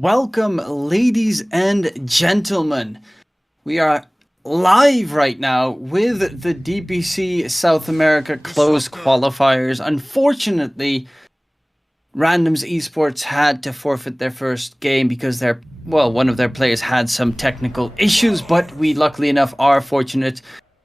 Welcome, ladies and gentlemen. We are live right now with the DPC South America Closed Qualifiers. Unfortunately, Randoms Esports had to forfeit their first game because one of their players had some technical issues, but we luckily enough are fortunate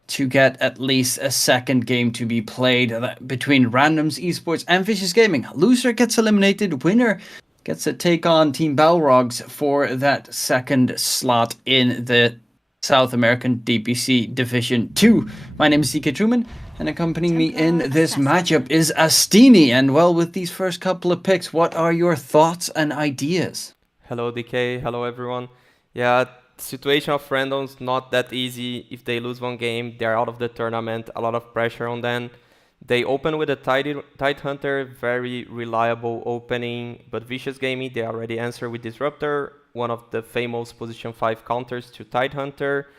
to get at least a second game to be played between Randoms Esports and Vicious Gaming. Loser gets eliminated, winner gets to take on Team Balrogs for that second slot in the South American DPC Division 2. My name is DKTruman, and accompanying me in this matchup is Astini. And well, with these first couple of picks, what are your thoughts and ideas? Hello DK, hello everyone. Yeah, situation of randoms not that easy. If they lose one game, they're out of the tournament, a lot of pressure on them. They open with a Tide Hunter, very reliable opening, but Vicious Gaming, they already answer with Disruptor, one of the famous position 5 counters to Tide Hunter.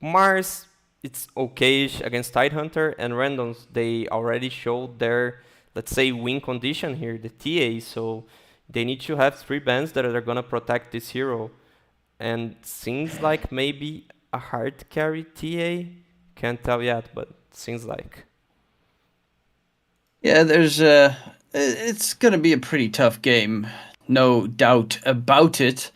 Mars, it's okayish against Tide Hunter, and randoms, they already showed their, let's say, win condition here, the TA, so they need to have 3 bans that are gonna protect this hero. And seems like maybe a hard carry TA, can't tell yet, but seems like. Yeah, it's going to be a pretty tough game, no doubt about it,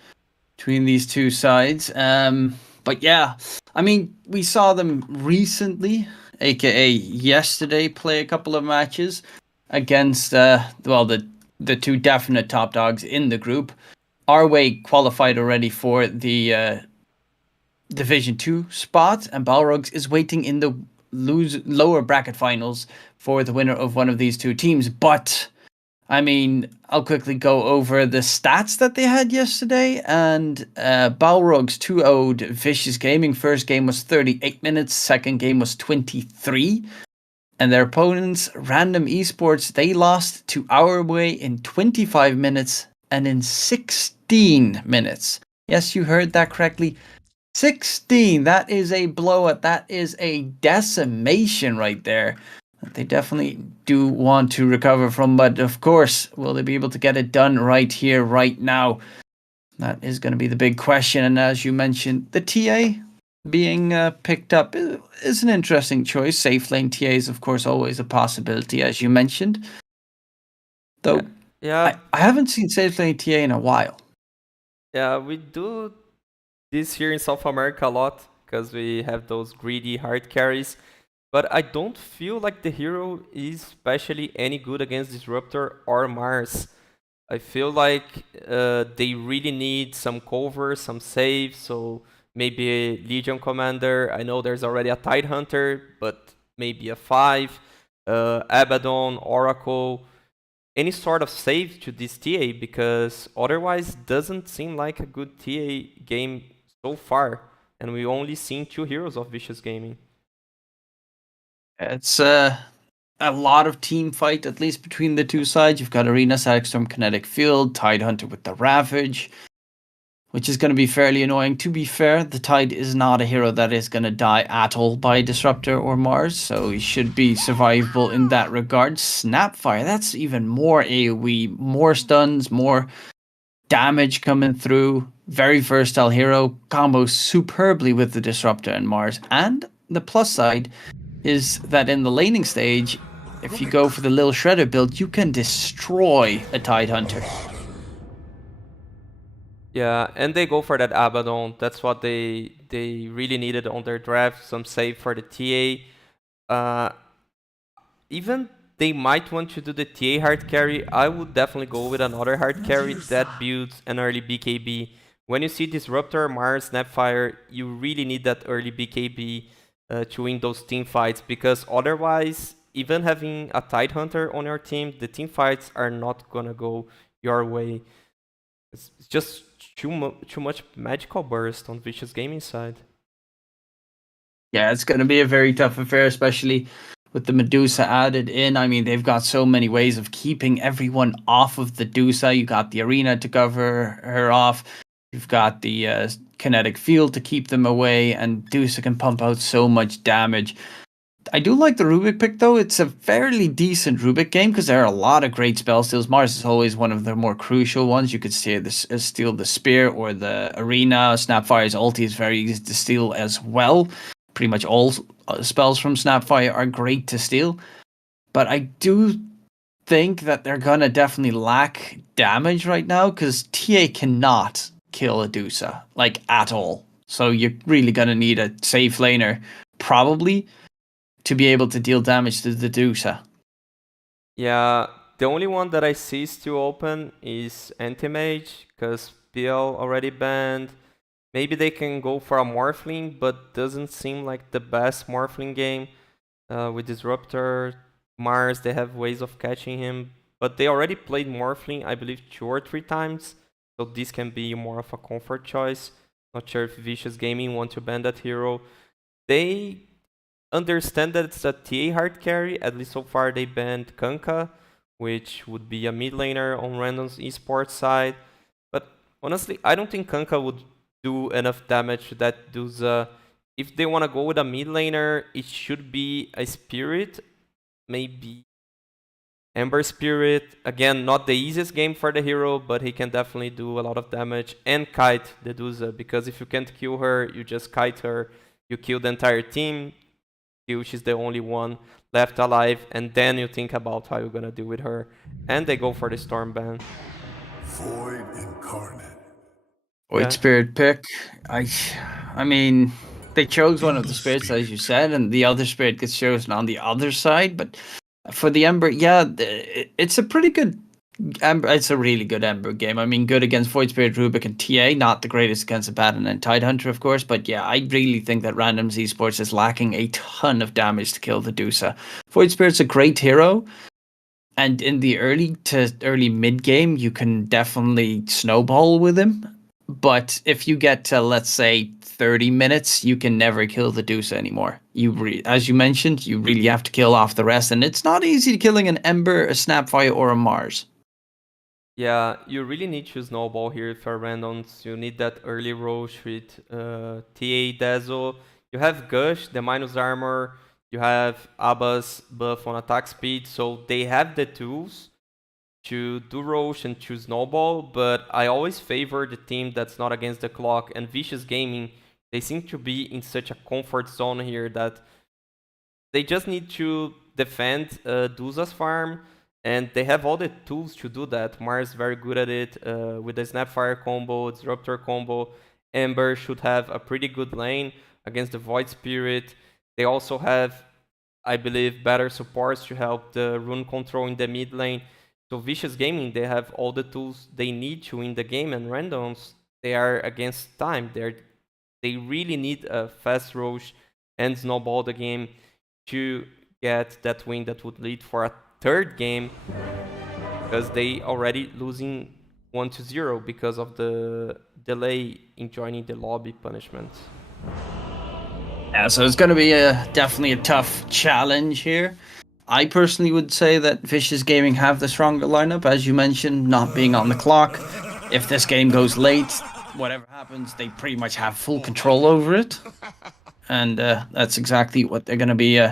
between these two sides. But yeah, I mean, we saw them recently, aka yesterday, play a couple of matches against, the two definite top dogs in the group. Arway qualified already for the Division 2 spot, and Balrogs is waiting in the lower bracket finals for the winner of one of these two teams. But I mean, I'll quickly go over the stats that they had yesterday. And Balrogs 2-0'd Vicious Gaming. First game was 38 minutes. Second game was 23. And their opponents, Random Esports, they lost to Our Way in 25 minutes and in 16 minutes. Yes, you heard that correctly. 16. That is a blowout. That is a decimation right there. They definitely do want to recover from, but of course, will they be able to get it done right here, right now? That is going to be the big question. And as you mentioned, the TA being picked up is an interesting choice. Safe lane TA is, of course, always a possibility, as you mentioned. Though, yeah. I haven't seen safe lane TA in a while. Yeah, we do this here in South America a lot because we have those greedy hard carries. But I don't feel like the hero is especially any good against Disruptor or Mars. I feel like they really need some cover, some save, so maybe a Legion Commander. I know there's already a Tide Hunter, but maybe a 5, Abaddon, Oracle, any sort of save to this TA, because otherwise doesn't seem like a good TA game so far. And we only seen 2 heroes of Vicious Gaming. It's a lot of team fight, at least between the two sides. You've got Arena, Static Storm, Kinetic Field, Tide Hunter with the Ravage, which is going to be fairly annoying. To be fair, the Tide is not a hero that is going to die at all by Disruptor or Mars, so he should be survivable in that regard. Snapfire, that's even more AoE, more stuns, more damage coming through. Very versatile hero, combos superbly with the Disruptor and Mars. And the plus side is that in the laning stage, if you go for the Lil Shredder build, you can destroy a Tide Hunter. Yeah, and they go for that Abaddon. That's what they really needed on their draft, some save for the TA. Even they might want to do the TA hard carry. I would definitely go with another hard carry that builds an early BKB. When you see Disruptor, Mars, Snapfire, you really need that early BKB to win those team fights, because otherwise, even having a Tide Hunter on your team, the team fights are not gonna go your way. It's just too much magical burst on Vicious Gaming side. Yeah, it's going to be a very tough affair, especially with the Medusa added in. I mean, they've got so many ways of keeping everyone off of the Medusa. You got the Arena to cover her off. You've got the Kinetic Field to keep them away, and Medusa can pump out so much damage. I do like the Rubik pick, though. It's a fairly decent Rubik game because there are a lot of great spell steals. Mars is always one of the more crucial ones. You could steal the Spear or the Arena. Snapfire's ulti is very easy to steal as well. Pretty much all spells from Snapfire are great to steal. But I do think that they're going to definitely lack damage right now because TA cannot kill a Dusa, like, at all. So you're really going to need a safe laner, probably, to be able to deal damage to the Dusa. Yeah, the only one that I see still open is Anti-Mage, because PL already banned. Maybe they can go for a Morphling, but doesn't seem like the best Morphling game. With Disruptor, Mars, they have ways of catching him. But they already played Morphling, I believe, 2 or 3 times. So this can be more of a comfort choice. Not sure if Vicious Gaming want to ban that hero. They understand that it's a TA hard carry. At least so far they banned Kanka, which would be a mid laner on Random's Esports side. But honestly, I don't think Kanka would do enough damage to that Dusa. If they want to go with a mid laner, it should be a Spirit, maybe Ember Spirit. Again, not the easiest game for the hero, but he can definitely do a lot of damage. And kite the Dusa, because if you can't kill her, you just kite her, you kill the entire team, she's the only one left alive, and then you think about how you're gonna deal with her. And they go for the Storm ban. Void Incarnate. Void Spirit pick. I mean, they chose one of the spirits, as you said, and the other spirit gets chosen on the other side. But for the Ember, yeah, it's a pretty good Ember. It's a really good Ember game. I mean, good against Void Spirit, Rubik, and TA. Not the greatest against Abaddon and Tidehunter, of course. But yeah, I really think that Random's Esports is lacking a ton of damage to kill the Dusa. Void Spirit's a great hero. And in the early to early mid game, you can definitely snowball with him. But if you get to, let's say, 30 minutes, you can never kill the Dusa anymore. As you mentioned, you really have to kill off the rest. And it's not easy killing an Ember, a Snapfire, or a Mars. Yeah, you really need to snowball here for randoms. You need that early rush with TA Dazzle. You have Gush, the minus armor. You have Abba's buff on attack speed. So they have the tools to do Roche and to snowball, but I always favor the team that's not against the clock. And Vicious Gaming, they seem to be in such a comfort zone here that they just need to defend Dusa's farm, and they have all the tools to do that. Mars is very good at it with the Snapfire combo, Disruptor combo. Ember should have a pretty good lane against the Void Spirit. They also have, I believe, better supports to help the rune control in the mid lane. So Vicious Gaming, they have all the tools they need to win the game, and randoms, they are against time. They really need a fast rush and snowball the game to get that win that would lead for a third game, because they already losing 1-0 because of the delay in joining the lobby punishment. Yeah, so it's going to be definitely a tough challenge here. I personally would say that Vicious Gaming have the stronger lineup, as you mentioned, not being on the clock. If this game goes late, whatever happens, they pretty much have full control over it. And that's exactly what they're going to be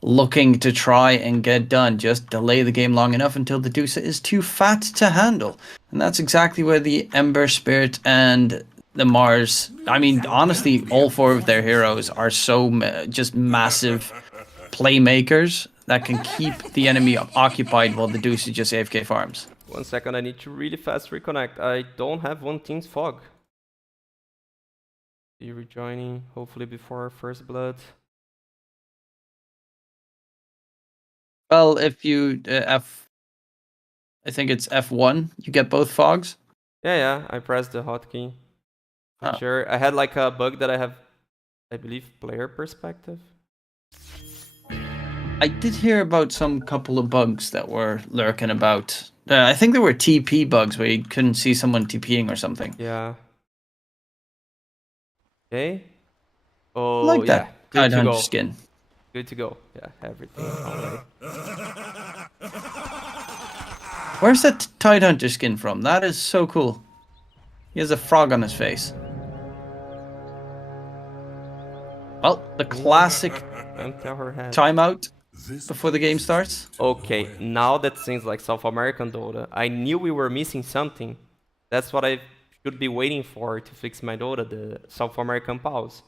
looking to try and get done. Just delay the game long enough until the Dusa is too fat to handle. And that's exactly where the Ember Spirit and the Mars... I mean, honestly, all 4 of their heroes are so just massive playmakers that can keep the enemy occupied while the Dusa just AFK farms. 1 second, I need to really fast reconnect. I don't have one team's fog. Be rejoining, hopefully before first blood. Well, if you I think it's F1, you get both fogs. Yeah, I pressed the hotkey. Sure, I had like a bug that I have, I believe, player perspective. I did hear about some couple of bugs that were lurking about. I think there were TP bugs where you couldn't see someone TPing or something. Yeah. Okay. Oh, like that. Yeah. Good to go. Skin. Good to go. Yeah, everything. Alright. Where's that Tidehunter skin from? That is so cool. He has a frog on his face. Well, the classic Don't tell her head. timeout before the game starts. Okay, now that seems like South American Dota. I knew we were missing something. That's what I should be waiting for to fix my Dota, the South American pause.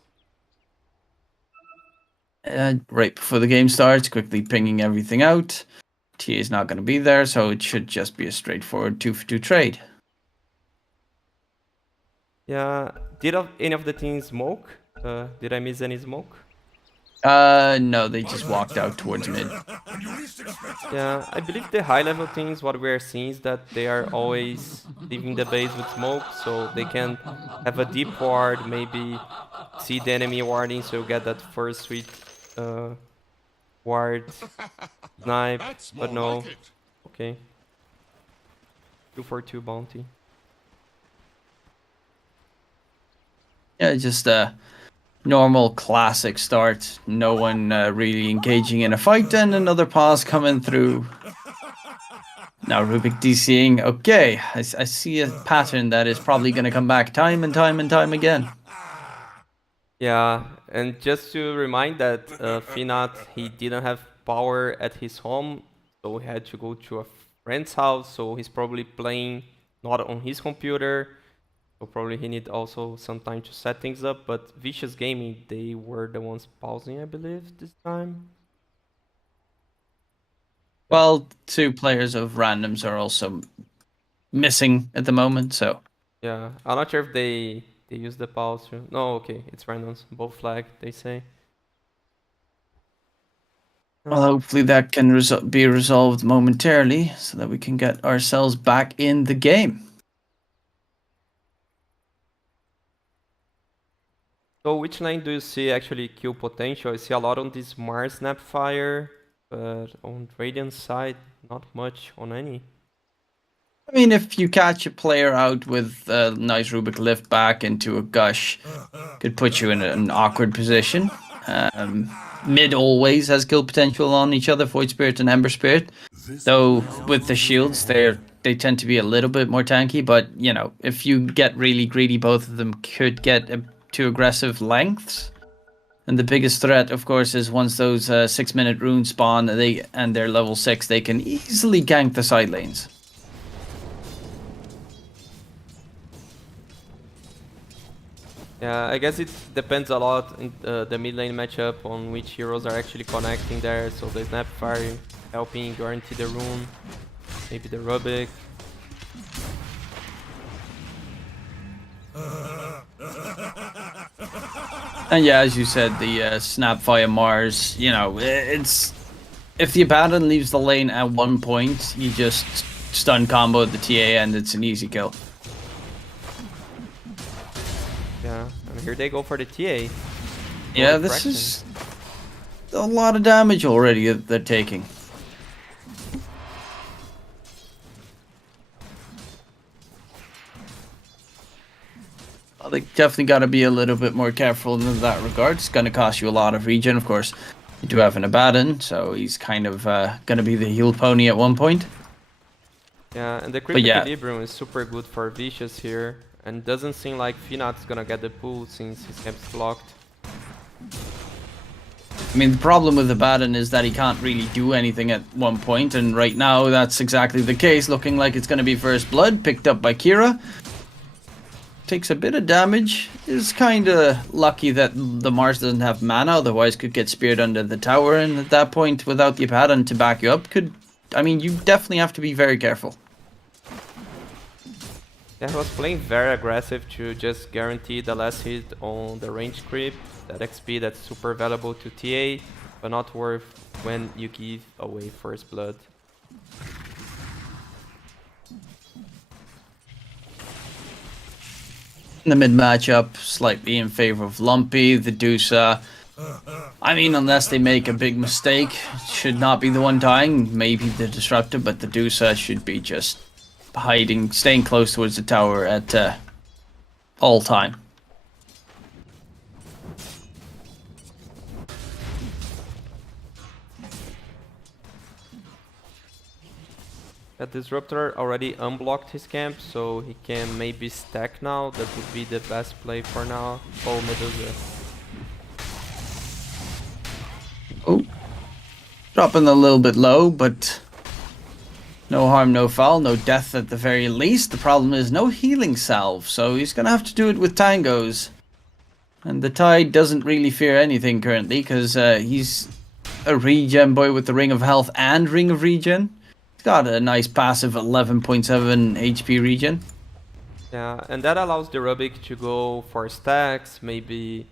Right before the game starts, quickly pinging everything out. TA is not going to be there, so it should just be a straightforward 2-for-2 trade. Yeah, did any of the teams smoke? Did I miss any smoke? No, they just walked out towards mid. Yeah, I believe the high-level teams, what we are seeing is that they are always leaving the base with smoke, so they can have a deep ward, maybe see the enemy warding, so get that first sweet ward snipe, but no. Okay. 2-for-2 bounty. Yeah, just a normal classic start. No one really engaging in a fight, and another pause coming through. Now Rubik DCing. Okay, I see a pattern that is probably going to come back time and time and time again. Yeah, and just to remind that Finat, he didn't have power at his home, so he had to go to a friend's house, so he's probably playing not on his computer. So probably he need also some time to set things up, but Vicious Gaming, they were the ones pausing, I believe, this time. Well, 2 players of randoms are also missing at the moment, so... Yeah, I'm not sure if they use the pause. No, okay, it's randoms. Both flag, they say. Well, hopefully that can be resolved momentarily, so that we can get ourselves back in the game. So which lane do you see actually kill potential? I see a lot on this Mars Snapfire, but on Radiant side, not much on any. I mean, if you catch a player out with a nice Rubik lift back into a gush, could put you in an awkward position. Mid always has kill potential on each other, Void Spirit and Ember Spirit. Though with the shields, they tend to be a little bit more tanky. But, you know, if you get really greedy, both of them could get to aggressive lengths. And the biggest threat, of course, is once those 6-minute runes spawn and they're level 6, they can easily gank the side lanes. Yeah, I guess it depends a lot in the mid lane matchup on which heroes are actually connecting there. So the Snapfire helping guarantee the rune, maybe the Rubik. And yeah, as you said, the Snapfire Mars, you know, it's... If the Abaddon leaves the lane at one point, you just stun combo the TA and it's an easy kill. Yeah, and here they go for the TA. Yeah, this is a lot of damage already that they're taking. Well, they definitely got to be a little bit more careful in that regard. It's going to cost you a lot of regen, of course. You do have an Abaddon, so he's kind of going to be the heal pony at one point. Yeah, and the Cryptic Equilibrium is super good for Vicious here. And doesn't seem like Finat's gonna get the pull since his camp's blocked. I mean, the problem with Abaddon is that he can't really do anything at one point, and right now that's exactly the case. Looking like it's going to be First Blood, picked up by Kira. Takes a bit of damage. Is kind of lucky that the Mars doesn't have mana, otherwise could get speared under the tower, and at that point, without the Abaddon to back you up, I mean, you definitely have to be very careful. Yeah, he was playing very aggressive to just guarantee the last hit on the range creep. That XP that's super valuable to TA, but not worth when you give away First Blood. In the mid matchup, slightly in favor of Lumpy, the Dusa. I mean, unless they make a big mistake, should not be the one dying. Maybe the Disruptor, but the Dusa should be just hiding, staying close towards the tower at all time. That Disruptor already unblocked his camp, so he can maybe stack now. That would be the best play for now. Oh, Medusa. Oh, dropping a little bit low, but no harm, no foul, no death at the very least. The problem is no healing salve, so he's gonna have to do it with tangos. And the Tide doesn't really fear anything currently, because he's a regen boy with the Ring of Health and Ring of Regen. He's got a nice passive 11.7 HP regen. Yeah, and that allows the Rubik to go for stacks, maybe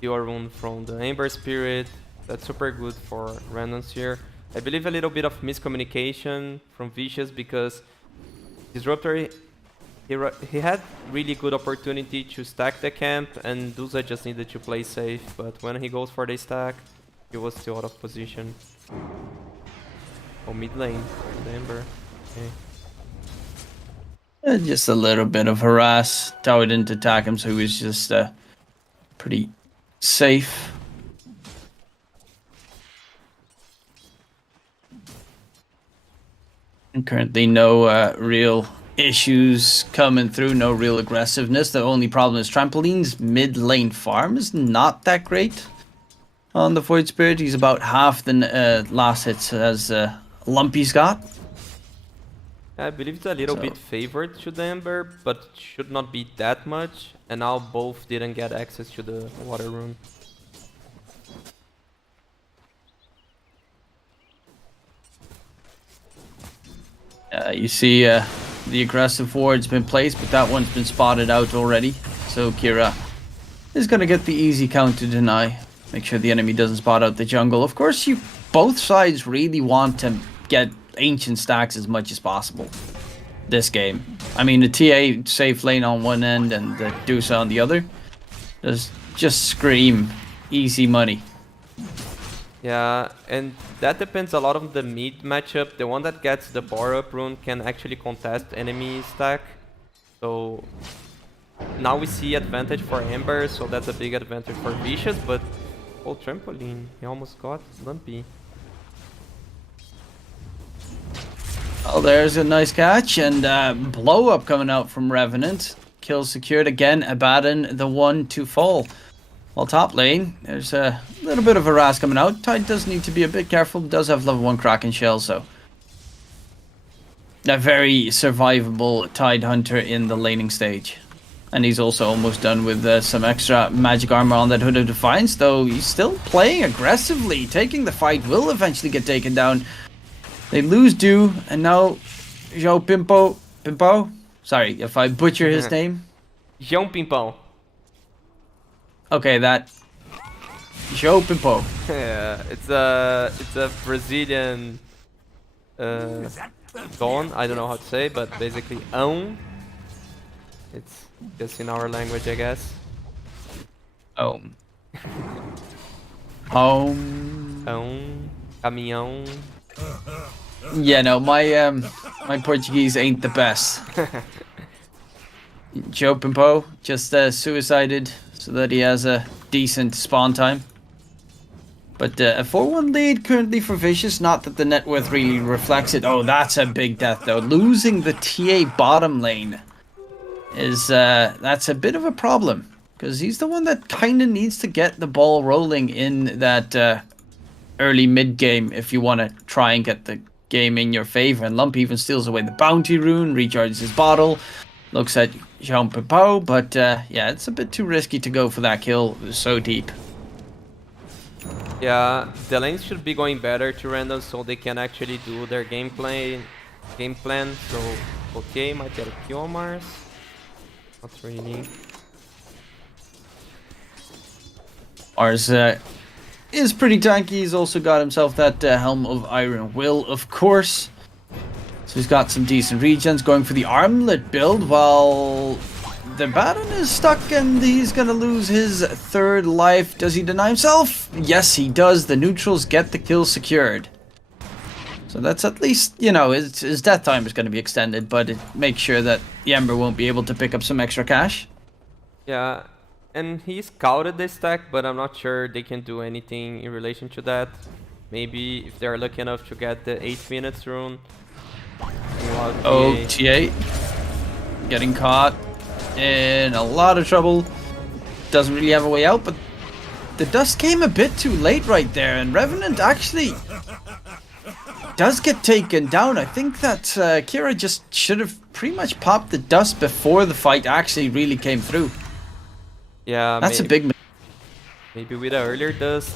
heal rune from the Ember Spirit. That's super good for randoms here. I believe a little bit of miscommunication from Vicious, because Disruptor, he had really good opportunity to stack the camp, and Duza just needed to play safe, but when he goes for the stack, he was still out of position. Oh, mid lane, the Ember. Okay. Just a little bit of harass. Tower didn't attack him, so he was just pretty safe. And currently no real issues coming through, no real aggressiveness. The only problem is Trampoline's mid lane farm is not that great on the Void Spirit. He's about half the last hits as Lumpy's got. I believe it's a little bit favored to the Ember, but should not be that much. And now both didn't get access to the water rune. You see the aggressive ward's been placed, but that one's been spotted out already. So Kira is going to get the easy counter deny. Make sure the enemy doesn't spot out the jungle. Of course, both sides really want to get ancient stacks as much as possible this game. I mean, the TA safe lane on one end and the Dusa on the other just scream easy money. Yeah, and that depends a lot on the mid matchup. The one that gets the bar up rune can actually contest enemy stack. So now we see advantage for Ember, so that's a big advantage for Vicious, but oh, Trampoline, he almost got Lumpy. Oh, there's a nice catch, and blow up coming out from Revenant. Kill secured again, Abaddon the one to fall. Well, top lane, there's a little bit of harass coming out. Tide does need to be a bit careful, does have level 1 Kraken Shell, so a very survivable Tide Hunter in the laning stage. And he's also almost done with some extra magic armor on that Hood of Defiance, though he's still playing aggressively, taking the fight, will eventually get taken down. They lose Du, and now João Pimpo? Sorry if I butcher his name. João Pimpão. Okay, that João Pimpo. Yeah, it's a Brazilian Don. I don't know how to say, but basically It's just in our language, I guess. Home. Caminhão. Yeah, no, my Portuguese ain't the best. João Pimpo just suicided so that he has a decent spawn time. But a 4-1 lead currently for Vicious, not that the net worth really reflects it. Oh, that's a big death though. Losing the TA bottom lane is that's a bit of a problem, because he's the one that kind of needs to get the ball rolling in that early mid game if you want to try and get the game in your favor. And Lumpy even steals away the bounty rune, recharges his bottle, looks at João Pimpo, but yeah, it's a bit too risky to go for that kill. It was so deep. Yeah, the lanes should be going better to random so they can actually do their game plan. So okay, might get a kill on Mars. Not really. Mars is pretty tanky. He's also got himself that Helm of Iron Will, of course. So he's got some decent regens, going for the armlet build while the Baron is stuck and he's gonna lose his third life. Does he deny himself? Yes, he does. The neutrals get the kill secured. So that's at least, you know, his death time is going to be extended, but it makes sure that the Ember won't be able to pick up some extra cash. Yeah, and he scouted this stack, but I'm not sure they can do anything in relation to that. Maybe if they're lucky enough to get the 8 minutes rune. Oh, TA getting caught in a lot of trouble. Doesn't really have a way out, but the dust came a bit too late right there, and Revenant actually does get taken down. I think that Kira just should have pretty much popped the dust before the fight actually really came through. Yeah, That's a big... Maybe with an earlier dust,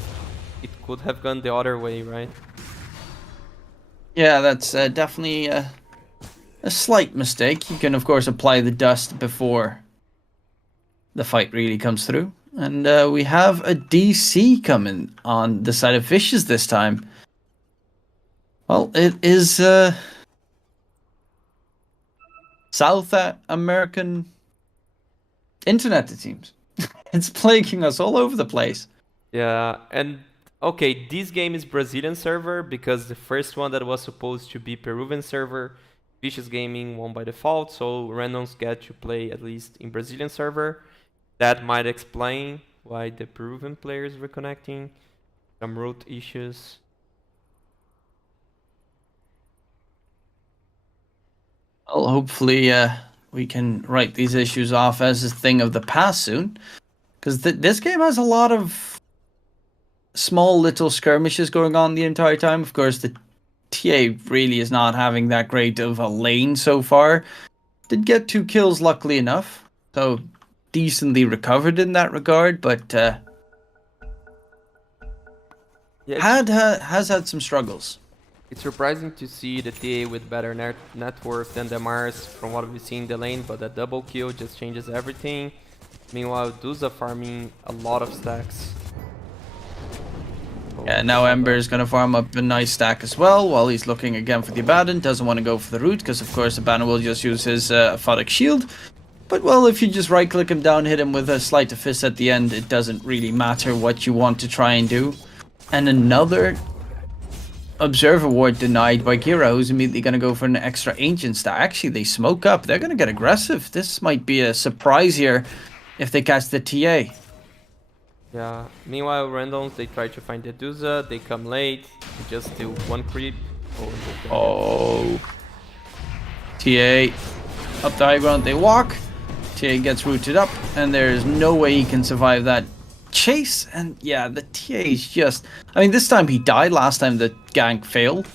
it could have gone the other way, right? Yeah, that's definitely a slight mistake. You can, of course, apply the dust before the fight really comes through. And we have a DC coming on the side of Fishes this time. Well, it is South American internet, it seems. It's plaguing us all over the place. Yeah, and okay, this game is Brazilian server because the first one that was supposed to be Peruvian server, Vicious Gaming won by default, so randoms get to play at least in Brazilian server. That might explain why the Peruvian players were connecting, some root issues. Well, hopefully we can write these issues off as a thing of the past soon. Because this game has a lot of small little skirmishes going on the entire time. Of course, the TA really is not having that great of a lane so far. Did get 2 kills, luckily enough. So, decently recovered in that regard, but has had some struggles. It's surprising to see the TA with better network than the Mars from what we've seen in the lane, but a double kill just changes everything. Meanwhile, Duza farming a lot of stacks. Yeah, now Ember is going to farm up a nice stack as well, while he's looking again for the Abaddon. Doesn't want to go for the root, because of course Abaddon will just use his Aphotic Shield. But well, if you just right-click him down, hit him with a Sleight of Fist at the end, it doesn't really matter what you want to try and do. And another Observer Ward denied by Kira, who's immediately going to go for an extra Ancient stack. Actually, they smoke up. They're going to get aggressive. This might be a surprise here if they catch the TA. Yeah, meanwhile randoms, they try to find the Duza, they come late, they just do 1 creep. Oh. TA up the high ground, they walk. TA gets rooted up, and there's no way he can survive that chase. And yeah, the TA is just... I mean, this time he died, last time the gank failed.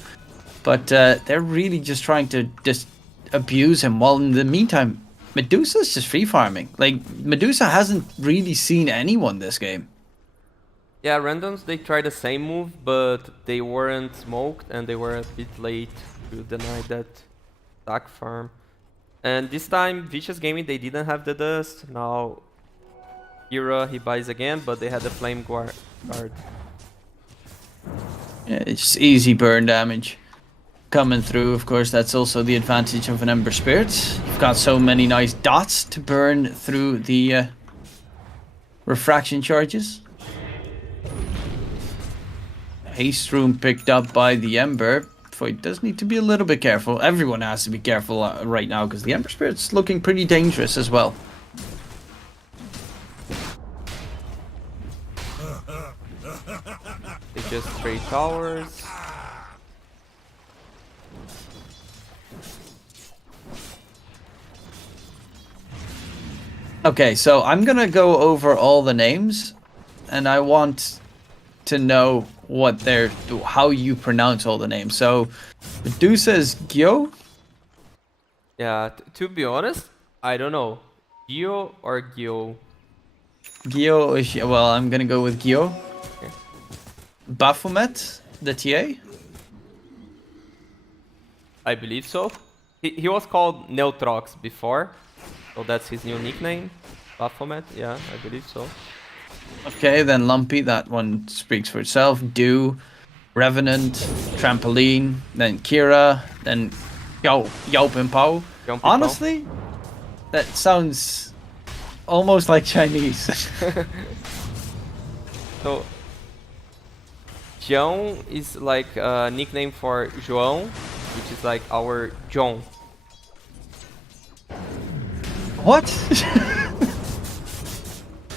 But they're really just trying to just abuse him, while in the meantime, Medusa's just free farming. Like, Medusa hasn't really seen anyone this game. Yeah, randoms, they tried the same move, but they weren't smoked and they were a bit late to deny that stack farm. And this time, Vicious Gaming, they didn't have the dust. Now, Kira, he buys again, but they had the flame guard. Yeah, it's easy burn damage coming through. Of course, that's also the advantage of an Ember Spirit. You've got so many nice dots to burn through the refraction charges. Haste Rune picked up by the Ember. Void does need to be a little bit careful. Everyone has to be careful right now, because the Ember Spirit's looking pretty dangerous as well. They just trade towers. Okay, so I'm gonna go over all the names, and I want to know what how you pronounce all the names. So, Medusa is Gyo? Yeah, to be honest, I don't know. Gyo or Gyo? Gyo is... Well, I'm gonna go with Gyo. Okay. Baphomet, the TA? I believe so. He was called Neutrox before, so that's his new nickname. Baphomet, yeah, I believe so. Okay, then Lumpy, that one speaks for itself. Dew, Revenant, Trampoline, then Kira, then Yao Pimpao. Honestly, that sounds almost like Chinese. So, João is like a nickname for João, which is like our John. What?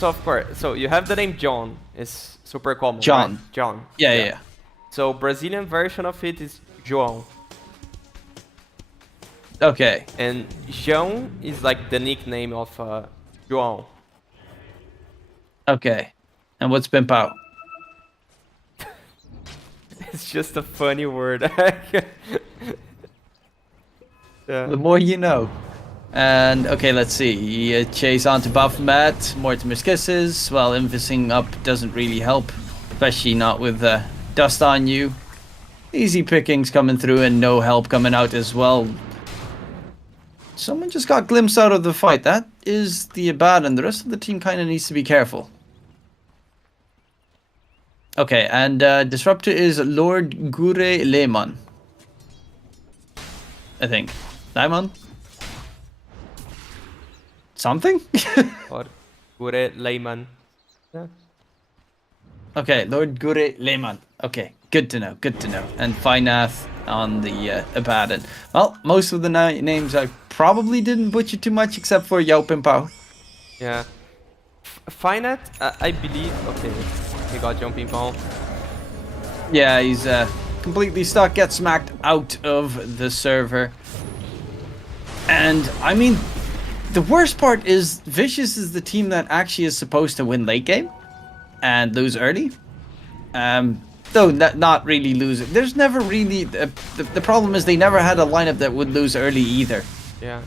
So of course, so you have the name John, it's super common. John. Right? John. Yeah. So Brazilian version of it is João. Okay. And João is like the nickname of João. Okay. And what's pimp out? It's just a funny word. Yeah. The more you know. And okay, let's see. Chase onto Baphomet, Mortimer's Kisses. Well, invising up doesn't really help, especially not with dust on you. Easy pickings coming through and no help coming out as well. Someone just got glimpsed out of the fight. That is the Abaddon. The rest of the team kind of needs to be careful. Okay, and Disruptor is Lord Gure Lehman. I think. Lehman? Something? Or Gure Lehman. Yeah. Okay, Lord Gure Lehman. Okay, good to know, good to know. And Finath on the Abaddon. Well, most of the names I probably didn't butcher too much except for Yao Pimpao. Yeah. Finat, I believe. Okay, he got jumping ball. Yeah, he's completely stuck, gets smacked out of the server. And, I mean, the worst part is Vicious is the team that actually is supposed to win late game and lose early. Though not really losing. There's never really... The problem is they never had a lineup that would lose early either. Yeah.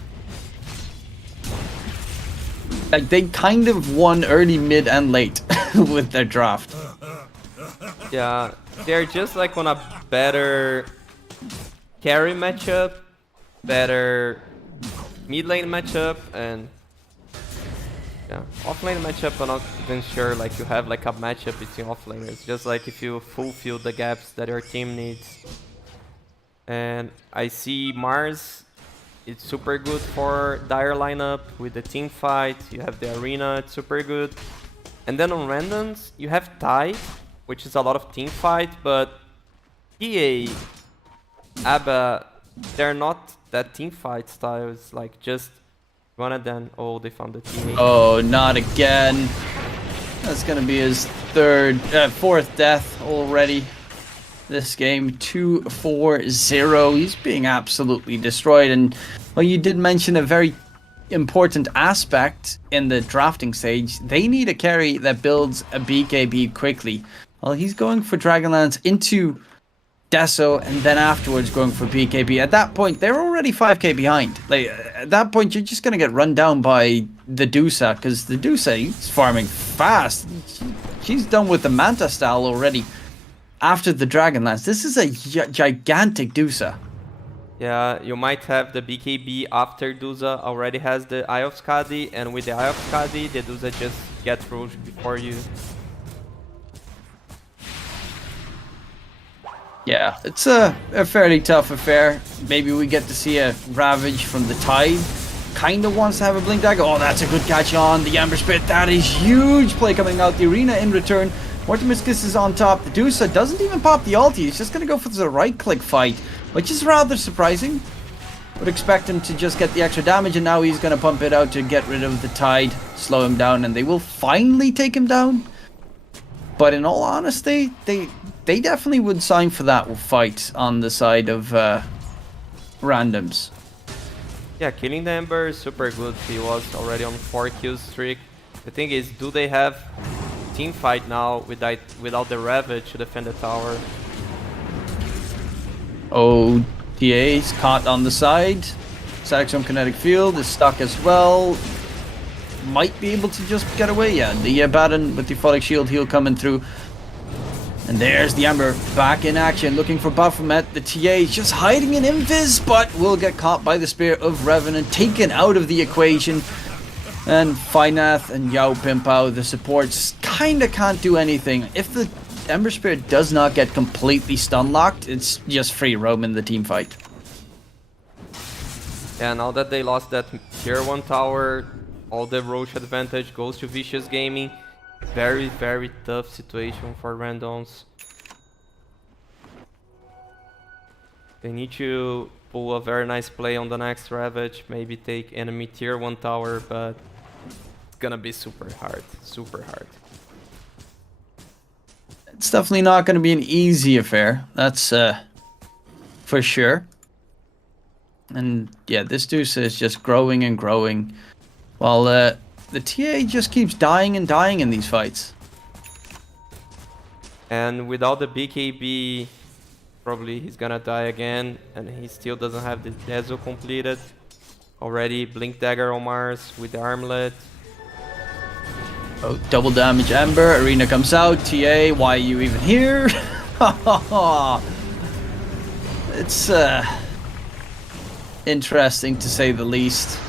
Like, they kind of won early, mid, and late with their draft. Yeah, they're just like on a better carry matchup, better mid lane matchup, and yeah, off lane matchup. I'm not even sure like you have like a matchup between off laners. Just like if you fulfill the gaps that your team needs. And I see Mars. It's super good for Dire lineup with the team fight. You have the arena. It's super good. And then on randoms, you have Tide, which is a lot of team fight, but EA, ABBA, they're not that team fight style. It's like just one of them. Oh, they found the teammate. Oh, not again. That's gonna be his fourth death already. This game 2-4-0. He's being absolutely destroyed. And well, you did mention a very important aspect in the drafting stage. They need a carry that builds a BKB quickly. Well, he's going for Dragonlance into Deso and then afterwards going for BKB. At that point, they're already 5k behind. Like, at that point, you're just going to get run down by the Dusa, because the Dusa, he's farming fast. She's done with the Manta style already after the Dragonlance. This is a gigantic Dusa. Yeah, you might have the BKB after Dusa already has the Eye of Skadi, and with the Eye of Skadi, the Dusa just gets rushed before you. Yeah, it's a fairly tough affair. Maybe we get to see a Ravage from the Tide. Kinda wants to have a Blink Dagger. Oh, that's a good catch on the Ember Spirit. That is huge play coming out. The arena in return. Mortimer's Kiss is on top. The Dusa doesn't even pop the ulti. He's just gonna go for the right-click fight, which is rather surprising. Would expect him to just get the extra damage, and now he's gonna pump it out to get rid of the Tide, slow him down, and they will finally take him down. But in all honesty, they definitely would sign for that fight on the side of randoms. Yeah, killing the Ember is super good. He was already on 4 kill streak. The thing is, do they have team fight now without the Ravage to defend the tower? Oh, TA's caught on the side. Saxon Kinetic Field is stuck as well. Might be able to just get away. Yeah, the Abaddon with the Folic Shield heal coming through. And there's the Ember back in action, looking for Baphomet. The TA is just hiding in Invis, but will get caught by the Spirit of Revenant, taken out of the equation. And Finath and Yao Pimpao, the supports, kinda can't do anything. If the Ember Spirit does not get completely stun locked, it's just free roam in the team fight. Yeah, now that they lost that tier 1 tower, all the Roche advantage goes to Vicious Gaming. Very, very tough situation for randoms. They need to pull a very nice play on the next Ravage, maybe take enemy tier 1 tower, but it's gonna be super hard, super hard. It's definitely not going to be an easy affair, that's for sure. And yeah, this Deuce is just growing and growing, while the TA just keeps dying and dying in these fights. And without the BKB, probably he's gonna die again, and he still doesn't have the Dezo completed. Already Blink Dagger on Mars with the armlet. Oh, double damage Ember. Arena comes out. TA, why are you even here? It's interesting to say the least.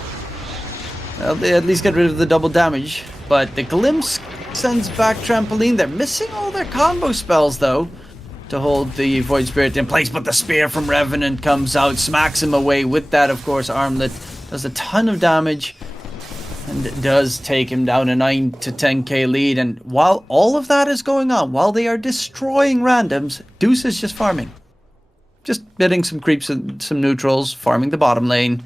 Well, they at least get rid of the double damage. But the Glimpse sends back Trampoline. They're missing all their combo spells though to hold the Void Spirit in place. But the Spear from Revenant comes out, smacks him away. With that, of course, Armlet does a ton of damage. And it does take him down a 9 to 10k lead. And while all of that is going on, while they are destroying randoms, Deuce is just farming. Just hitting some creeps and some neutrals, farming the bottom lane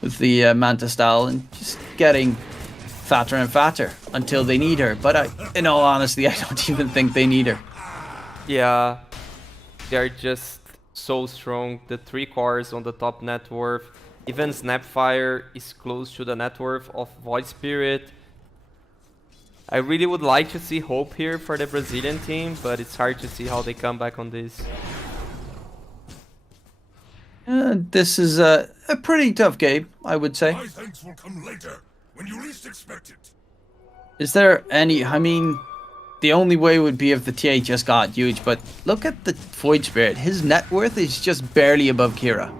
with the Manta style, and just getting fatter and fatter until they need her. But in all honesty, I don't even think they need her. Yeah, they're just so strong. The 3 cores on the top net worth. Even Snapfire is close to the net worth of Void Spirit. I really would like to see hope here for the Brazilian team, but it's hard to see how they come back on this. This is a pretty tough game, I would say. My thanks will come later, when you least expect it. Is there any... I mean, the only way would be if the TA just got huge, but look at the Void Spirit. His net worth is just barely above Kira.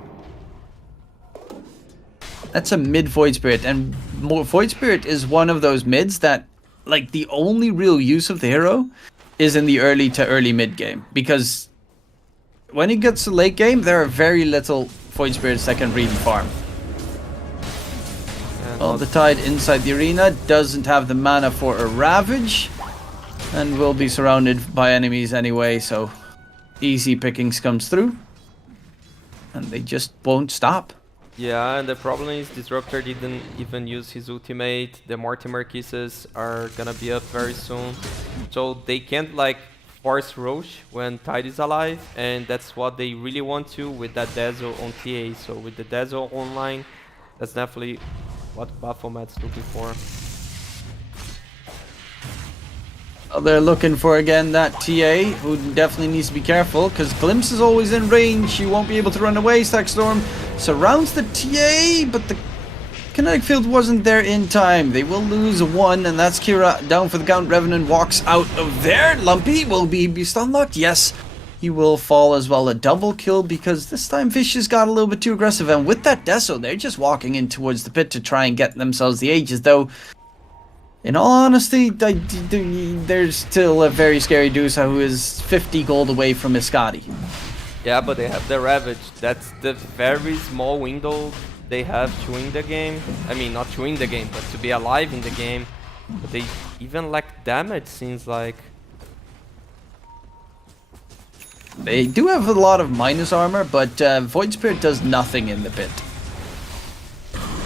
That's a mid Void Spirit, and Void Spirit is one of those mids that, like, the only real use of the hero is in the early to early mid game, because when it gets to late game, there are very little Void Spirits that can really farm. Well, the Tide inside the arena doesn't have the mana for a Ravage, and will be surrounded by enemies anyway, so easy pickings comes through, and they just won't stop. Yeah, and the problem is Disruptor didn't even use his ultimate. The Mortimer Kisses are gonna be up very soon, so they can't like force Roche when Tide is alive, and that's what they really want to with that Dazzle on TA. So with the Dazzle online, that's definitely what Baphomet's looking for. Well, they're looking for again that TA, who definitely needs to be careful, because Glimpse is always in range. She won't be able to run away. Stackstorm surrounds the TA, but the kinetic field wasn't there in time. They will lose 1, and that's Kira down for the count. Revenant walks out of there. Lumpy will be stun locked. Yes, he will fall as well. A double kill, because this time Vicious got a little bit too aggressive, and with that Deso, they're just walking in towards the pit to try and get themselves the Aegis, though. In all honesty, there's still a very scary Dusa who is 50 gold away from Iscati. Yeah, but they have the Ravage. That's the very small window they have to win the game. I mean, not to win the game, but to be alive in the game. But they even lack damage, seems like. They do have a lot of minus armor, but Void Spirit does nothing in the pit.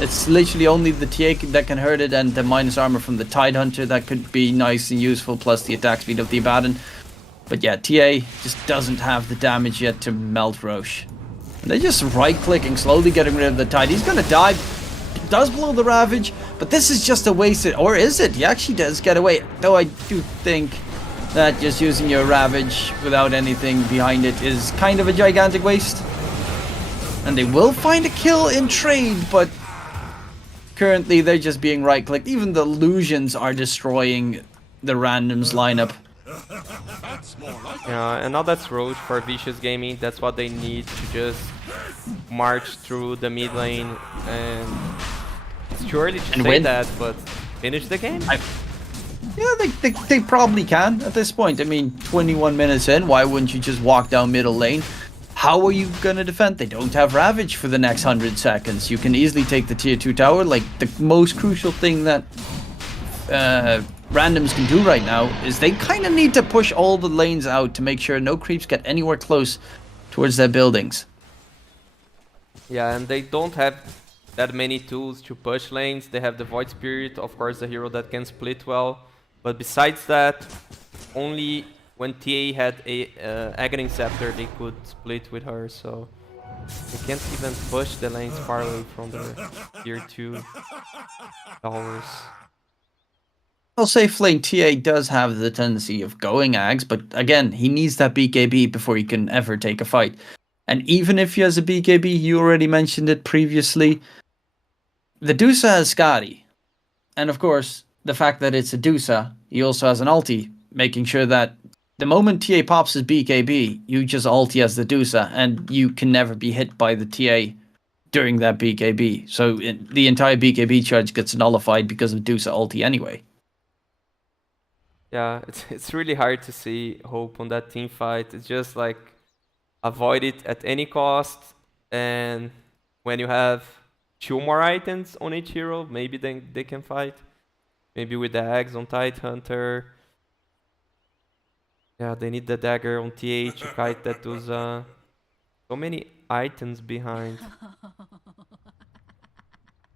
It's literally only the TA that can hurt it, and the minus armor from the Tide Hunter that could be nice and useful, plus the attack speed of the Abaddon. But yeah, TA just doesn't have the damage yet to melt Roche. And they're just right-clicking, slowly getting rid of the Tide. He's gonna die. Does blow the Ravage, but this is just a wasted... Or is it? He actually does get away. Though I do think that just using your Ravage without anything behind it is kind of a gigantic waste. And they will find a kill in trade, but... currently, they're just being right-clicked. Even the illusions are destroying the randoms lineup. Yeah, and now that's Roche for Vicious Gaming. That's what they need to just march through the mid lane. And it's too early to say win. that, but finish the game? Yeah, they probably can at this point. I mean, 21 minutes in, why wouldn't you just walk down middle lane? How are you gonna defend? They don't have Ravage for the next 100 seconds. You can easily take the tier 2 tower. Like, the most crucial thing that randoms can do right now is they kind of need to push all the lanes out to make sure no creeps get anywhere close towards their buildings. Yeah, and they don't have that many tools to push lanes. They have the Void Spirit, of course, the hero that can split well. But besides that, only when TA had a Aghanim Scepter, they could split with her, so they can't even push the lanes far away from the tier 2 towers. I'll say Flame TA does have the tendency of going Ags, but again, he needs that BKB before he can ever take a fight. And even if he has a BKB, you already mentioned it previously, the Dusa has Skadi. And of course, the fact that it's a Dusa, he also has an ulti, making sure that the moment TA pops his BKB, you just ulti as the Dusa, and you can never be hit by the TA during that BKB. So the entire BKB charge gets nullified because of Dusa ulti anyway. Yeah, it's really hard to see hope on that team fight. It's just like avoid it at any cost, and when you have 2 more items on each hero, maybe then they can fight. Maybe with the eggs on Tidehunter. Yeah, they need the dagger on TH to kite that Dusa. So many items behind.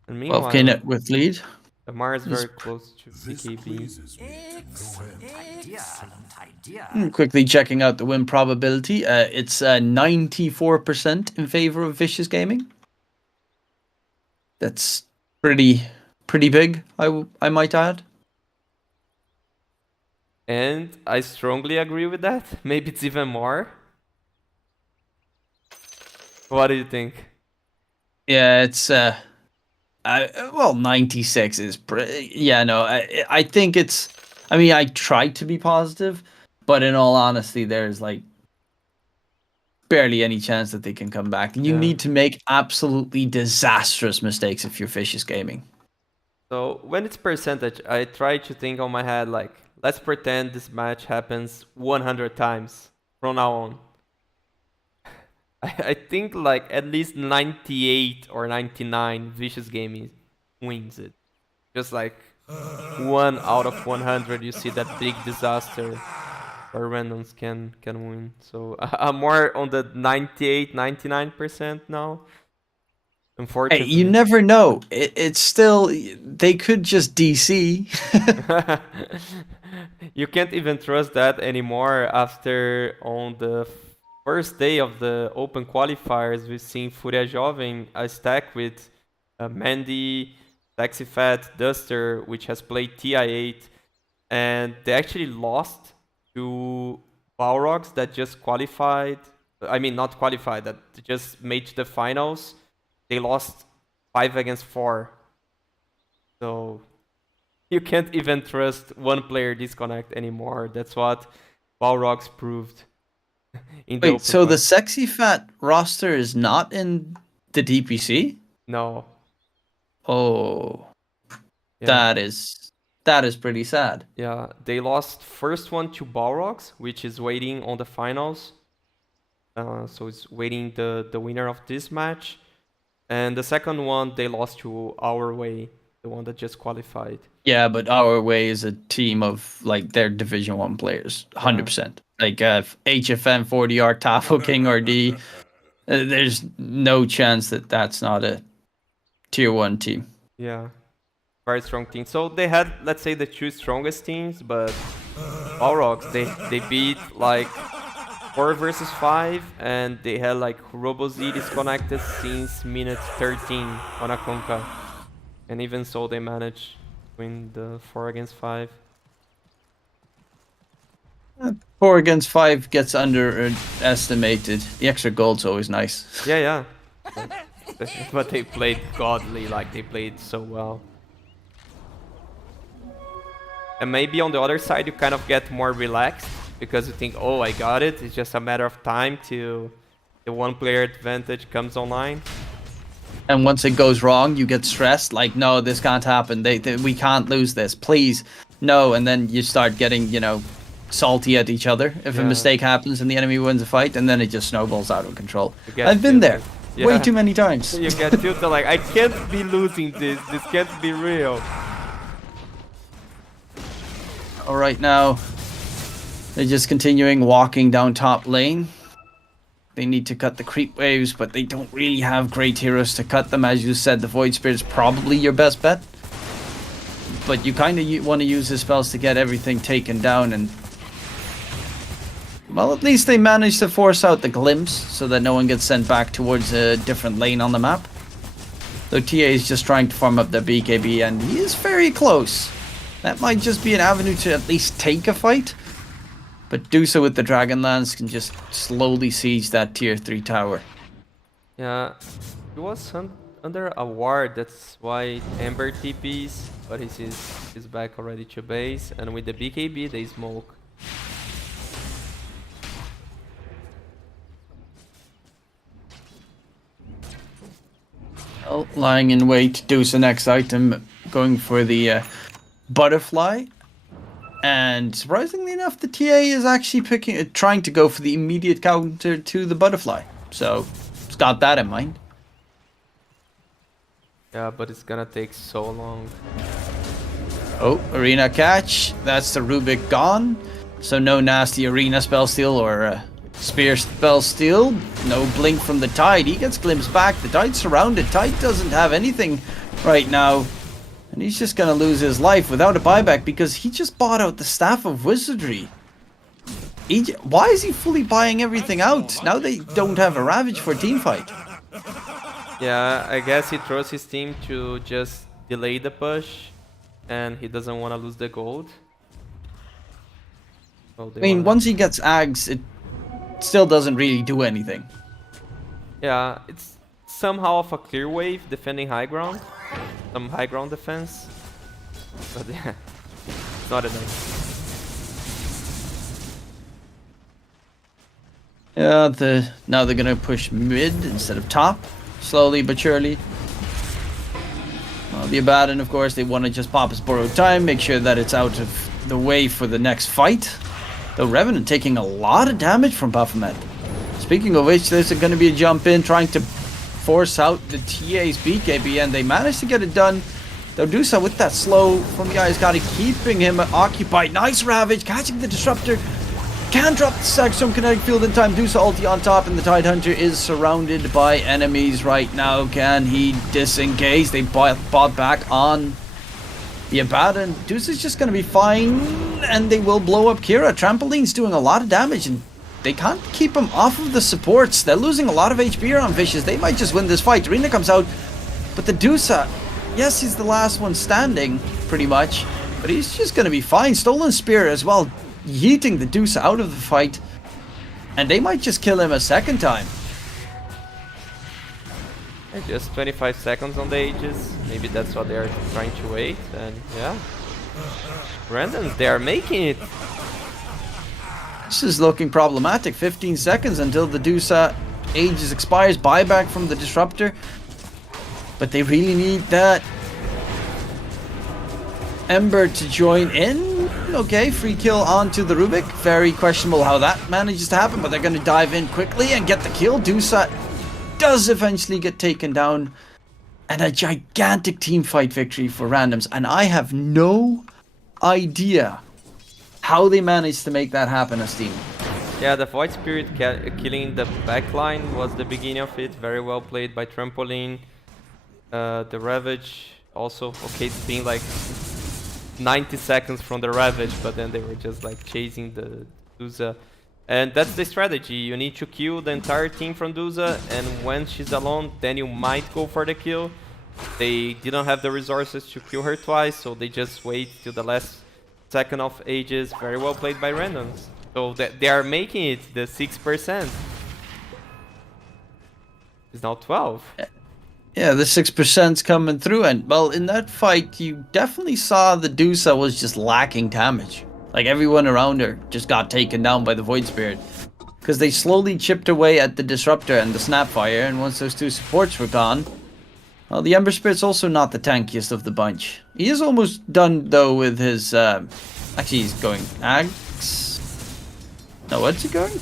And meanwhile, 12k net with lead. the Mars is very close to This BKB. pleases me. No hand. Quickly checking out the win probability. It's 94% in favor of Vicious Gaming. That's pretty big, I might add. And I strongly agree with that. Maybe it's even more. What do you think? Yeah, it's well, 96 is I think it's. I mean, I tried to be positive, but in all honesty, there's like barely any chance that they can come back. You need to make absolutely disastrous mistakes if you're Vicious Gaming. So when it's percentage, I try to think on my head like, let's pretend this match happens 100 times from now on. I think like at least 98 or 99 Vicious Gaming wins it. Just like 1 out of 100 you see that big disaster where randoms can win. So I'm more on the 98, 99% now. Unfortunately. Hey, you never know. It's still, they could just DC. You can't even trust that anymore after on the first day of the open qualifiers, we've seen Fúria Jovem a stack with Mandy, Sexy Fat, Duster, which has played TI8, and they actually lost to Balrogs that just qualified. I mean, not qualified, that just made the finals. They lost 5 against 4. So you can't even trust one player disconnect anymore. That's what Balrogs proved. Wait, so the Sexy Fat roster is not in the DPC? No. Oh, Yeah. that is pretty sad. Yeah, they lost first one to Balrogs, which is waiting on the finals. So it's waiting the winner of this match. And the second one, they lost to Our Way, the one that just qualified. Yeah, but Our Way is a team of like their Division 1 players, 100%. Like HFN, 40R, Tafo, King, RD. There's no chance that that's not a tier 1 team. Yeah, very strong team. So they had, let's say, the 2 strongest teams, but Balrogs, they beat like 4 versus 5, and they had like RoboZ disconnected since minute 13 on a Conca. And even so, they managed to win the 4 against 5. 4 against 5 gets underestimated. The extra gold's always nice. Yeah. But they played godly, like they played so well. And maybe on the other side, you kind of get more relaxed because you think, oh, I got it. It's just a matter of time till the one player advantage comes online. And once it goes wrong, you get stressed. Like, no, this can't happen. We can't lose this. Please, no. And then you start getting, salty at each other if a mistake happens and the enemy wins a fight, and then it just snowballs out of control. I've been there way too many times. You get tilted like, I can't be losing this. This can't be real. All right, now they're just continuing walking down top lane. They need to cut the creep waves, but they don't really have great heroes to cut them. As you said, the Void Spirit is probably your best bet. But you kind of want to use his spells to get everything taken down. And well, at least they managed to force out the glimpse so that no one gets sent back towards a different lane on the map. Though TA is just trying to farm up their BKB, and he is very close. That might just be an avenue to at least take a fight. But Dusa with the Dragonlance can just slowly siege that tier 3 tower. Yeah, he was under a ward, that's why Ember TPs, but he's back already to base, and with the BKB they smoke. Well, lying in wait, Dusa next item, going for the butterfly. And surprisingly enough, the TA is actually trying to go for the immediate counter to the butterfly. So, it's got that in mind. Yeah, but it's gonna take so long. Oh, arena catch. That's the Rubik gone. So no nasty arena spell steal or spear spell steal. No blink from the Tide. He gets glimpsed back. The Tide's surrounded. Tide doesn't have anything right now. And he's just gonna lose his life without a buyback because he just bought out the Staff of Wizardry. Why is he fully buying everything out? Now they don't have a Ravage for teamfight. Yeah, I guess he trusts his team to just delay the push, and he doesn't want to lose the gold. So I mean, once he gets Ags, it still doesn't really do anything. Yeah, it's somehow of a clear wave defending high ground. Some high ground defense. But yeah, it's not enough. Yeah, now they're gonna push mid instead of top. Slowly but surely. Well, the Abaddon, of course, they want to just pop his borrowed time, make sure that it's out of the way for the next fight. Though Revenant taking a lot of damage from Baphomet. Speaking of which, there's going to be a jump in, trying to force out the TA's BKB, and they managed to get it done. They'll do so with that slow from the Iskadi, keeping him occupied. Nice Ravage, catching the Disruptor. Can drop the Saxon Kinetic Field in time. Dusa ulti on top, and the Tidehunter is surrounded by enemies right now. Can he disengage? They bought back on the Abaddon. Dusa's just going to be fine, and they will blow up Kira. Trampoline's doing a lot of damage, and they can't keep him off of the supports. They're losing a lot of HP on Vicious. They might just win this fight. Rina comes out, but the Dusa, yes, he's the last one standing, pretty much, but he's just going to be fine. Stolen Spear as well, yeeting the Dusa out of the fight, and they might just kill him a second time. Just 25 seconds on the Aegis. Maybe that's what they're trying to wait. And yeah, Randoms, they are making it. This is looking problematic. 15 seconds until the Dusa Aegis expires. Buyback from the Disruptor, but they really need that Ember to join in. Okay, free kill onto the Rubik. Very questionable how that manages to happen, but they're going to dive in quickly and get the kill. Dusa does eventually get taken down, and a gigantic teamfight victory for Randoms. And I have no idea how they managed to make that happen, Astini. Yeah, the Void Spirit killing the backline was the beginning of it. Very well played by Trampoline. The Ravage also, okay, it's been like 90 seconds from the Ravage, but then they were just like chasing the Dusa. And that's the strategy. You need to kill the entire team from Dusa, and when she's alone, then you might go for the kill. They didn't have the resources to kill her twice, so they just wait till the last second of Aegis. Very well played by Randoms. So they are making it the 6%. It's now 12. Yeah, the 6%'s coming through, and well, in that fight, you definitely saw the Dusa was just lacking damage. Like, everyone around her just got taken down by the Void Spirit, because they slowly chipped away at the Disruptor and the Snapfire, and once those two supports were gone, well, the Ember Spirit's also not the tankiest of the bunch. He is almost done, though, with his, actually, he's going Axe. No, what's he going?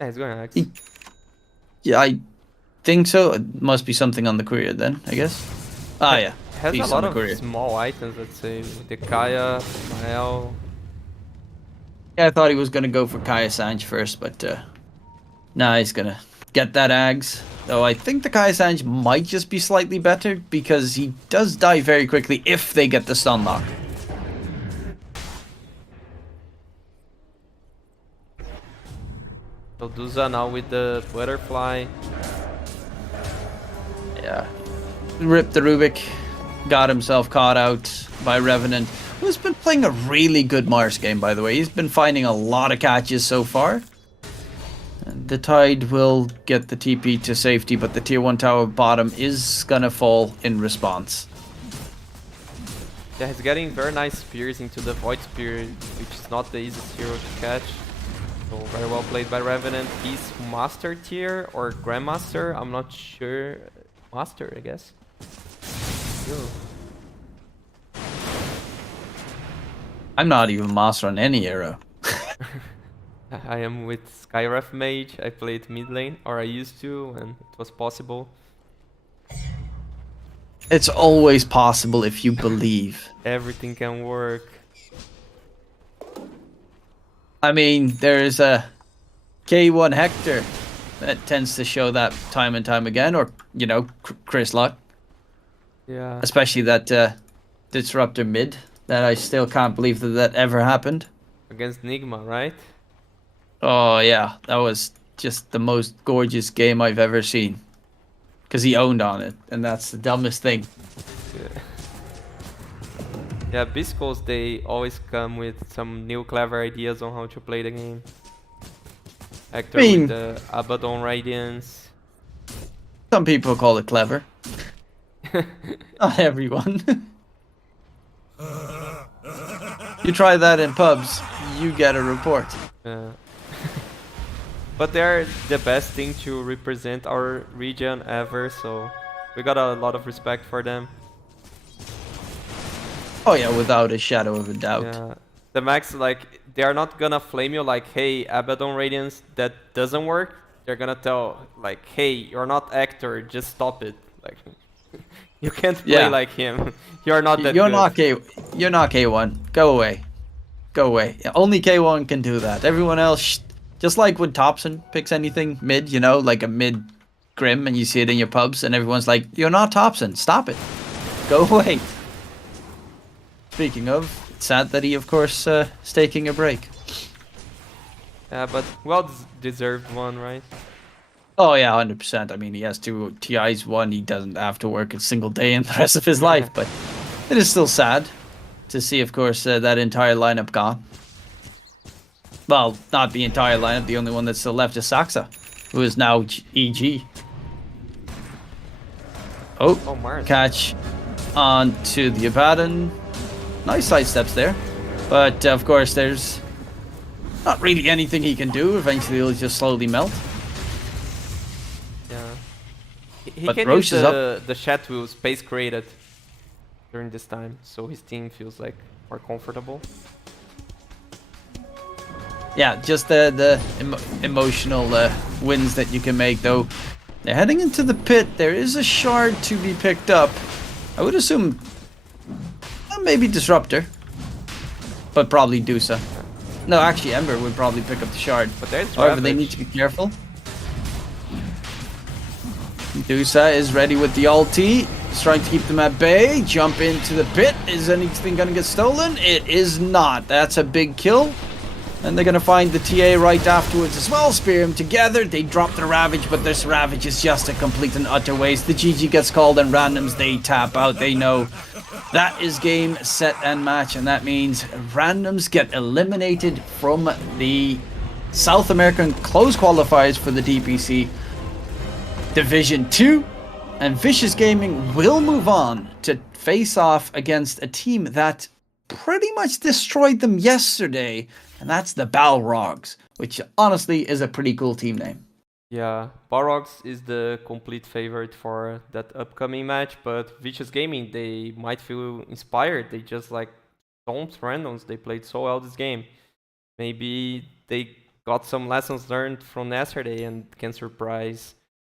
Yeah, he's going Axe. Yeah, I think so. It must be something on the courier then, I guess. Ah, yeah. Has a lot of small items, let's say, with the Kaya, Mael. Yeah, I thought he was going to go for Kaya Sange first, but nah, he's going to get that Ags. Though I think the Kaya Sange might just be slightly better, because he does die very quickly if they get the stun lock. So Dusa now with the Butterfly. Yeah. Rip the Rubik. Got himself caught out. by Revenant, who's been playing a really good Mars game, by the way. He's been finding a lot of catches so far. And the Tide will get the TP to safety, but the tier 1 tower bottom is gonna fall in response. Yeah, he's getting very nice spears into the Void Spear, which is not the easiest hero to catch. So very well played by Revenant. He's Master tier or Grandmaster, I'm not sure. Master, I guess. Ew. I'm not even Master on any hero. I am with Skyref Mage. I played mid lane, or I used to when it was possible. It's always possible if you believe. Everything can work. I mean, there's a K1 Hector that tends to show that time and time again, or, you know, Chris Luck. Yeah. Especially that Disruptor mid, that I still can't believe that ever happened. Against Nigma, right? Oh yeah, that was just the most gorgeous game I've ever seen. Because he owned on it, and that's the dumbest thing. Yeah, Biscos, they always come with some new clever ideas on how to play the game. Hector with the Abaddon Radiance. Some people call it clever. Not everyone. You try that in pubs, you get a report. Yeah. But they're the best thing to represent our region ever, so we got a lot of respect for them. Oh yeah, without a shadow of a doubt. Yeah. The max, like, they are not gonna flame you like, hey, Abaddon Radiance, that doesn't work. They're gonna tell, like, hey, you're not Hector, just stop it. Like, you can't play like him. You're not that you're good. You're not K1. Go away. Go away. Only K1 can do that. Everyone else, just like when Thompson picks anything mid, you know, like a mid Grim, and you see it in your pubs, and everyone's like, you're not Thompson. Stop it. Go away. Speaking of, it's sad that he, of course, is taking a break. Yeah, but well deserved one, right? Oh yeah, 100%. I mean, he has 2 TIs. One, he doesn't have to work a single day in the rest of his life, but it is still sad to see, of course, that entire lineup gone. Well, not the entire lineup. The only one that's still left is Saxa, who is now EG. Oh, Mars. Catch on to the Abaddon. Nice side steps there. But, of course, there's not really anything he can do. Eventually, he'll just slowly melt. Yeah. He But can Roche use is up. the chat wheel space created during this time, so his team feels like more comfortable. Yeah, just the emotional wins that you can make, though. They're heading into the pit. There is a shard to be picked up. I would assume maybe Disruptor, but probably Dusa. No, actually, Ember would probably pick up the shard. But there's However, Ravage. they need to be careful. Dusa is ready with the ulti. He's trying to keep them at bay. Jump into the pit. Is anything going to get stolen? It is not. That's a big kill. And they're going to find the TA right afterwards as well. Spear him together. They drop the Ravage, but this Ravage is just a complete and utter waste. The GG gets called and randoms, they tap out. They know that is game, set, and match. And that means randoms get eliminated from the South American Closed Qualifiers for the DPC Division 2. And Vicious Gaming will move on to face off against a team that pretty much destroyed them yesterday, and that's the Balrogs, which honestly is a pretty cool team name. Yeah, Balrogs is the complete favorite for that upcoming match, but Vicious Gaming, they might feel inspired. They just like stomped randoms. They played so well this game. Maybe they got some lessons learned from yesterday and can surprise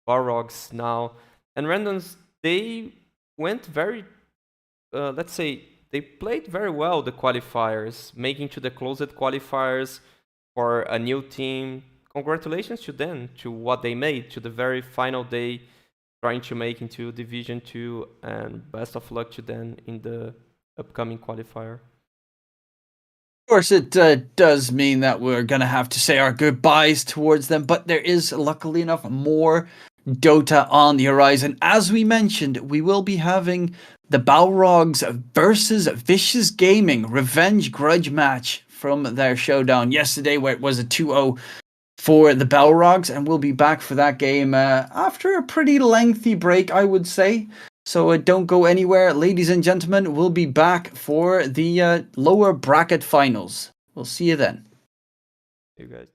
Balrogs now. And randoms, they went very, let's say, they played very well the qualifiers, making to the closed qualifiers for a new team. Congratulations to them, to what they made, to the very final day, trying to make into Division 2, and best of luck to them in the upcoming qualifier. Of course, it does mean that we're going to have to say our goodbyes towards them, but there is, luckily enough, more Dota on the horizon. As we mentioned, we will be having the Balrogs versus Vicious Gaming revenge grudge match from their showdown yesterday, where it was a 2-0 for the Balrogs, and we'll be back for that game after a pretty lengthy break, I would say. So don't go anywhere, ladies and gentlemen. We'll be back for the lower bracket finals. We'll see you then. You guys.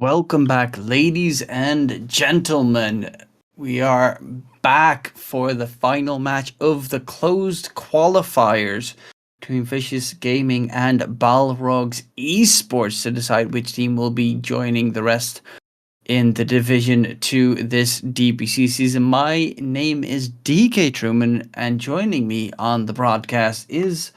Welcome back, ladies and gentlemen. We are back for the final match of the closed qualifiers between Vicious Gaming and Balrogs Esports to decide which team will be joining the rest in the Division 2 this DPC season. My name is DKTruman, and joining me on the broadcast is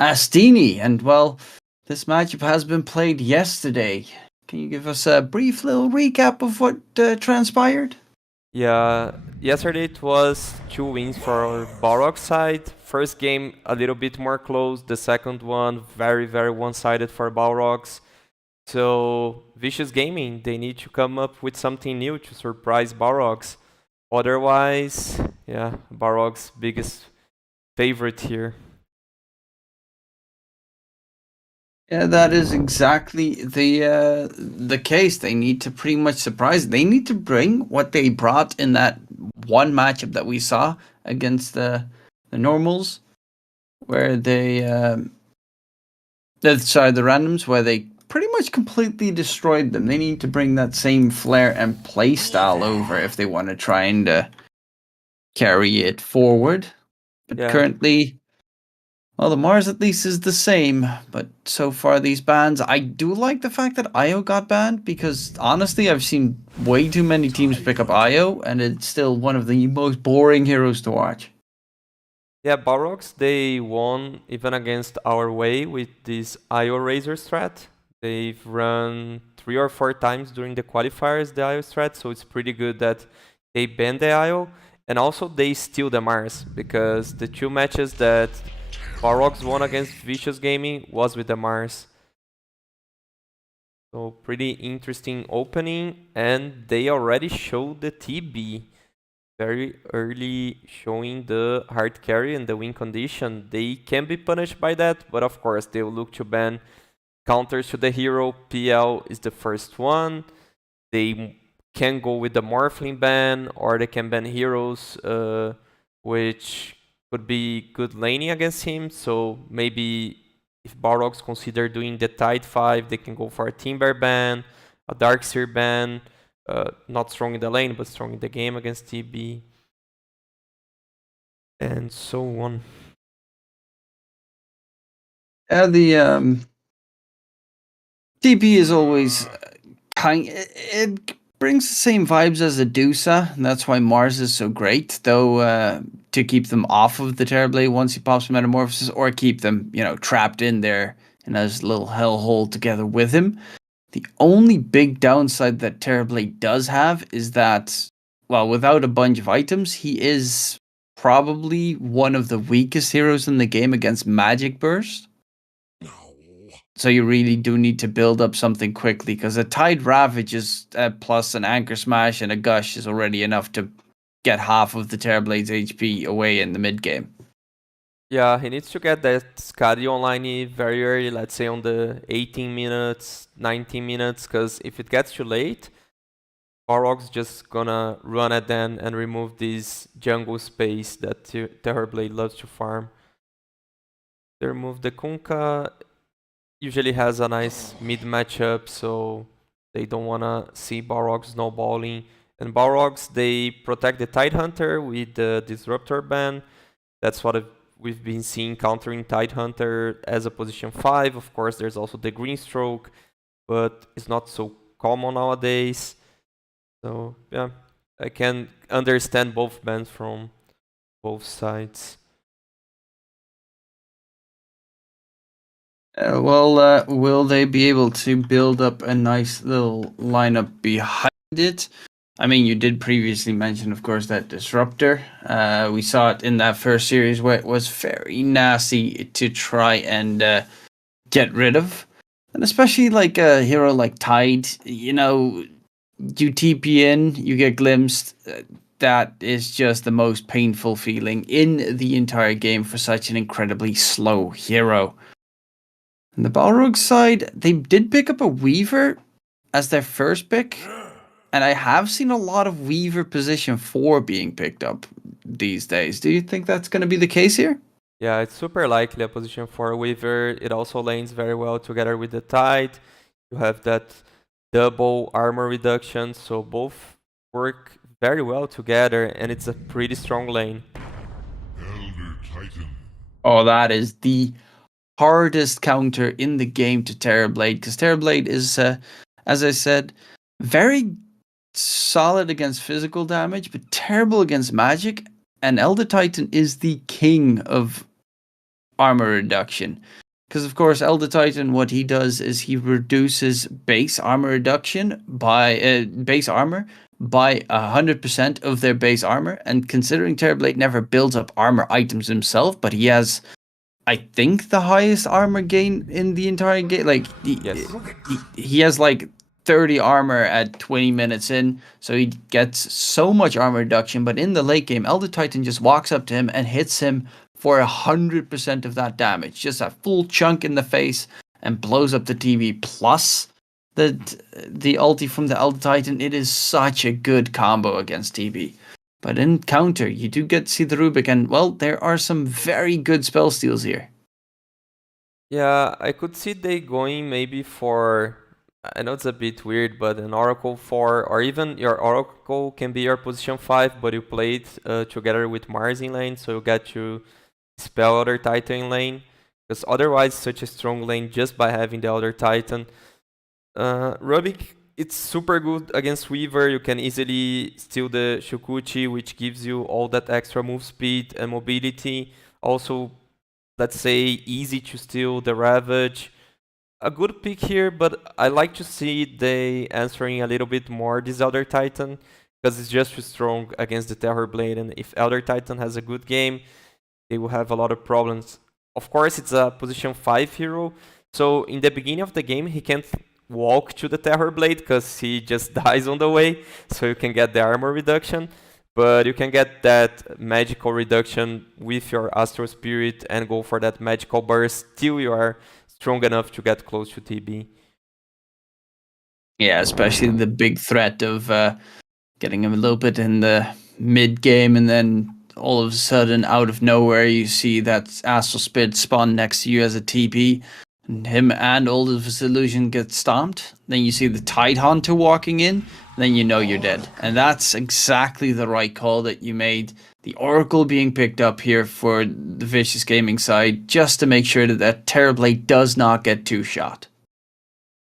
Astini. And well, this matchup has been played yesterday. Can you give us a brief little recap of what transpired? Yeah, yesterday it was 2 wins for Balrog side. First game a little bit more close. The second one very, very one-sided for Balrogs. So Vicious Gaming, they need to come up with something new to surprise Balrogs. Otherwise, yeah, Balrogs' biggest favorite here. Yeah, that is exactly the case. They need to pretty much surprise. They need to bring what they brought in that one matchup that we saw against the normals, where the randoms, where they pretty much completely destroyed them. They need to bring that same flair and play style over if they want to try and carry it forward. But currently, well, the Mars at least is the same, but so far these bans, I do like the fact that Io got banned, because honestly I've seen way too many teams pick up Io, and it's still one of the most boring heroes to watch. Yeah, Balrogs, they won even against our way with this Io Razor strat. They've run 3 or 4 times during the qualifiers the Io strat, so it's pretty good that they banned the Io, and also they steal the Mars, because the 2 matches that Balrogs won against Vicious Gaming was with the Mars. So pretty interesting opening, and they already showed the TB. Very early showing the hard carry and the win condition. They can be punished by that, but of course they will look to ban counters to the hero. PL is the first one. They can go with the Morphling ban, or they can ban heroes, which could be good laning against him. So maybe if Balrogs consider doing the Tide 5, they can go for a Timber ban, a Darkseer ban. Not strong in the lane, but strong in the game against TB. And so on. The TB is always it brings the same vibes as a Dusa, and that's why Mars is so great, though, to keep them off of the Terrorblade once he pops Metamorphosis, or keep them, trapped in there in his little hellhole together with him. The only big downside that Terrorblade does have is that, well, without a bunch of items, he is probably one of the weakest heroes in the game against Magic Burst. So you really do need to build up something quickly, because a Tide Ravage is plus an Anchor Smash and a Gush is already enough to get half of the Terrorblade's HP away in the mid game. Yeah, he needs to get that Skadi online very early, let's say on the 18 minutes, 19 minutes, because if it gets too late, Balrog's just gonna run at them and remove this jungle space that Terrorblade loves to farm. They remove the Kunkka. Usually has a nice mid matchup, so they don't wanna see Balrogs snowballing. And Balrogs, they protect the Tidehunter with the Disruptor ban. That's what we've been seeing, countering Tidehunter as a position 5. Of course, there's also the Green Stroke, but it's not so common nowadays. So yeah, I can understand both bans from both sides. Will they be able to build up a nice little lineup behind it? I mean, you did previously mention, of course, that Disruptor. We saw it in that first series where it was very nasty to try and get rid of. And especially like a hero like Tide, you TP in, you get glimpsed. That is just the most painful feeling in the entire game for such an incredibly slow hero. On the Balrog side, they did pick up a Weaver as their first pick, and I have seen a lot of Weaver position 4 being picked up these days. Do you think that's going to be the case here? Yeah, it's super likely a position 4 Weaver. It also lanes very well together with the Tide. You have that double armor reduction, so both work very well together, and it's a pretty strong lane. Elder Titan. Oh, that is the hardest counter in the game to Terrorblade, because Terrorblade is, as I said, very solid against physical damage, but terrible against magic. And Elder Titan is the king of armor reduction. Because, of course, Elder Titan, what he does is he reduces base armor reduction by base armor by 100% of their base armor. And considering Terrorblade never builds up armor items himself, but he has, I think, the highest armor gain in the entire game. Like, he has like 30 armor at 20 minutes in, so he gets so much armor reduction. But in the late game, Elder Titan just walks up to him and hits him for 100% of that damage, just a full chunk in the face, and blows up the TV. Plus the ulti from the Elder Titan, it is such a good combo against TV. But in counter, you do get to see the Rubik, and well, there are some very good spell steals here. Yeah, I could see they going maybe for, I know it's a bit weird, but an Oracle 4, or even your Oracle can be your position 5, but you play it together with Mars in lane, so you get to spell Elder Titan in lane, because otherwise such a strong lane just by having the Elder Titan. Rubik, it's super good against Weaver. You can easily steal the Shukuchi, which gives you all that extra move speed and mobility. Also, let's say, easy to steal the Ravage. A good pick here, but I like to see they answering a little bit more this Elder Titan, because it's just too strong against the Terrorblade, and if Elder Titan has a good game, they will have a lot of problems. Of course, it's a position 5 hero, so in the beginning of the game, he can't walk to the Terrorblade because he just dies on the way, so you can get the armor reduction, but you can get that magical reduction with your Astral Spirit and go for that magical burst till you are strong enough to get close to TB. Yeah, especially the big threat of getting him a little bit in the mid game, and then all of a sudden, out of nowhere, you see that Astral Spirit spawn next to you as a TP, and him and all of his illusion get stomped. Then you see the Tide Hunter walking in, then you know you're dead. And that's exactly the right call that you made. The Oracle being picked up here for the Vicious Gaming side, just to make sure that that Terrorblade does not get two-shot.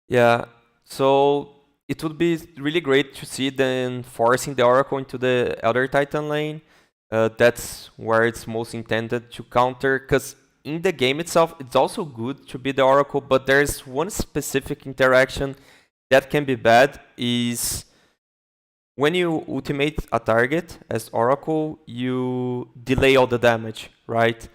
Yeah, so it would be really great to see them forcing the Oracle into the Elder Titan lane. That's where it's most intended to counter, because in the game itself, it's also good to be the Oracle, but there's one specific interaction that can be bad, is when you ultimate a target as Oracle, you delay all the damage, right?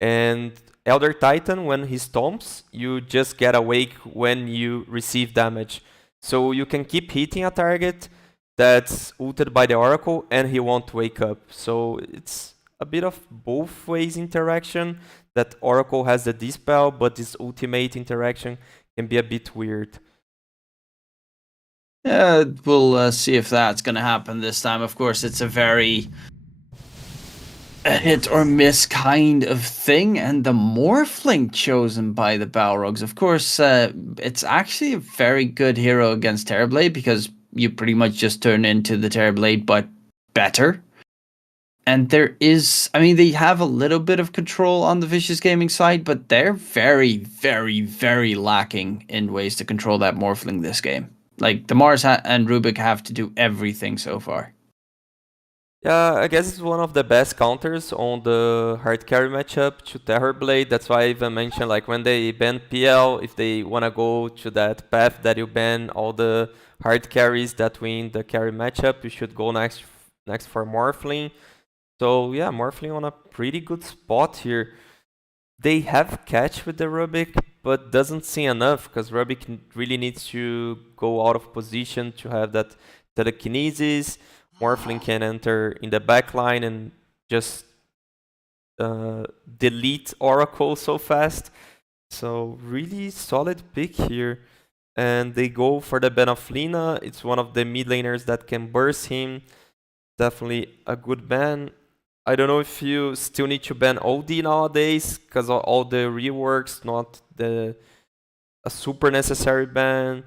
And Elder Titan, when he stomps, you just get awake when you receive damage. So you can keep hitting a target that's ulted by the Oracle and he won't wake up. So it's a bit of both ways interaction, that Oracle has the dispel, but this ultimate interaction can be a bit weird. We'll see if that's going to happen this time. Of course, it's a very hit or miss kind of thing, and the Morphling chosen by the Balrogs, of course, it's actually a very good hero against Terrorblade, because you pretty much just turn into the Terrorblade, but better. And there is, I mean, they have a little bit of control on the Vicious Gaming side, but they're very, very, very lacking in ways to control that Morphling this game. Like, the Mars and Rubik have to do everything so far. Yeah, I guess it's one of the best counters on the hard carry matchup to Terrorblade. That's why I even mentioned, like, when they ban PL, if they want to go to that path that you ban all the hard carries that win the carry matchup, you should go next for Morphling. So yeah, Morphling on a pretty good spot here. They have catch with the Rubik, but doesn't seem enough, because Rubik really needs to go out of position to have that telekinesis. Morphling can enter in the backline and just delete Oracle so fast. So really solid pick here. And they go for the ban of Lina. It's one of the mid laners that can burst him. Definitely a good ban. I don't know if you still need to ban OD nowadays, because all the reworks, not a super necessary ban.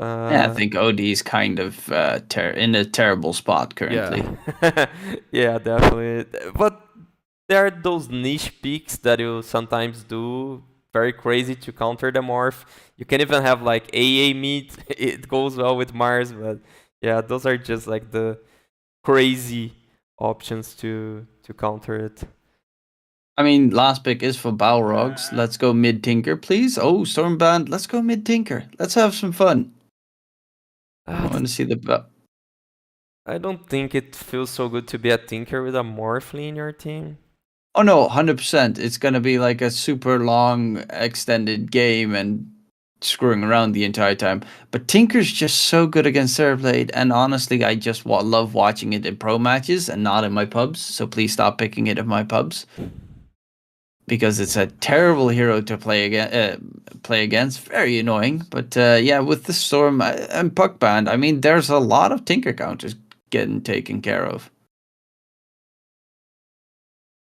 Yeah, I think OD is kind of in a terrible spot currently. Yeah, yeah, definitely. But there are those niche picks that you sometimes do, very crazy to counter the morph. You can even have like AA mid, it goes well with Mars, but yeah, those are just like the crazy options to counter it. I mean, last pick is for Balrogs. Let's go mid Tinker, please. Oh, Stormband, let's go mid Tinker. Let's have some fun. I want to see the. I don't think it feels so good to be a Tinker with a Morphling in your team. Oh no, 100%. It's gonna be like a super long, extended game and screwing around the entire time. But Tinker's just so good against Serblade, and honestly, I just love watching it in pro matches and not in my pubs. So please stop picking it in my pubs because it's a terrible hero to play against. Very annoying. But yeah, with the Storm and Puck Band, I mean, there's a lot of Tinker counters getting taken care of.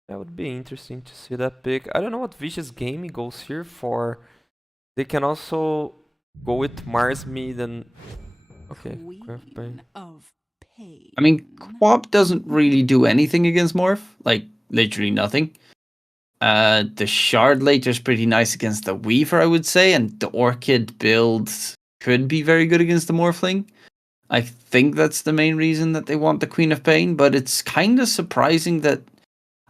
That would be interesting to see that pick. I don't know what Vicious Gaming goes here for. They can also go with Mars mid and okay. I mean, Quap doesn't really do anything against Morph, like literally nothing. The Shard later is pretty nice against the Weaver, I would say, and the Orchid build could be very good against the Morphling. I think that's the main reason that they want the Queen of Pain, but it's kind of surprising that.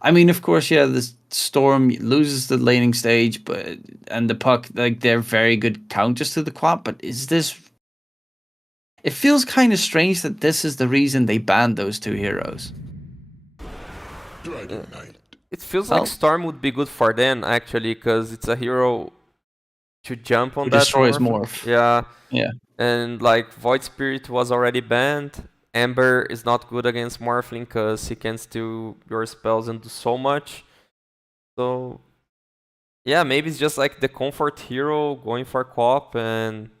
I mean, of course, yeah, the Storm loses the laning stage, and the Puck, like, they're very good counters to the Quap, but is this. It feels kind of strange that this is the reason they banned those two heroes. It feels like Storm would be good for them, actually, because it's a hero to jump on that destroys morph. Yeah. Yeah. And, like, Void Spirit was already banned. Ember is not good against Morphling because he can steal your spells and do so much. So, yeah, maybe it's just like the comfort hero going for co-op and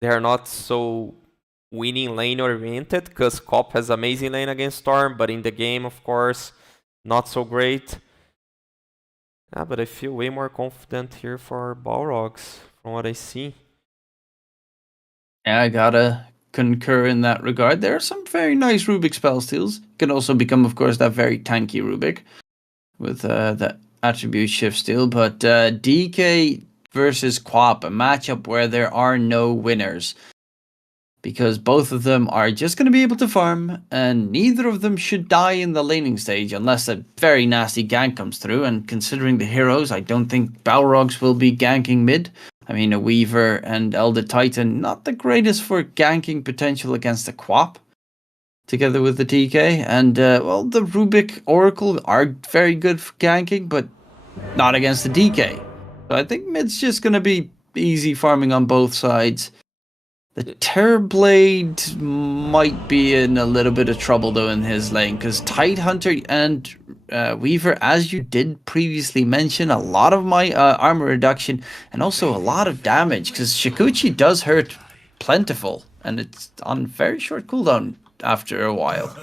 they're not so winning lane oriented because co-op has amazing lane against Storm, but in the game, of course, not so great. Yeah, but I feel way more confident here for Balrogs from what I see. Yeah, I gotta concur in that regard. There are some very nice Rubik spell steals. Can also become, of course, that very tanky Rubik with the attribute shift steal. But DK versus Quap, a matchup where there are no winners. Because both of them are just going to be able to farm, and neither of them should die in the laning stage unless a very nasty gank comes through. And considering the heroes, I don't think Balrogs will be ganking mid. I mean, a Weaver and Elder Titan, not the greatest for ganking potential against the Quap, together with the TK. And, well, the Rubik Oracle are very good for ganking, but not against the DK. So I think mid's just going to be easy farming on both sides. The Terrorblade might be in a little bit of trouble, though, in his lane, because Tidehunter and Weaver, as you did previously mention, a lot of my armor reduction and also a lot of damage, because Shikuchi does hurt plentiful, and it's on very short cooldown after a while.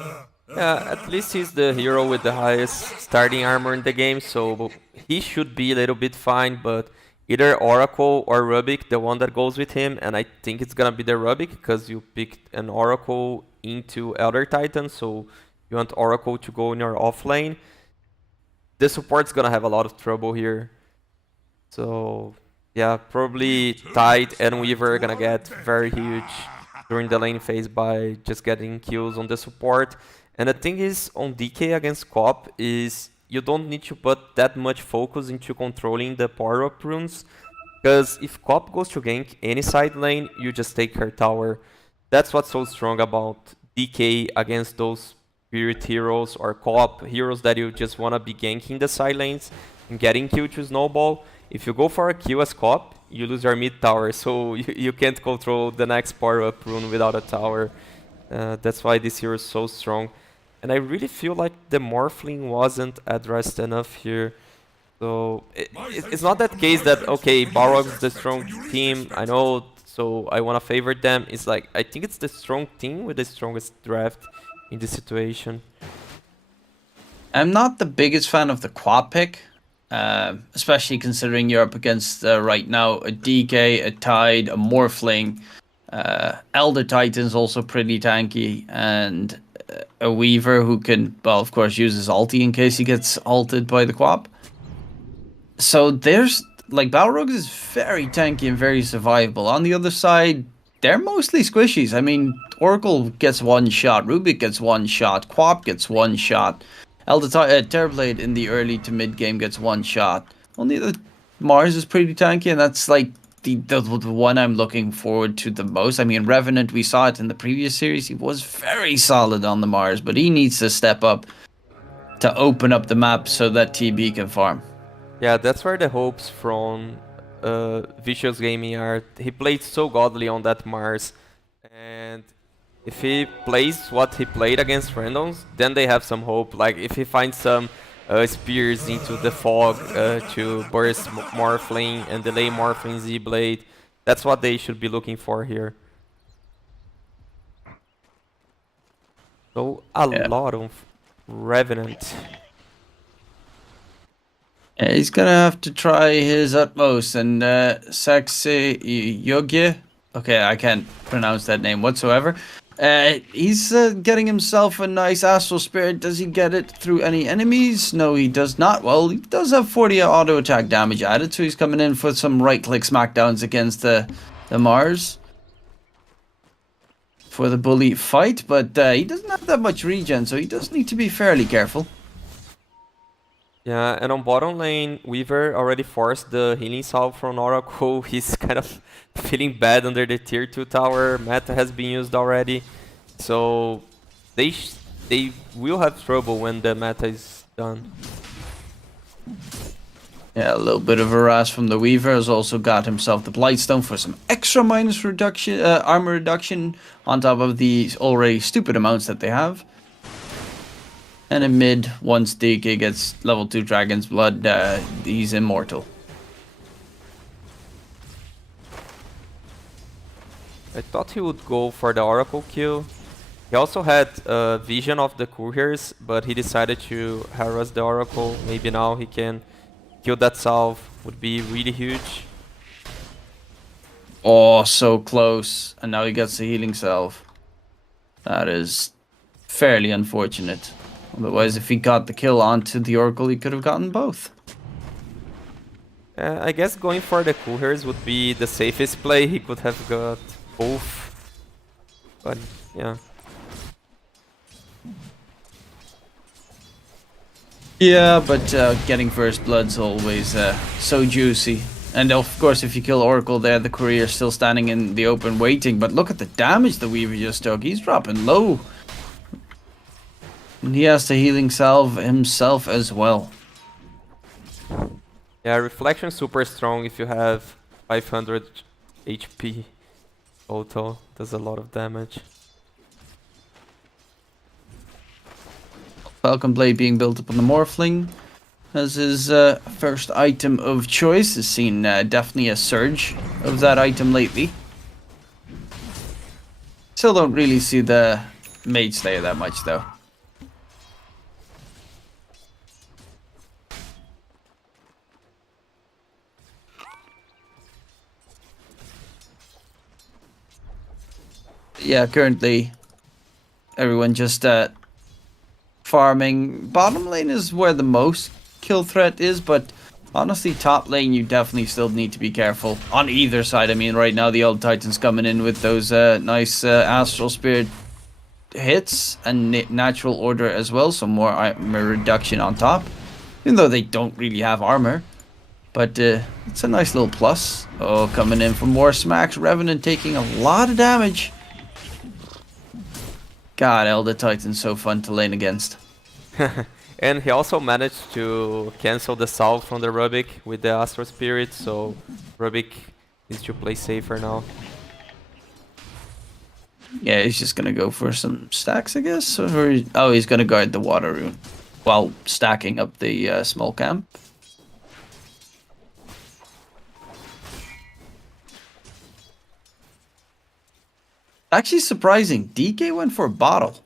Yeah, at least he's the hero with the highest starting armor in the game, so he should be a little bit fine, but either Oracle or Rubik, the one that goes with him, and I think it's gonna be the Rubik because you picked an Oracle into Elder Titan, so you want Oracle to go in your off lane. The support's gonna have a lot of trouble here. So yeah, probably Tide and Weaver are gonna get very huge during the lane phase by just getting kills on the support. And the thing is, on DK against Cop is you don't need to put that much focus into controlling the power-up runes, because if Cop goes to gank any side lane, you just take her tower. That's what's so strong about DK against those Spirit heroes or co-op heroes that you just want to be ganking the side lanes and getting kill to snowball. If you go for a kill as co-op, you lose your mid tower, so you can't control the next power-up rune without a tower. That's why this hero is so strong. And I really feel like the Morphling wasn't addressed enough here. So it's not that case that, okay, Balrogs is the strong team, I know, so I want to favor them. It's like, I think it's the strong team with the strongest draft in this situation. I'm not the biggest fan of the Quap pick. especially considering you're up against right now a DK, a Tide, a Morphling. Elder Titan's also pretty tanky, and a Weaver who can, well, of course, use his ulti in case he gets ulted by the Quap. So there's, like, Balrogs is very tanky and very survivable. On the other side, they're mostly squishies. I mean, Oracle gets one shot, Rubik gets one shot, Quap gets one shot, Terrorblade in the early to mid game gets one shot. Only the Mars is pretty tanky, and that's like the one I'm looking forward to the most. I mean, Revenant, we saw it in the previous series. He was very solid on the Mars, but he needs to step up to open up the map so that TB can farm. Yeah, that's where the hopes from Vicious Gaming are. He played so godly on that Mars, and if he plays what he played against randoms, then they have some hope. Like if he finds some spears into the fog to burst Morphling and delay Morphling Z-Blade, that's what they should be looking for here. So a lot of Revenant. Yeah, he's gonna have to try his utmost, and Saxe Yogye, okay, I can't pronounce that name whatsoever. He's getting himself a nice Astral Spirit. Does he get it through any enemies? No, he does not. Well, he does have 40 auto attack damage added, so he's coming in for some right-click smackdowns against the Mars for the bully fight, but he doesn't have that much regen, so he does need to be fairly careful. Yeah, and on bottom lane, Weaver already forced the healing salve from Oracle. He's kind of feeling bad under the tier 2 tower. Meta has been used already. So they will have trouble when the meta is done. Yeah, a little bit of harass from the Weaver. Has also got himself the Blightstone for some extra minus reduction, armor reduction on top of the already stupid amounts that they have. And in mid, once DK gets level 2 Dragon's Blood, he's immortal. I thought he would go for the Oracle kill. He also had vision of the couriers, but he decided to harass the Oracle. Maybe now he can kill that salve, would be really huge. Oh, so close. And now he gets the healing salve. That is fairly unfortunate. Otherwise, if he got the kill onto the Oracle, he could have gotten both. I guess going for the couriers would be the safest play. He could have got both. But yeah. Yeah, but getting first blood's always so juicy. And of course, if you kill Oracle there, the courier's still standing in the open waiting. But look at the damage the Weaver just took. He's dropping low. And he has the healing salve himself as well. Yeah, Reflection super strong if you have 500 HP auto. Does a lot of damage. Falcon Blade being built up on the Morphling as his first item of choice. Has seen definitely a surge of that item lately. Still don't really see the Mage Slayer that much though. Yeah, currently everyone just farming. Bottom lane is where the most kill threat is, but honestly top lane you definitely still need to be careful on either side. I mean, right now the old Titan's coming in with those nice Astral Spirit hits and natural order as well, so more armor reduction on top, even though they don't really have armor. But it's a nice little plus. Oh, coming in for more smacks. Revenant taking a lot of damage. God, Elder Titan's so fun to lane against. And he also managed to cancel the salve from the Rubik with the Astral Spirit, so Rubik needs to play safer now. Yeah, he's just gonna go for some stacks, I guess. Or oh, he's gonna guard the water rune while stacking up the small camp. Actually surprising. DK went for a bottle.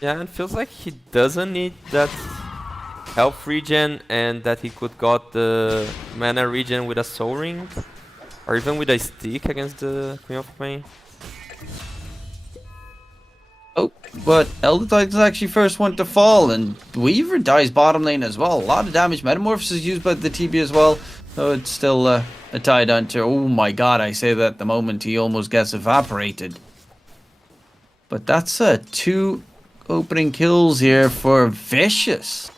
Yeah, and feels like he doesn't need that health regen and that he could got the mana regen with a soul ring or even with a stick against the Queen of Pain. Oh, but Elder Titan's actually first one to fall, and Weaver dies bottom lane as well. A lot of damage. Metamorphosis is used by the TB as well. So it's still a Tide Hunter. Oh my god, I say that the moment he almost gets evaporated. But that's 2 opening kills here for Vicious.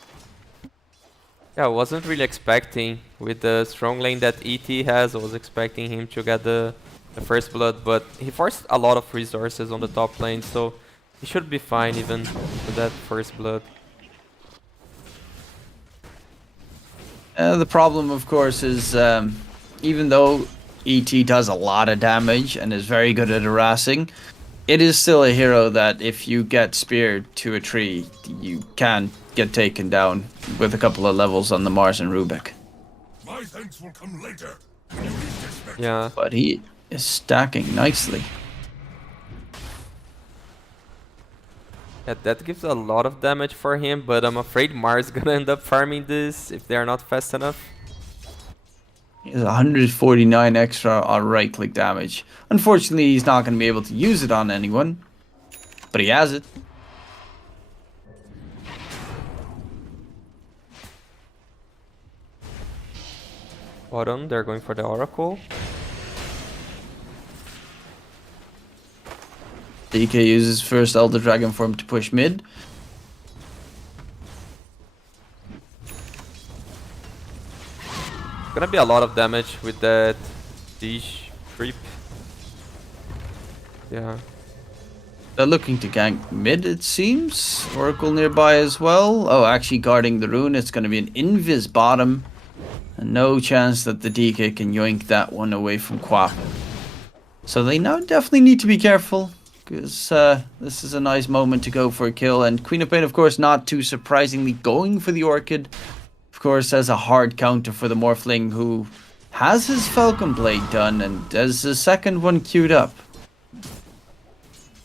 Yeah, I wasn't really expecting with the strong lane that ET has. I was expecting him to get the first blood, but he forced a lot of resources on the top lane, so he should be fine even with that first blood. The problem, of course, is even though ET does a lot of damage and is very good at harassing, it is still a hero that if you get speared to a tree, you can get taken down with a couple of levels on the Mars and Rubik. My thanks will come later. When you least expect. Yeah. But he is stacking nicely. Yeah, that gives a lot of damage for him, but I'm afraid Mars gonna end up farming this if they're not fast enough. He has 149 extra on right-click damage. Unfortunately, he's not going to be able to use it on anyone, but he has it. Bottom, they're going for the Oracle. DK uses first Elder Dragon form to push mid. Gonna be a lot of damage with that siege creep. Yeah. They're looking to gank mid, it seems. Oracle nearby as well. Oh, actually guarding the rune. It's going to be an invis bottom. And no chance that the DK can yoink that one away from Quap. So they now definitely need to be careful, because this is a nice moment to go for a kill. And Queen of Pain, of course, not too surprisingly going for the Orchid. Of course, as a hard counter for the Morphling, who has his Falcon Blade done and has the second one queued up.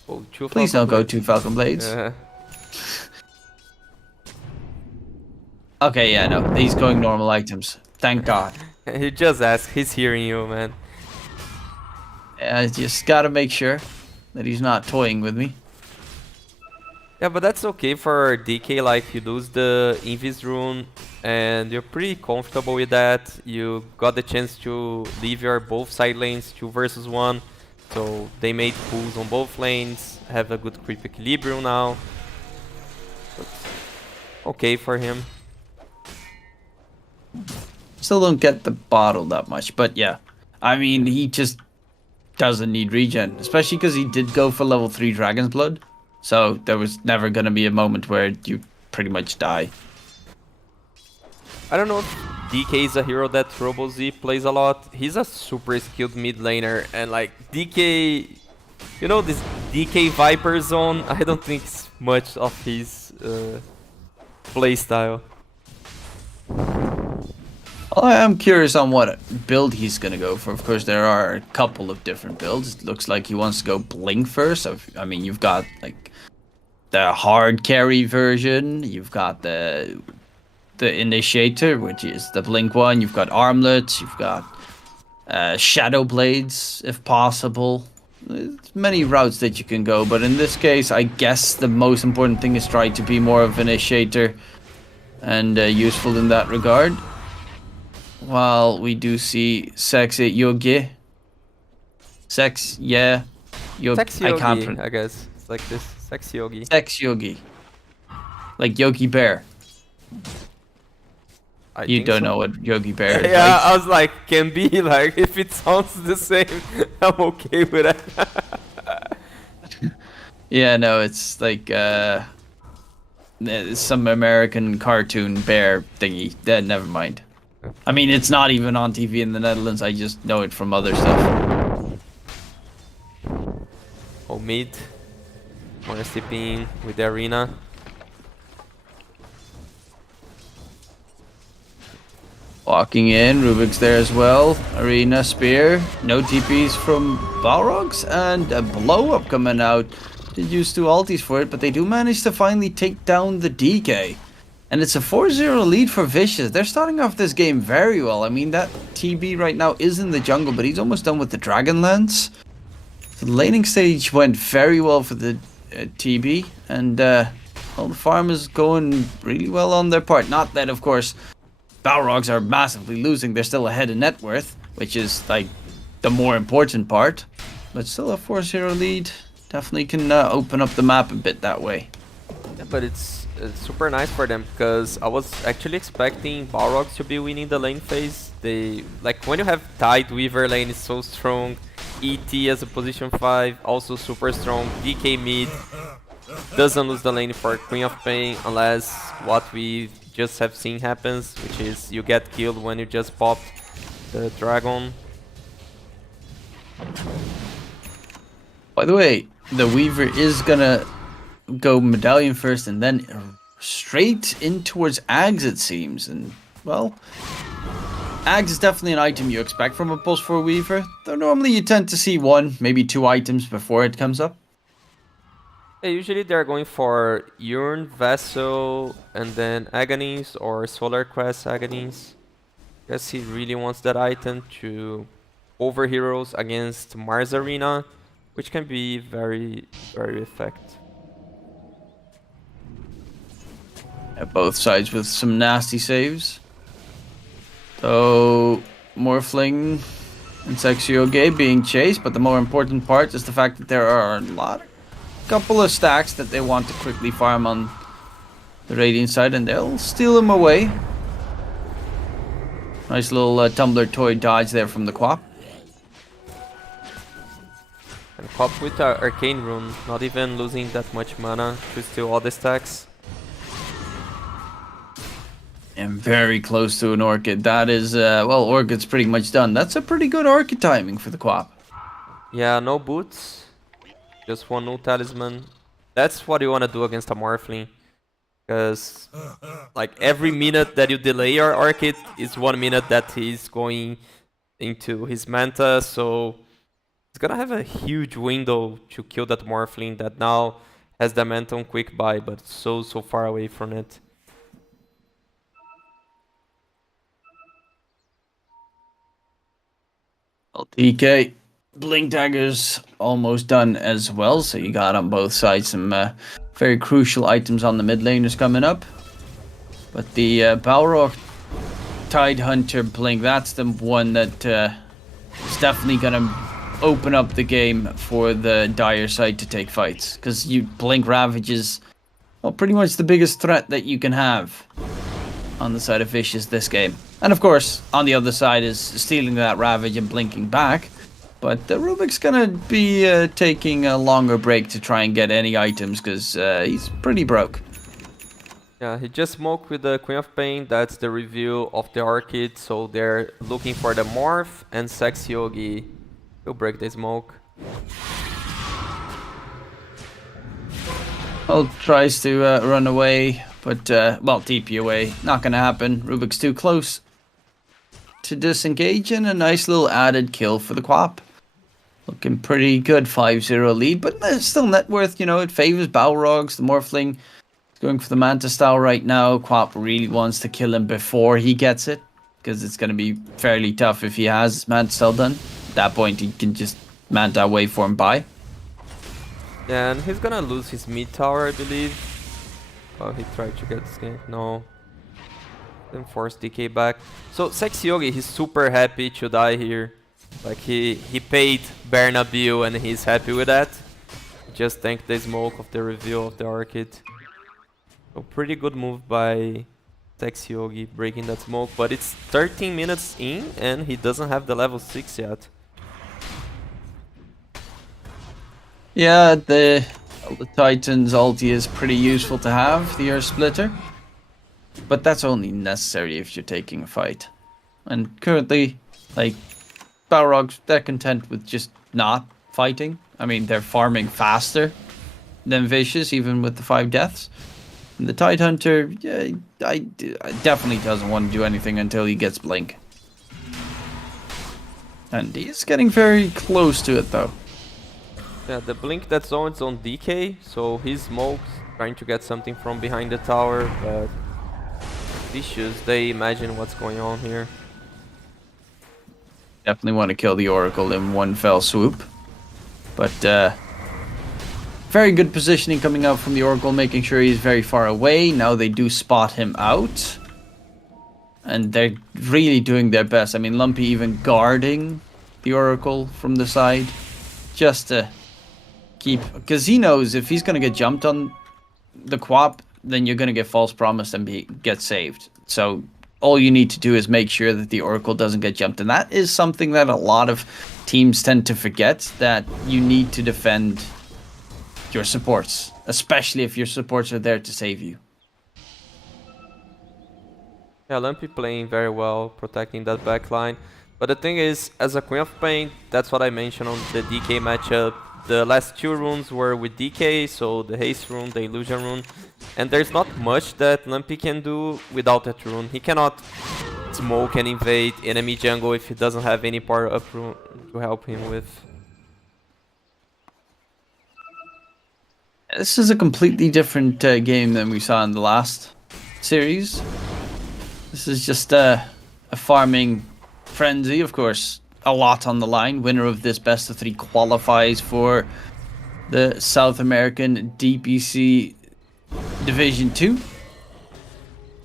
Oh, Please don't go 2 Falcon Blades. Okay, yeah, no, he's going normal items. Thank God. He just asked, he's hearing you, man. I just gotta make sure that he's not toying with me. Yeah, but that's okay for DK, like you lose the Invis rune and you're pretty comfortable with that. You got the chance to leave your both side lanes 2 versus 1. So they made pulls on both lanes, have a good creep equilibrium now. But okay for him. Still don't get the bottle that much, but yeah. I mean, he just doesn't need regen, especially because he did go for level 3 Dragon's Blood. So there was never going to be a moment where you pretty much die. I don't know if DK is a hero that RoboZ plays a lot. He's a super skilled mid laner, and like DK, you know, this DK Viper zone, I don't think it's much of his playstyle. I am curious on what build he's going to go for. Of course, there are a couple of different builds. It looks like he wants to go Blink first. So, I mean, you've got like the hard carry version. You've got the Initiator, which is the Blink one. You've got Armlets. You've got Shadow Blades, if possible. There's many routes that you can go. But in this case, I guess the most important thing is try to be more of an Initiator and useful in that regard. While we do see Sexy Yogi. Sex, yeah. Sex Yogi, I guess. It's like this. Sex Yogi. Sex Yogi. Like Yogi Bear. You don't know what Yogi Bear is. Yeah, like. I was like, can be like, if it sounds the same, I'm okay with that. Yeah, no, it's like some American cartoon bear thingy. Never mind. I mean, it's not even on TV in the Netherlands. I just know it from other stuff. Oh, mid. Wanna step in with the arena. Walking in, Rubik's there as well. Arena, Spear. No TPs from Balrogs. And a blow-up coming out. Did use 2 ultis for it, but they do manage to finally take down the DK. And it's a 4-0 lead for Vicious. They're starting off this game very well. I mean, that TB right now is in the jungle, but he's almost done with the Dragonlance. The laning stage went very well for the TB, and well, the farm is going really well on their part. Not that, of course, Balrogs are massively losing. They're still ahead in net worth, which is like the more important part. But still a 4-0 lead. Definitely can open up the map a bit that way. Yeah, but it's super nice for them, because I was actually expecting Balrogs to be winning the lane phase. They, like, when you have Tide, Weaver lane is so strong, ET as a position 5 also super strong, DK mid doesn't lose the lane for Queen of Pain unless what we just have seen happens, which is you get killed when you just pop the dragon. By the way, the Weaver is gonna go Medallion first and then straight in towards Ags, it seems. And, well, Ags is definitely an item you expect from a Pulse 4 Weaver, though normally you tend to see 1, maybe 2 items before it comes up. Yeah, usually they're going for Urn, Vessel, and then Agonies or Solar Crest Agonies. Guess he really wants that item to over heroes against Mars Arena, which can be very, very effective. At both sides with some nasty saves. So, Morphling and Sexyoge being chased, but the more important part is the fact that there are a couple of stacks that they want to quickly farm on the Radiant side, and they'll steal them away. Nice little tumbler toy dodge there from the Quap. And Quap with our Arcane Rune, not even losing that much mana to steal all the stacks. And very close to an Orchid. That is, well, Orchid's pretty much done. That's a pretty good Orchid timing for the Quap. Yeah, no boots. Just one new talisman. That's what you want to do against a Morphling. Because, like, every minute that you delay your Orchid is 1 minute that he's going into his Manta. So, he's gonna have a huge window to kill that Morphling that now has the Manta on quick buy, but so far away from it. DK, Blink Dagger's almost done as well, so you got on both sides some very crucial items on the mid laners coming up. But the Balrog Tide Hunter Blink, that's the one that is definitely going to open up the game for the Dire side to take fights. Because you Blink Ravage is, well, pretty much the biggest threat that you can have on the side of Vicious this game. And of course, on the other side is stealing that Ravage and blinking back. But Rubik's gonna be taking a longer break to try and get any items, because he's pretty broke. Yeah, he just smoked with the Queen of Pain. That's the reveal of the Orchid. So they're looking for the Morph and Sex Yogi. He'll break the smoke. Well, tries to run away, but, well, TP away. Not gonna happen. Rubik's too close to disengage, and a nice little added kill for the Quap. Looking pretty good, 5-0 lead, but still net worth, you know, it favors Balrogs. The Morphling is going for the Manta style right now. Quap really wants to kill him before he gets it, because it's going to be fairly tough if he has his Manta style done. At that point, he can just Manta waveform by. Yeah, and he's gonna lose his mid tower, I believe. Oh, he tried to get skinned. No. Then force DK back. So Sex Yogi, he's super happy to die here. Like he paid Bernabil and he's happy with that. Just thanked the smoke of the reveal of the Orchid. So pretty good move by Sex Yogi breaking that smoke, but it's 13 minutes in and he doesn't have the level 6 yet. Yeah, the Titan's ulti is pretty useful to have, the Earth Splitter. But that's only necessary if you're taking a fight. And currently, like, Balrogs, they're content with just not fighting. I mean, they're farming faster than Vicious, even with the 5 deaths. And the Tide Hunter, yeah, I definitely doesn't want to do anything until he gets Blink. And he's getting very close to it, though. Yeah, the Blink that's on, it's on DK, so he's smoked, trying to get something from behind the tower, but Vicious, they imagine what's going on here. Definitely want to kill the Oracle in one fell swoop. But very good positioning coming out from the Oracle, making sure he's very far away. Now they do spot him out. And they're really doing their best. I mean, Lumpy even guarding the Oracle from the side. Just to keep... Because he knows if he's going to get jumped on the Quap, then you're going to get false promised and get saved. So all you need to do is make sure that the Oracle doesn't get jumped. And that is something that a lot of teams tend to forget, that you need to defend your supports, especially if your supports are there to save you. Yeah, Lumpy playing very well, protecting that backline. But the thing is, as a Queen of Pain, that's what I mentioned on the DK matchup. The last two runes were with DK, so the Haste rune, the Illusion rune. And there's not much that Lumpy can do without that rune. He cannot smoke and invade enemy jungle if he doesn't have any power up rune to help him with. This is a completely different game than we saw in the last series. This is just a farming frenzy, of course. A lot on the line. Winner of this best of 3 qualifies for the South American DPC Division 2.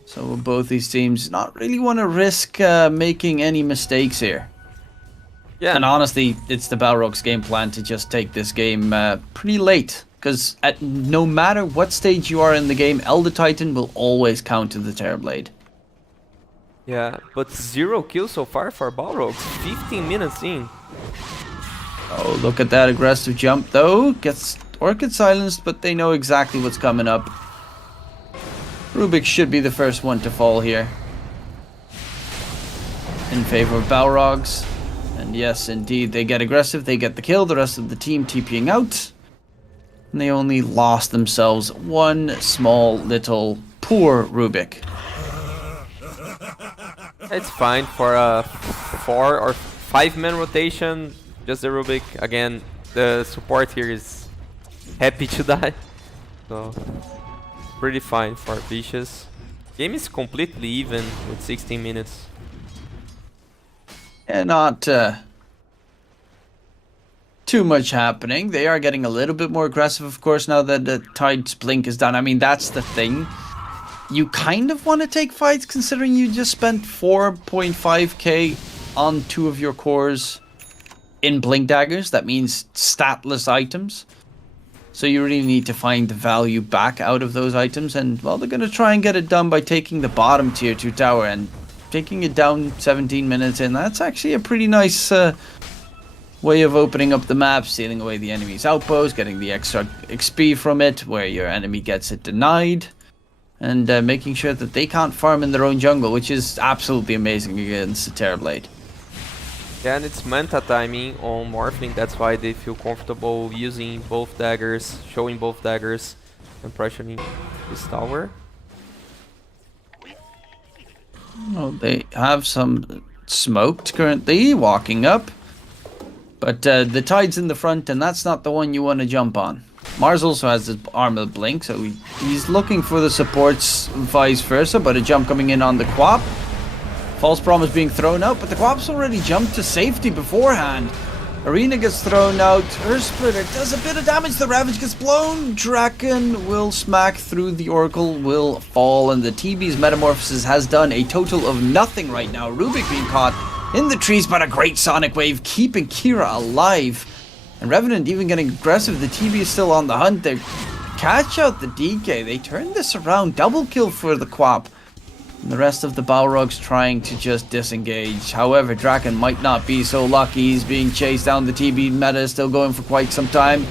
So both these teams not really want to risk making any mistakes here. Yeah. And honestly, it's the Balrogs game plan to just take this game pretty late. Because no matter what stage you are in the game, Elder Titan will always counter the Terrorblade. Yeah, but 0 kills so far for Balrogs. 15 minutes in. Oh, look at that aggressive jump though. Gets Orchid silenced, but they know exactly what's coming up. Rubik should be the first one to fall here. In favor of Balrogs. And yes, indeed, they get aggressive. They get the kill. The rest of the team TPing out. And they only lost themselves one small little poor Rubik. It's fine for a 4 or 5 man rotation. Just the Rubik. Again, the support here is happy to die. So, pretty fine for Vicious. Game is completely even with 16 minutes. Yeah, not too much happening. They are getting a little bit more aggressive, of course, now that the Tide's Blink is done. I mean, that's the thing. You kind of want to take fights considering you just spent 4.5k on 2 of your cores in Blink Daggers. That means statless items. So you really need to find the value back out of those items. And, well, they're going to try and get it done by taking the bottom tier 2 tower and taking it down 17 minutes in. That's actually a pretty nice way of opening up the map, stealing away the enemy's outpost, getting the extra XP from it, where your enemy gets it denied. And making sure that they can't farm in their own jungle, which is absolutely amazing against the Terrorblade. Yeah, and it's Manta timing on Morphling, that's why they feel comfortable using both daggers, showing both daggers, and pressuring this tower. Well, they have some smoked currently, walking up. But the Tide's in the front, and that's not the one you want to jump on. Mars also has his armor blink, so he's looking for the supports vice versa, but a jump coming in on the Quap. False Promise being thrown out, but the Quap's already jumped to safety beforehand. Arena gets thrown out, Earth Splitter does a bit of damage, the Ravage gets blown, Draken will smack through, the Oracle will fall, and the TB's Metamorphosis has done a total of nothing right now. Rubik being caught in the trees, but a great Sonic Wave keeping Kira alive. And Revenant even getting aggressive. The TB is still on the hunt. They catch out the DK. They turn this around. Double kill for the Quap. And the rest of the Balrogs trying to just disengage. However, Draken might not be so lucky. He's being chased down. The TB meta is still going for quite some time.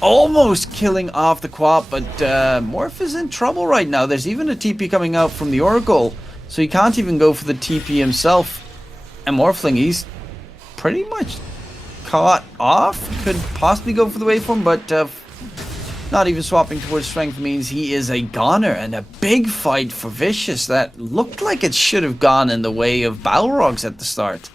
Almost killing off the Quap, but Morph is in trouble right now. There's even a TP coming out from the Oracle. So he can't even go for the TP himself. And Morphling, he's pretty much caught off. Could possibly go for the waveform, but not even swapping towards strength means he is a goner. And a big fight for Vicious that looked like it should have gone in the way of Balrogs at the start.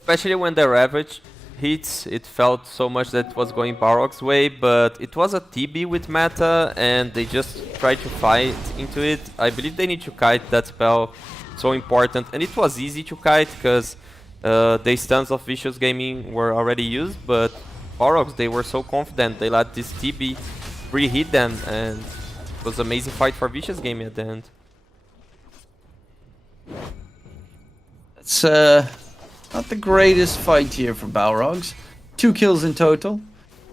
Especially when the Ravage hits, it felt so much that it was going Balrogs' way, but it was a TB with meta, and they just tried to fight into it. I believe they need to kite that spell, so important, and it was easy to kite, because the stuns of Vicious Gaming were already used, but Balrogs, they were so confident, they let this TB pre-hit them, and it was an amazing fight for Vicious Gaming at the end. It's not the greatest fight here for Balrogs. 2 kills in total.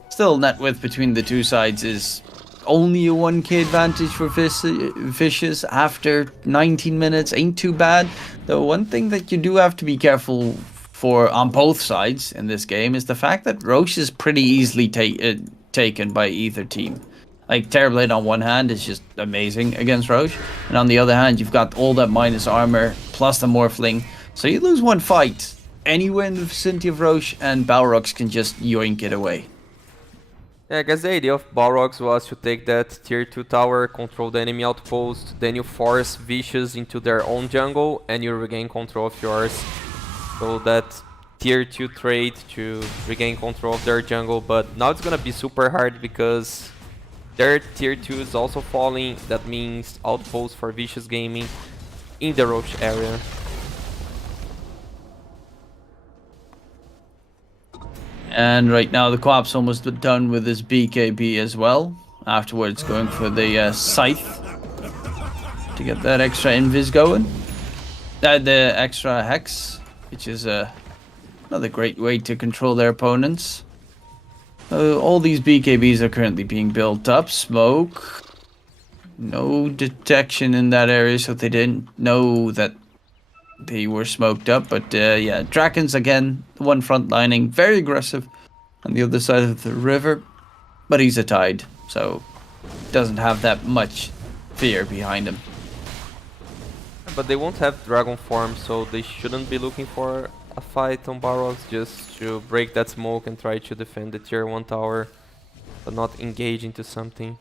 Still, net width between the two sides is only a 1k advantage for Vicious after 19 minutes. Ain't too bad. Though one thing that you do have to be careful for on both sides in this game is the fact that Roche is pretty easily taken by either team. Like, Terrorblade on one hand is just amazing against Roche, and on the other hand you've got all that minus armor plus the Morphling. So you lose one fight anywhere in the vicinity of Roche and Balrogs can just yoink it away. Yeah, I guess the idea of Balrogs was to take that tier 2 tower, control the enemy outpost, then you force Vicious into their own jungle and you regain control of yours. So that tier 2 trade to regain control of their jungle, but now it's gonna be super hard because their tier 2 is also falling. That means outpost for Vicious Gaming in the Roche area. And right now the Co-op's almost done with his BKB as well. Afterwards going for the Scythe to get that extra invis going. The extra Hex, which is another great way to control their opponents. All these BKBs are currently being built up. Smoke. No detection in that area, so they didn't know that they were smoked up. But yeah, Drakens again, the one frontlining, very aggressive on the other side of the river. But he's a Tide, so doesn't have that much fear behind him. But they won't have Dragon form, so they shouldn't be looking for a fight on Balrogs, just to break that smoke and try to defend the tier 1 tower, but not engage into something.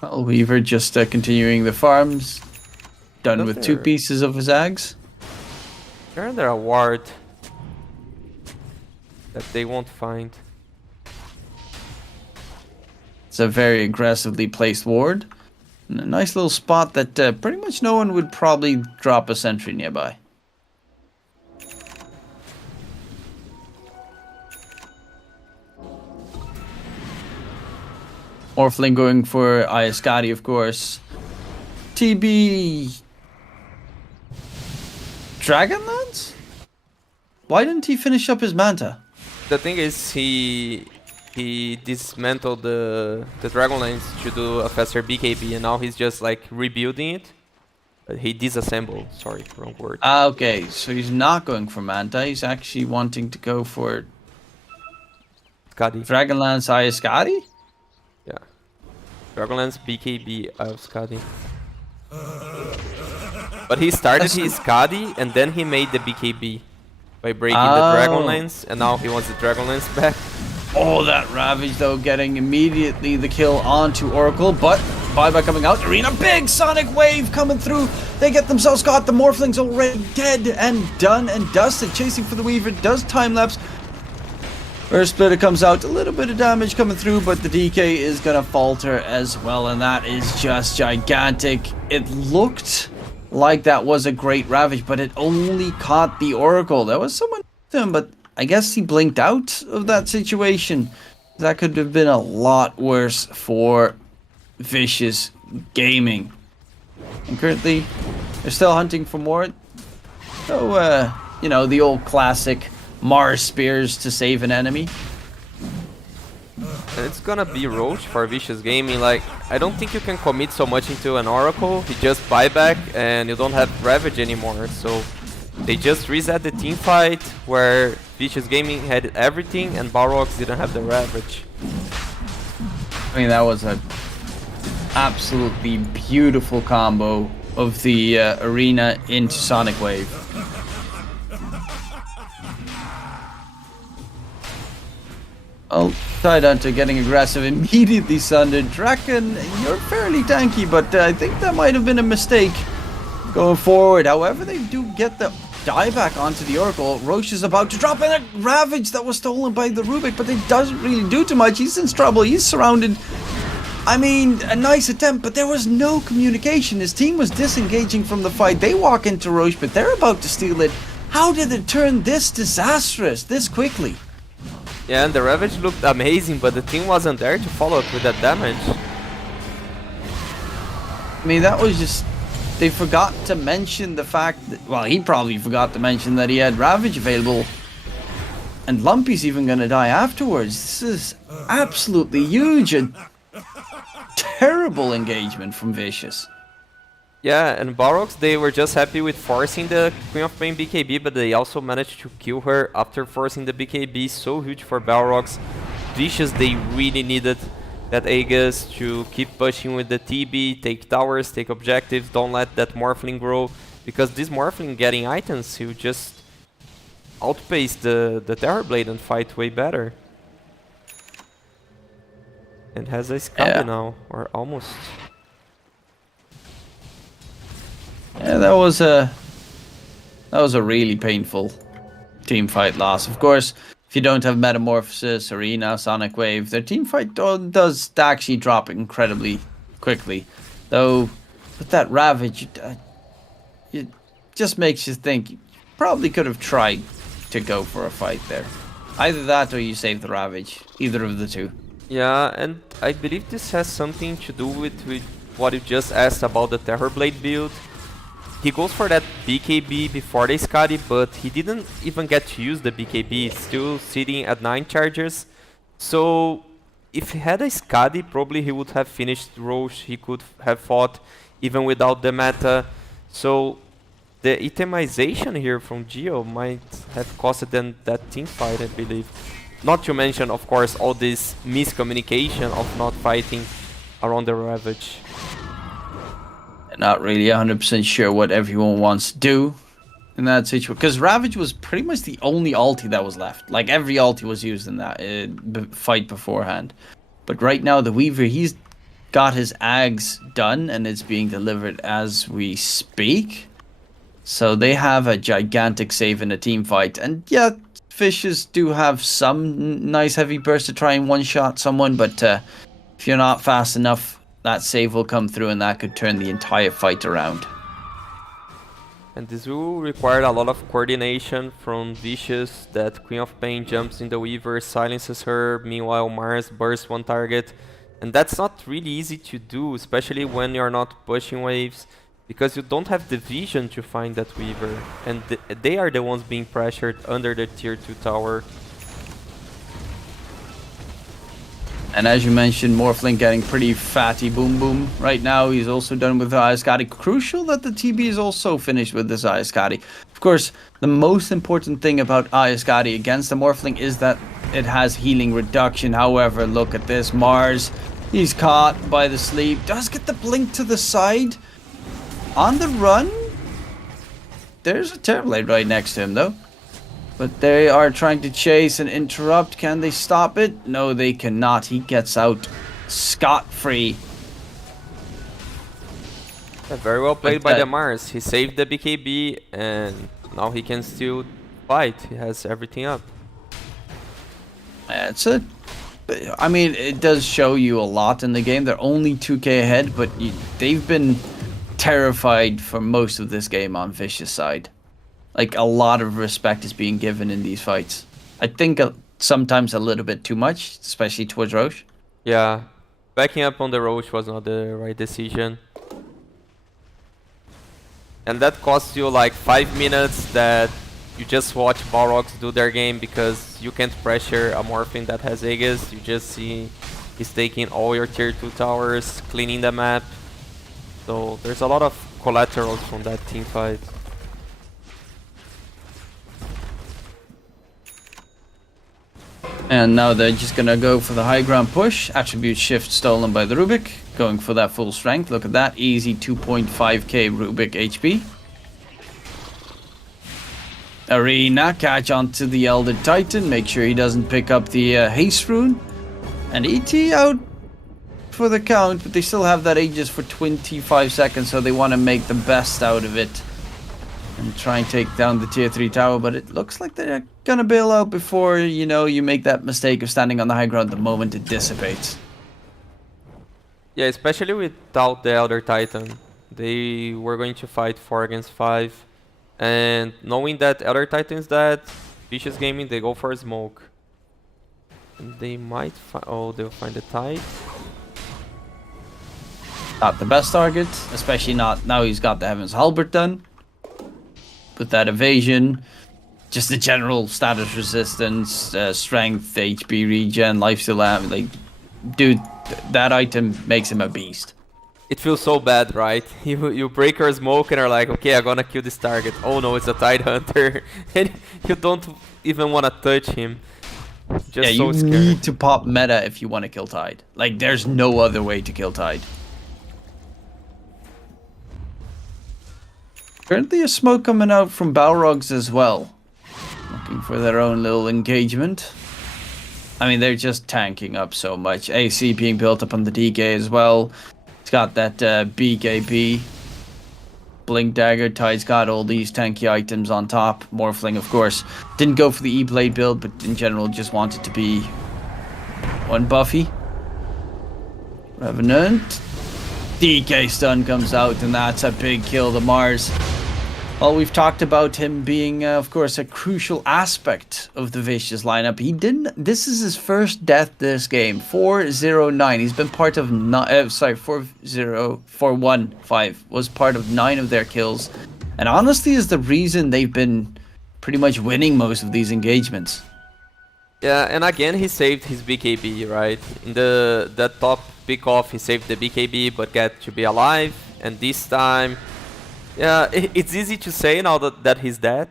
Well, Weaver just continuing the farms, done with 2 pieces of his Zags. They're under a ward that they won't find. It's a very aggressively placed ward. And a nice little spot that pretty much no one would probably drop a sentry nearby. Morphling going for Ayaskadi, of course. TB... Dragonlance? Why didn't he finish up his Manta? The thing is, he dismantled the Dragonlance to do a faster BKB, and now he's just like rebuilding it. He disassembled, sorry, wrong word. Ah, okay, so he's not going for Manta, he's actually wanting to go for Skadi. Dragonlance Ayaskadi? Yeah. Dragonlance BKB Skadi. But he started his Skadi and then he made the BKB by breaking the Dragonlance, and now he wants the Dragonlance back. Oh, that Ravage though, getting immediately the kill onto Oracle, but buyback coming out. Arena, big Sonic Wave coming through. They get themselves caught. The Morphling's already dead and done and dusted. Chasing for the Weaver, does time lapse. First Splitter comes out, a little bit of damage coming through, but the DK is gonna falter as well, and that is just gigantic. It looked like that was a great Ravage, but it only caught the Oracle. There was someone with him, but I guess he blinked out of that situation. That could have been a lot worse for Vicious Gaming. And currently, they're still hunting for more. So, you know, the old classic Mars Spears to save an enemy. And it's gonna be Roche for Vicious Gaming. Like, I don't think you can commit so much into an Oracle. You just buyback and you don't have Ravage anymore. So they just reset the team fight where Vicious Gaming had everything and Balrogs didn't have the Ravage. I mean, that was a absolutely beautiful combo of the arena into Sonic Wave. Oh, Tidehunter getting aggressive, immediately sundered. Draken, you're fairly tanky, but I think that might have been a mistake going forward. However, they do get the dieback onto the Oracle. Roche is about to drop in a Ravage that was stolen by the Rubik, but it doesn't really do too much. He's in trouble. He's surrounded. I mean, a nice attempt, but there was no communication. His team was disengaging from the fight. They walk into Roche, but they're about to steal it. How did it turn this disastrous this quickly? Yeah, and the Ravage looked amazing, but the team wasn't there to follow up with that damage. I mean, that was just... They forgot to mention the fact that... Well, he probably forgot to mention that he had Ravage available. And Lumpy's even going to die afterwards. This is absolutely huge. A terrible engagement from Vicious. Yeah, and Balrogs, they were just happy with forcing the Queen of Pain BKB, but they also managed to kill her after forcing the BKB. So huge for Balrogs. Vicious, they really needed that Aegis to keep pushing with the TB, take towers, take objectives, don't let that Morphling grow, because this Morphling getting items, he'll just outpace the Terrorblade and fight way better. And has a Skadi now, or almost. Yeah, that was a really painful team fight loss. Of course, if you don't have Metamorphosis, Arena, Sonic Wave, their team fight does actually drop incredibly quickly. Though, with that Ravage, it just makes you think you probably could have tried to go for a fight there. Either that or you save the Ravage. Either of the two. Yeah, and I believe this has something to do with what you just asked about the Terrorblade build. He goes for that BKB before the Skadi, but he didn't even get to use the BKB. It's still sitting at 9 charges. So if he had a Skadi, probably he would have finished Roche. He could have fought even without the meta. So the itemization here from Geo might have costed them that team fight, I believe. Not to mention, of course, all this miscommunication of not fighting around the Ravage. Not really 100% sure what everyone wants to do in that situation, because Ravage was pretty much the only ulti that was left. Like, every ulti was used in that fight beforehand. But right now, the Weaver, he's got his Ags done, and it's being delivered as we speak. So they have a gigantic save in a team fight. And yeah, Fishes do have some nice heavy burst to try and one-shot someone, but if you're not fast enough, that save will come through and that could turn the entire fight around. And this will require a lot of coordination from Vicious. That Queen of Pain jumps in the Weaver, silences her, meanwhile Mars bursts one target. And that's not really easy to do, especially when you're not pushing waves, because you don't have the vision to find that Weaver. And they are the ones being pressured under the tier 2 tower. And as you mentioned, Morphling getting pretty fatty boom boom right now. He's also done with the Iskadi. Crucial that the TB is also finished with this Iskadi. Of course, the most important thing about Iskadi against the Morphling is that it has healing reduction. However, look at this. Mars, he's caught by the sleep. Does get the blink to the side. On the run. There's a Terrorblade right next to him though. But they are trying to chase and interrupt. Can they stop it? No, they cannot. He gets out scot-free. Yeah, very well played by the Mars. He saved the BKB and now he can still fight. He has everything up. I mean, it does show you a lot in the game. They're only 2k ahead, but they've been terrified for most of this game on Vicious side. Like, a lot of respect is being given in these fights. I think sometimes a little bit too much, especially towards Roche. Yeah, backing up on the Roche was not the right decision. And that costs you like 5 minutes that you just watch Balrogs do their game, because you can't pressure a Morphing that has Aegis. You just see he's taking all your tier 2 towers, cleaning the map. So there's a lot of collaterals from that team fight. And now they're just gonna go for the high ground push. Attribute shift stolen by the Rubik. Going for that full strength. Look at that. Easy 2.5k Rubik HP. Arena, catch onto the Elder Titan. Make sure he doesn't pick up the haste rune. And ET out for the count, but they still have that Aegis for 25 seconds, so they want to make the best out of it. and try and take down the tier 3 tower, but it looks like they're gonna bail out before, you know, you make that mistake of standing on the high ground the moment it dissipates. Yeah, especially without the Elder Titan. They were going to fight 4 against 5. And knowing that Elder Titan is dead, Vicious Gaming, they go for a smoke. And they might they'll find the Tide. Not the best target, especially not now he's got the Heaven's Halberd done. With that evasion, just the general status resistance, strength, HP regen, lifesteal, like, dude, that item makes him a beast. It feels so bad, right? You break your smoke and are like, okay, I'm gonna kill this target. Oh no, it's a Tide Hunter. And you don't even wanna touch him. Just yeah, so you scared. need to pop meta if you want to kill Tide. Like, there's no other way to kill Tide. Currently a smoke coming out from Balrogs as well. Looking for their own little engagement. I mean, they're just tanking up so much. AC being built up on the DK as well. It's got that BKB. Blink Dagger. Tide's got all these tanky items on top. Morphling, of course. Didn't go for the E-Blade build, but in general just wanted to be one Buffy. Revenant. DK stun comes out, and that's a big kill to Mars. Well, we've talked about him being, of course, a crucial aspect of the Vicious lineup. He didn't. This is his first death this game. 409. He's been part of 415 was part of 9 of their kills, and honestly, is the reason they've been pretty much winning most of these engagements. Yeah, and again he saved his BKB, right? In the top pick off, he saved the BKB, but get to be alive. And this time, yeah, it's easy to say now that he's dead,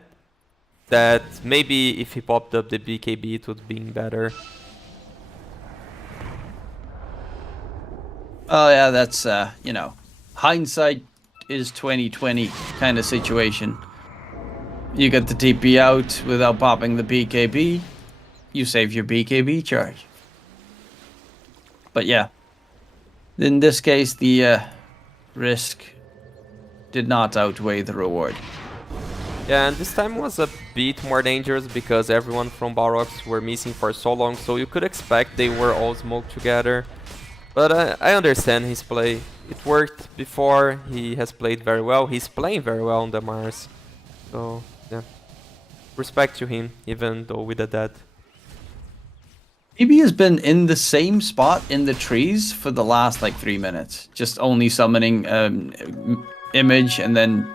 that maybe if he popped up the BKB, it would be better. Oh yeah, that's you know, hindsight is 20/20 kind of situation. You get the TP out without popping the BKB, you save your BKB charge. But yeah, in this case, the risk did not outweigh the reward. Yeah, and this time was a bit more dangerous because everyone from Balrogs were missing for so long, so you could expect they were all smoked together. But I understand his play. It worked before, he has played very well, he's playing very well on the Mars. So, yeah. Respect to him, even though with the dead. EB has been in the same spot in the trees for the last like 3 minutes. Just only summoning image and then,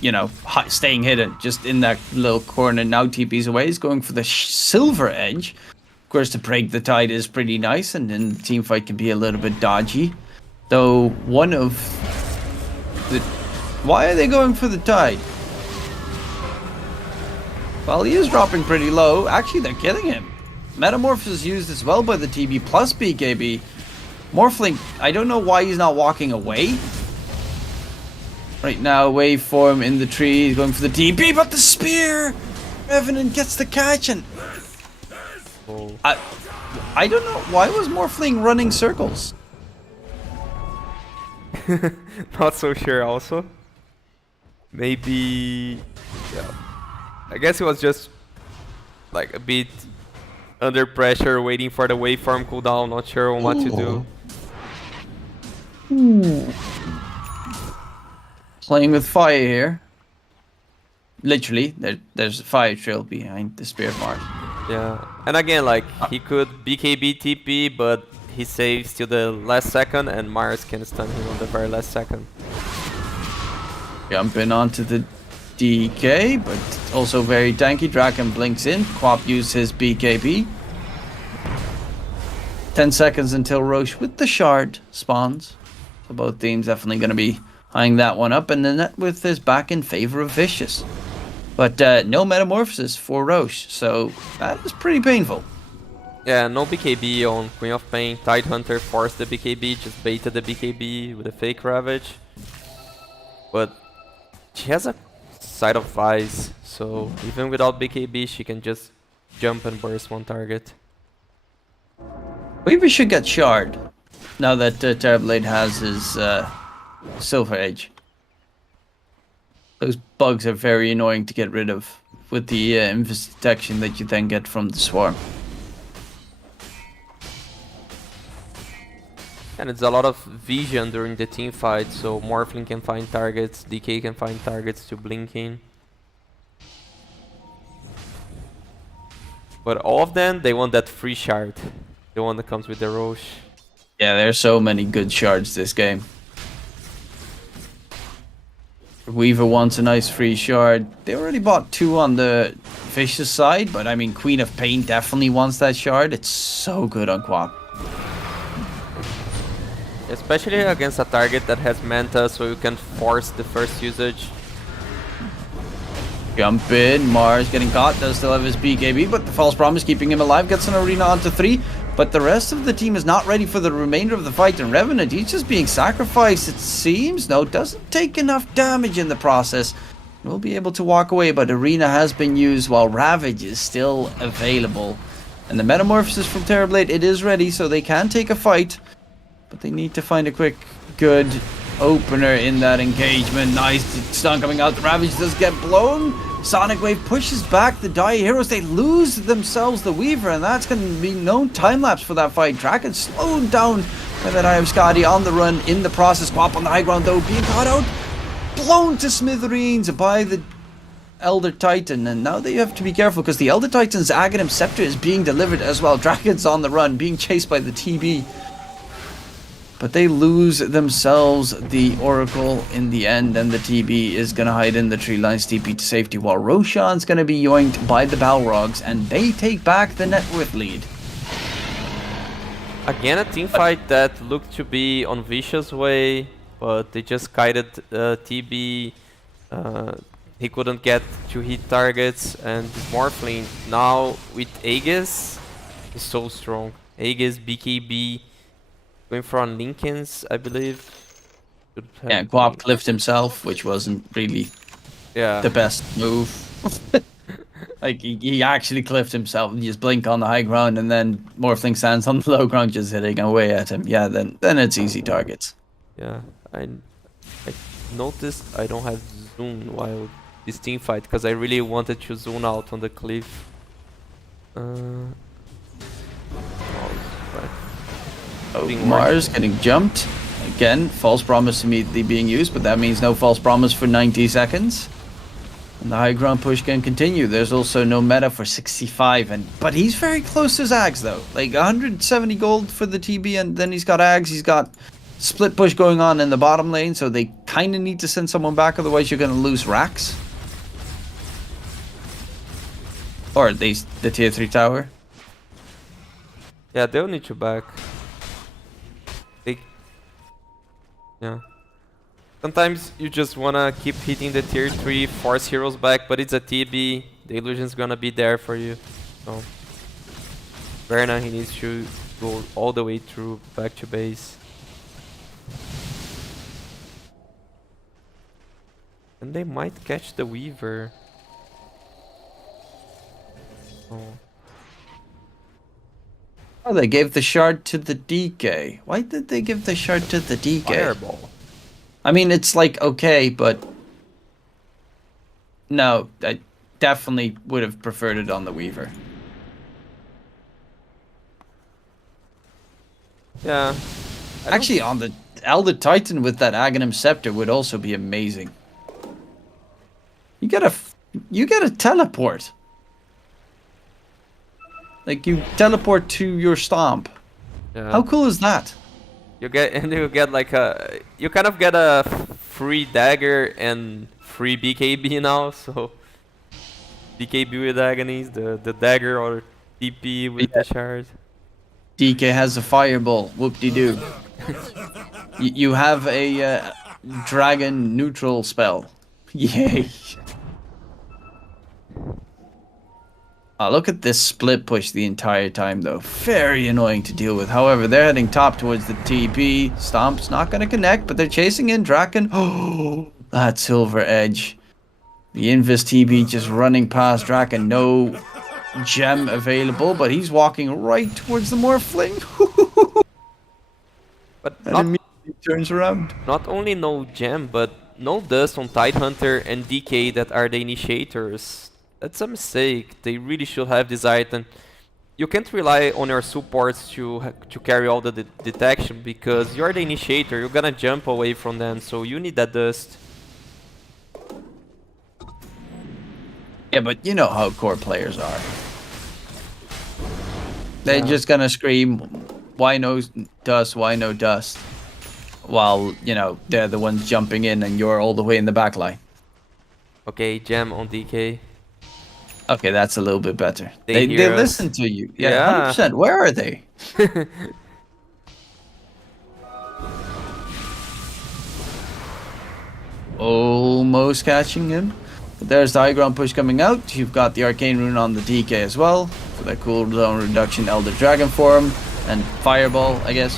you know, staying hidden just in that little corner. Now TP's away. He's going for the silver edge. Of course, to break the tide is pretty nice, and then the team fight can be a little bit dodgy. Though one of the... Why are they going for the tide? Well, he is dropping pretty low. Actually, they're killing him. Metamorph is used as well by the TB plus BKB. Morphling, I don't know why he's not walking away. Right now, waveform in the tree, going for the TP, but the spear! Revenant gets the catch, and... Oh. I don't know, why was Morphling running circles? Not so sure also. Maybe... Yeah. I guess he was just like a bit under pressure, waiting for the waveform cooldown, not sure on what to do. Playing with fire here. Literally, there's a fire trail behind the Spear of Mars. Yeah, and again, like, he could BKB TP, but he saves till the last second, and Mars can stun him on the very last second. Jumping onto the DK, but also very tanky. Draken blinks in. Quap used his BKB. 10 seconds until Roche with the shard spawns. So both teams definitely going to be eyeing that one up. And the net with is back in favor of Vicious. But no metamorphosis for Roche, so that is pretty painful. Yeah, no BKB on Queen of Pain. Tidehunter forced the BKB, just baited the BKB with a fake Ravage. But she has a Sight of Ice, so even without BKB, she can just jump and burst one target. Maybe we should get Shard, now that Terrorblade has his Silver Edge. Those bugs are very annoying to get rid of with the invis detection that you then get from the swarm. And it's a lot of vision during the team fight, so Morphling can find targets, DK can find targets to blink in. But all of them, they want that free shard. The one that comes with the Roche. Yeah, there's so many good shards this game. Weaver wants a nice free shard. They already bought 2 on the Vicious side, but I mean, Queen of Pain definitely wants that shard. It's so good on Quap. Especially against a target that has Manta, so you can force the first usage. Jump in, Mars getting caught, does still have his BKB, but the False Promise keeping him alive, gets an arena onto 3. But the rest of the team is not ready for the remainder of the fight, and Revenant, he's just being sacrificed, it seems. No, doesn't take enough damage in the process. Will be able to walk away, but Arena has been used while Ravage is still available. And the Metamorphosis from Terrorblade, it is ready, so they can take a fight. But they need to find a quick, good opener in that engagement. Nice stun coming out. The Ravage does get blown. Sonic Wave pushes back the Dire Heroes. They lose themselves the Weaver, and that's going to be no time-lapse for that fight. Draken slowed down by that Eye of Skadi on the run in the process. Quap on the high ground, though, being caught out. Blown to smithereens by the Elder Titan, and now they have to be careful because the Elder Titan's Aghanim Scepter is being delivered as well. Dragon's on the run, being chased by the TB. But they lose themselves the Oracle in the end, and the TB is going to hide in the tree lines, TP to safety, while Roshan's going to be yoinked by the Balrogs, and they take back the net worth lead. Again, a team fight that looked to be on Vicious way, but they just kited TB. He couldn't get to hit targets, and Morphling now with Aegis is so strong. Aegis, BKB. Going for on Lincoln's, I believe. Yeah, Quap cliffed himself, which wasn't really the best move. Like, he actually cliffed himself and just blink on the high ground, and then Morphling stands on the low ground just hitting away at him. Yeah, then it's easy targets. Yeah, I noticed I don't have zoom while this team fight, because I really wanted to zoom out on the cliff. Mars getting jumped. Again, False Promise immediately being used, but that means no False Promise for 90 seconds. And the high ground push can continue. There's also no meta for 65, but he's very close to Zags though. Like 170 gold for the TB, and then he's got Ags, he's got split push going on in the bottom lane, so they kind of need to send someone back, otherwise you're going to lose racks. Or at least the tier 3 tower. Yeah, they'll need you back. Yeah. Sometimes you just wanna keep hitting the tier 3, force heroes back, but it's a TB. The illusion's gonna be there for you. So Verna, he needs to go all the way through back to base. And they might catch the Weaver. Oh, they gave the shard to the DK. Why did they give the shard to the DK? Fireball. I mean, it's like, okay, but... No, I definitely would have preferred it on the Weaver. Yeah. Actually, on the Elder Titan with that Aghanim Scepter would also be amazing. You get a teleport. Like, you teleport to your stomp. Yeah. How cool is that? You get like a... You kind of get a free dagger and free BKB now, so... BKB with agonies, the dagger or TP with the shard. DK has a fireball, whoop-de-doo. You have a dragon neutral spell. Yay. Oh, look at this split push the entire time, though. Very annoying to deal with. However, they're heading top towards the TP. Stomp's not going to connect, but they're chasing in Draken. Oh, that silver edge. The Invis TB just running past Draken. No gem available, but he's walking right towards the Morphling. But and immediately turns around. Not only no gem, but no dust on Tidehunter and DK that are the initiators. That's a mistake. They really should have this item. You can't rely on your supports to carry all the detection because you're the initiator. You're gonna jump away from them, so you need that dust. Yeah, but you know how core players are. They're just gonna scream, "Why no dust? Why no dust?" While you know they're the ones jumping in, and you're all the way in the back line. Okay, jam on DK. Okay, that's a little bit better. They They hear us. listen to you. Yeah, Yeah. 100%. Where are they? Almost catching him. But there's the high ground push coming out. You've got the arcane rune on the DK as well for that cooldown reduction, Elder Dragon form, and Fireball, I guess.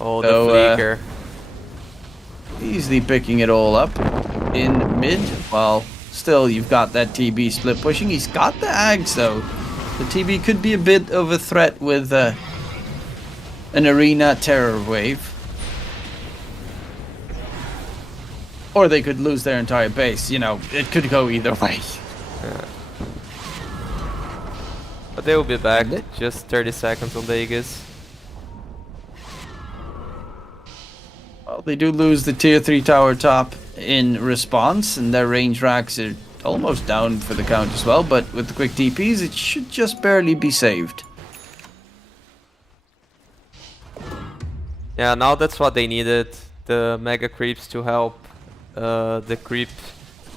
Oh, the So, flicker. Easily picking it all up in mid, while still you've got that TB split pushing. He's got the Ags though. The TB could be a bit of a threat with an arena terror wave. Or they could lose their entire base, you know, it could go either way. Yeah. But they will be back. Just 30 seconds on the Aegis. Well, they do lose the tier 3 tower top in response, and their range racks are almost down for the count as well, but with the quick TPs, it should just barely be saved. Yeah, now that's what they needed. The mega creeps to help the creep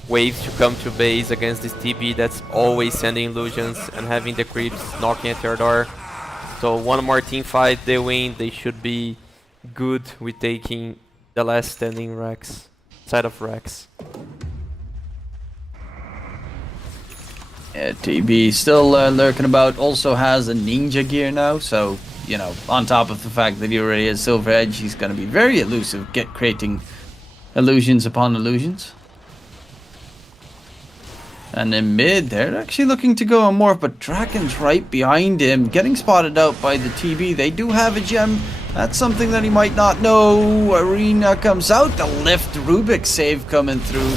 waves to come to base against this TB that's always sending illusions and having the creeps knocking at your door. So one more team fight, they win. They should be good with taking the last standing racks, side of racks. Yeah, TB still lurking about, also has a ninja gear now, so, you know, on top of the fact that he already has Silver Edge, he's going to be very elusive, creating illusions upon illusions. And in mid, they're actually looking to go on morph, but Dragon's right behind him, getting spotted out by the TB. They do have a gem. That's something that he might not know. Arena comes out, the lift Rubik save coming through.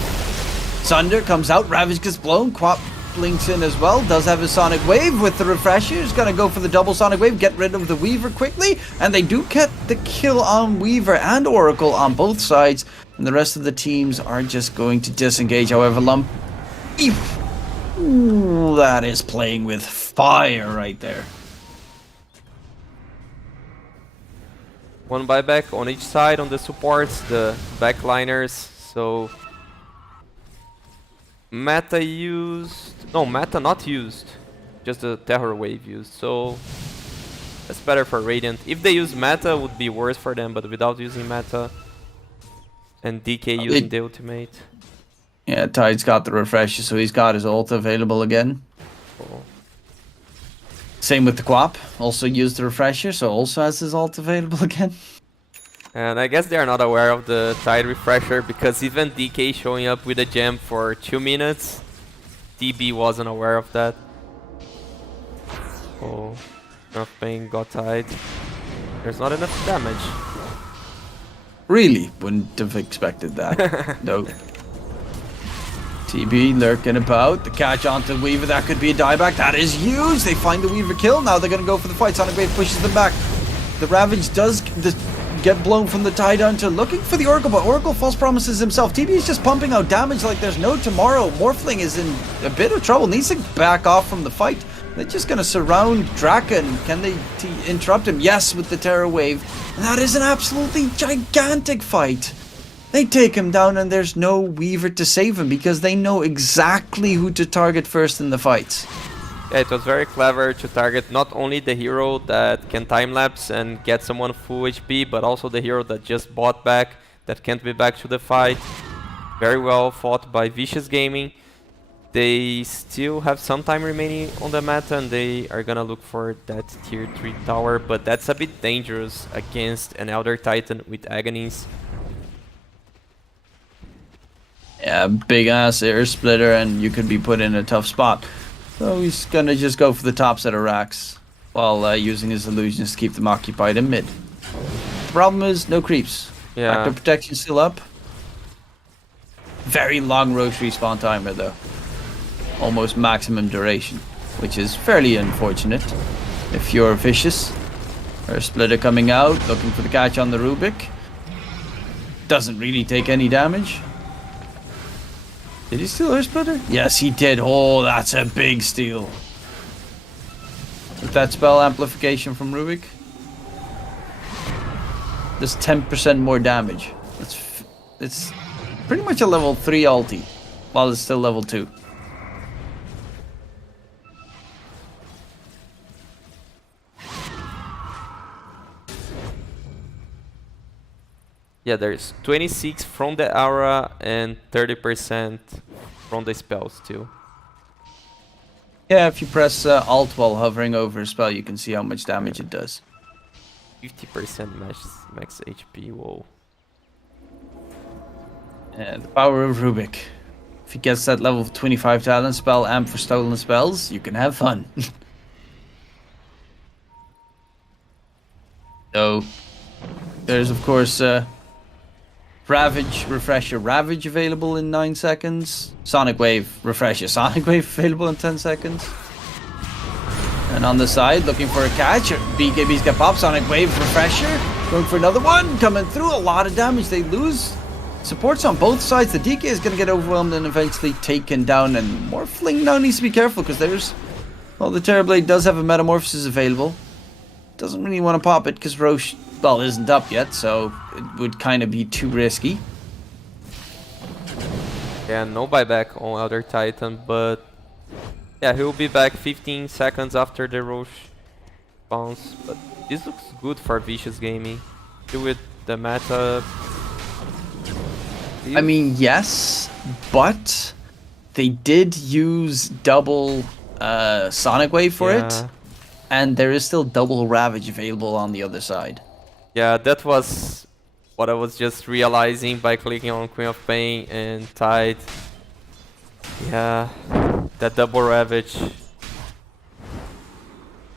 Sunder comes out, Ravage gets blown, Quap blinks in as well, does have a Sonic Wave with the refresher. He's gonna go for the double Sonic Wave, get rid of the Weaver quickly, and they do get the kill on Weaver and Oracle on both sides, and the rest of the teams are just going to disengage. However, Lump, ooh, that is playing with fire right there. One buyback on each side on the supports, the backliners. So Meta used, no, Meta not used, just the Terror Wave used. So that's better for Radiant. If they use Meta, would be worse for them. But without using Meta and DK using the ultimate. Yeah, Tide's got the refresher, so he's got his ult available again. Oh. Same with the Quap, also used the refresher, so also has his ult available again. And I guess they are not aware of the Tide refresher because even DK showing up with a gem for 2 minutes, DB wasn't aware of that. Oh, enough pain got Tide. There's not enough damage. Really wouldn't have expected that. No. TB lurking about, the catch onto Weaver, that could be a dieback, that is huge! They find the Weaver kill, now they're gonna go for the fight, Sonic Wave pushes them back. The Ravage does get blown from the Tide Hunter, looking for the Oracle, but Oracle false promises himself. TB is just pumping out damage like there's no tomorrow. Morphling is in a bit of trouble, needs to back off from the fight. They're just gonna surround Draken. Can they interrupt him? Yes, with the Terror Wave. And that is an absolutely gigantic fight. They take him down and there's no Weaver to save him because they know exactly who to target first in the fights. Yeah, it was very clever to target not only the hero that can time-lapse and get someone full HP, but also the hero that just bought back, that can't be back to the fight. Very well fought by Vicious Gaming. They still have some time remaining on the meta and they are gonna look for that tier 3 tower, but that's a bit dangerous against an Elder Titan with Agonies. Yeah, big ass air splitter and you could be put in a tough spot. So he's gonna just go for the top set of racks. while using his illusions to keep them occupied in mid. Problem is, no creeps. Yeah. Factor protection still up. Very long Roche respawn timer though. Almost maximum duration, which is fairly unfortunate if you're vicious. Or splitter coming out, looking for the catch on the Rubik. Doesn't really take any damage. Did he steal her splitter? Yes, he did. Oh, that's a big steal. With that spell amplification from Rubik. Does 10% more damage. It's pretty much a level 3 ulti, while it's still level 2. Yeah, there's 26 from the aura and 30% from the spells too. Yeah, if you press Alt while hovering over a spell, you can see how much damage it does. 50% max HP, whoa. Yeah, the power of Rubik. If he gets that level 25 talent spell amp for stolen spells, you can have fun. So, there's of course Ravage, Refresher, Ravage available in 9 seconds. Sonic Wave, Refresher, Sonic Wave available in 10 seconds. And on the side, looking for a catch. BKB's got Pop, Sonic Wave, Refresher. Going for another one, coming through, a lot of damage. They lose supports on both sides. The DK is going to get overwhelmed and eventually taken down. And Morphling now needs to be careful because there's... Well, the Terrorblade does have a Metamorphosis available. Doesn't really want to pop it because Roche, well, isn't up yet, so it would kind of be too risky. Yeah, no buyback on Elder Titan, but yeah, he'll be back 15 seconds after the Roche bounce. But this looks good for Vicious Gaming. Do with the meta. I mean, yes, but they did use double Sonic Wave for it, and there is still double Ravage available on the other side. Yeah, that was what I was just realizing by clicking on Queen of Pain and Tide. Yeah, that double Ravage.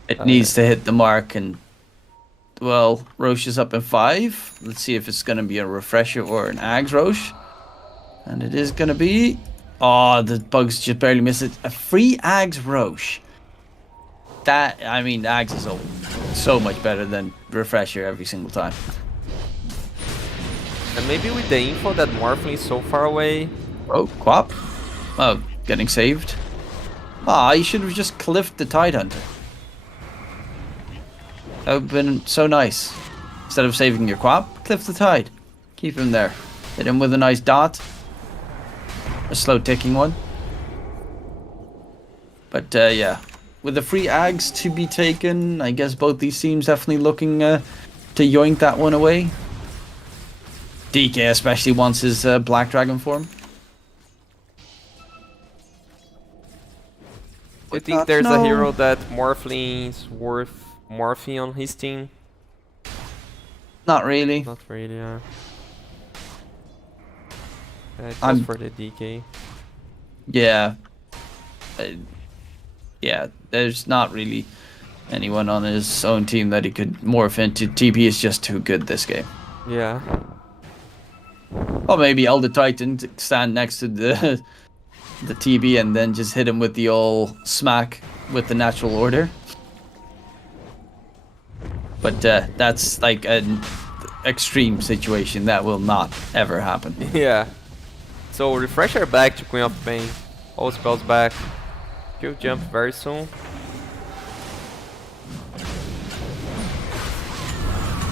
It needs to hit the mark, and well, Roche is up in 5. Let's see if it's going to be a Refresher or an Ags Roche. And it is going to be... Oh, the bugs just barely missed it. A free Ags Roche. That, I mean, Ags is so much better than Refresher every single time. And maybe with the info that Morphling is so far away. Oh, Quap. Oh, getting saved. Ah, you should have just cliffed the Tide Hunter. That would have been so nice. Instead of saving your Quap, cliff the Tide. Keep him there. Hit him with a nice dot. A slow ticking one. But yeah, with the free Ags to be taken, I guess both these teams definitely looking to yoink that one away. DK especially wants his Black Dragon form. I think there's a hero that Morphling's worth morphing on his team. Not really. Not really, yeah. Just for the DK. Yeah. Yeah, there's not really anyone on his own team that he could morph into. TP is just too good this game. Yeah. Or maybe Elder Titan to stand next to the TB and then just hit him with the old smack with the natural order. But that's like an extreme situation that will not ever happen. Yeah. So Refresher back to Queen of Pain. All spells back. He'll jump very soon.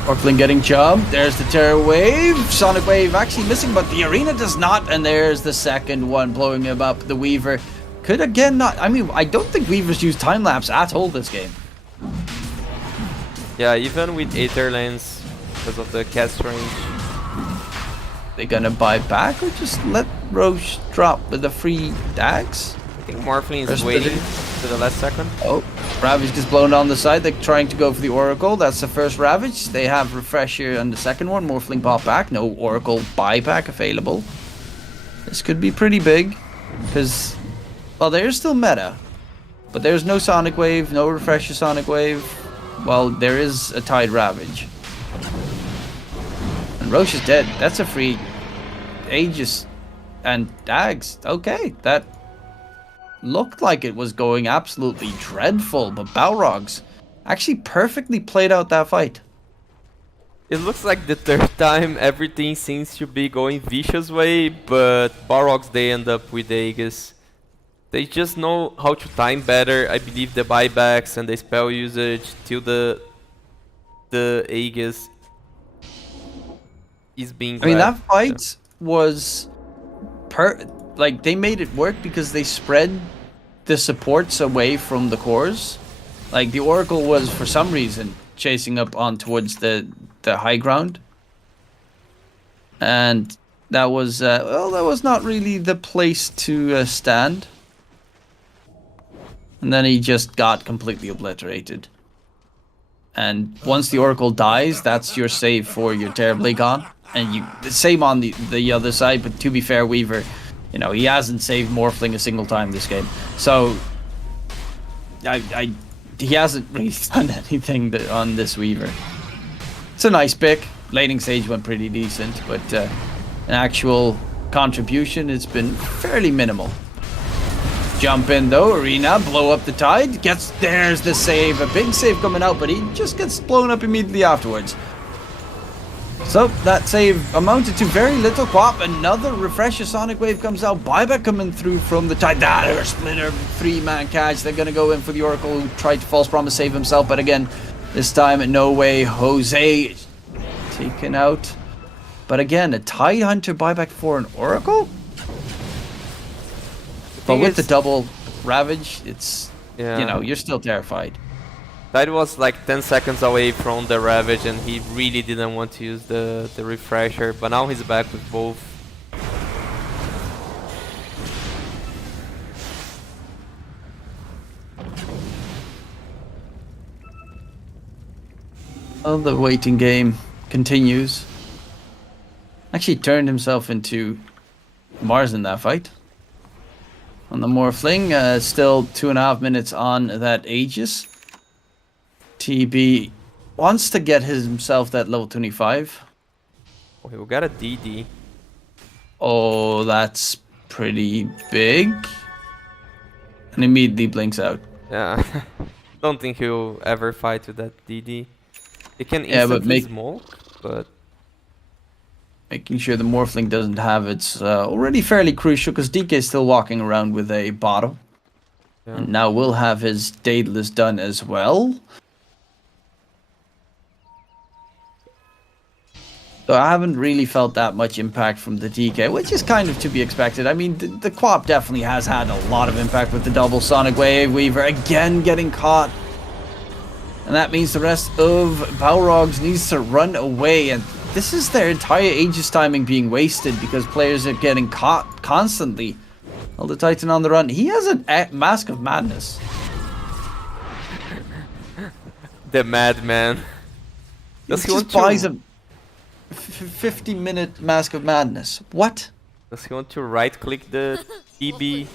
Morphling getting chubbed. There's the Terror Wave. Sonic Wave actually missing, but the Arena does not. And there's the second one blowing him up. The Weaver could again not... I mean, I don't think Weavers use time-lapse at all this game. Yeah, even with Aether Lens, because of the cast range. They gonna buy back or just let Roche drop with the free dags? I think Morphling is waiting to the last second. Oh, Ravage gets blown down the side. They're trying to go for the Oracle. That's the first Ravage. They have Refresher on the second one. Morphling pop back. No Oracle buyback available. This could be pretty big. Because, well, there's still meta. But there's no Sonic Wave, no Refresher Sonic Wave. Well, there is a Tide Ravage. And Roche is dead. That's a free Aegis and Dags. Okay, that looked like it was going absolutely dreadful, but Balrogs actually perfectly played out that fight. It looks like the third time everything seems to be going vicious way, but Balrogs, they end up with Aegis. They just know how to time better. I believe the buybacks and the spell usage till the Aegis is being. I mean, that fight was like they made it work because they spread the supports away from the cores. Like the Oracle was for some reason chasing up on towards the high ground, and that was well, that was not really the place to stand. And then he just got completely obliterated. And once the Oracle dies, that's your save for your Terribly Gone. And you the same on the other side, but to be fair, Weaver, you know, he hasn't saved Morphling a single time this game. So he hasn't really done anything on this Weaver. It's a nice pick. Laning Sage went pretty decent, but an actual contribution has been fairly minimal. Jump in though, Arena, blow up the Tide, there's the save, a big save coming out, but he just gets blown up immediately afterwards. So that save amounted to very little. Quap, another Refresher Sonic Wave comes out, buyback coming through from the Tide, that Splitter, 3-man catch, they're gonna go in for the Oracle who tried to false promise save himself, but again, this time no way, Jose taken out. But again, a Tide Hunter buyback for an Oracle? But with the double Ravage, it's, you know, you're still terrified. Tide was like 10 seconds away from the Ravage and he really didn't want to use the Refresher, but now he's back with both. Well, the waiting game continues. Actually turned himself into Mars in that fight. On the Morphling, still 2.5 minutes on that Aegis. TB wants to get himself that level 25. Oh, we got a DD. Oh, that's pretty big. And immediately blinks out. Yeah, don't think he'll ever fight with that DD. He can instantly smoke, but making sure the Morphling doesn't have it's already fairly crucial because DK is still walking around with a bottle. Yeah. And now will have his Daedalus done as well. So I haven't really felt that much impact from the DK, which is kind of to be expected. I mean, the Quap definitely has had a lot of impact with the double Sonic Wave. Weaver again getting caught. And that means the rest of Balrogs needs to run away. And this is their entire Aegis timing being wasted because players are getting caught constantly. Well, the Titan on the run. He has a Mask of Madness. The madman. He just buys a 50-minute Mask of Madness. What? Does he want to right-click the EB?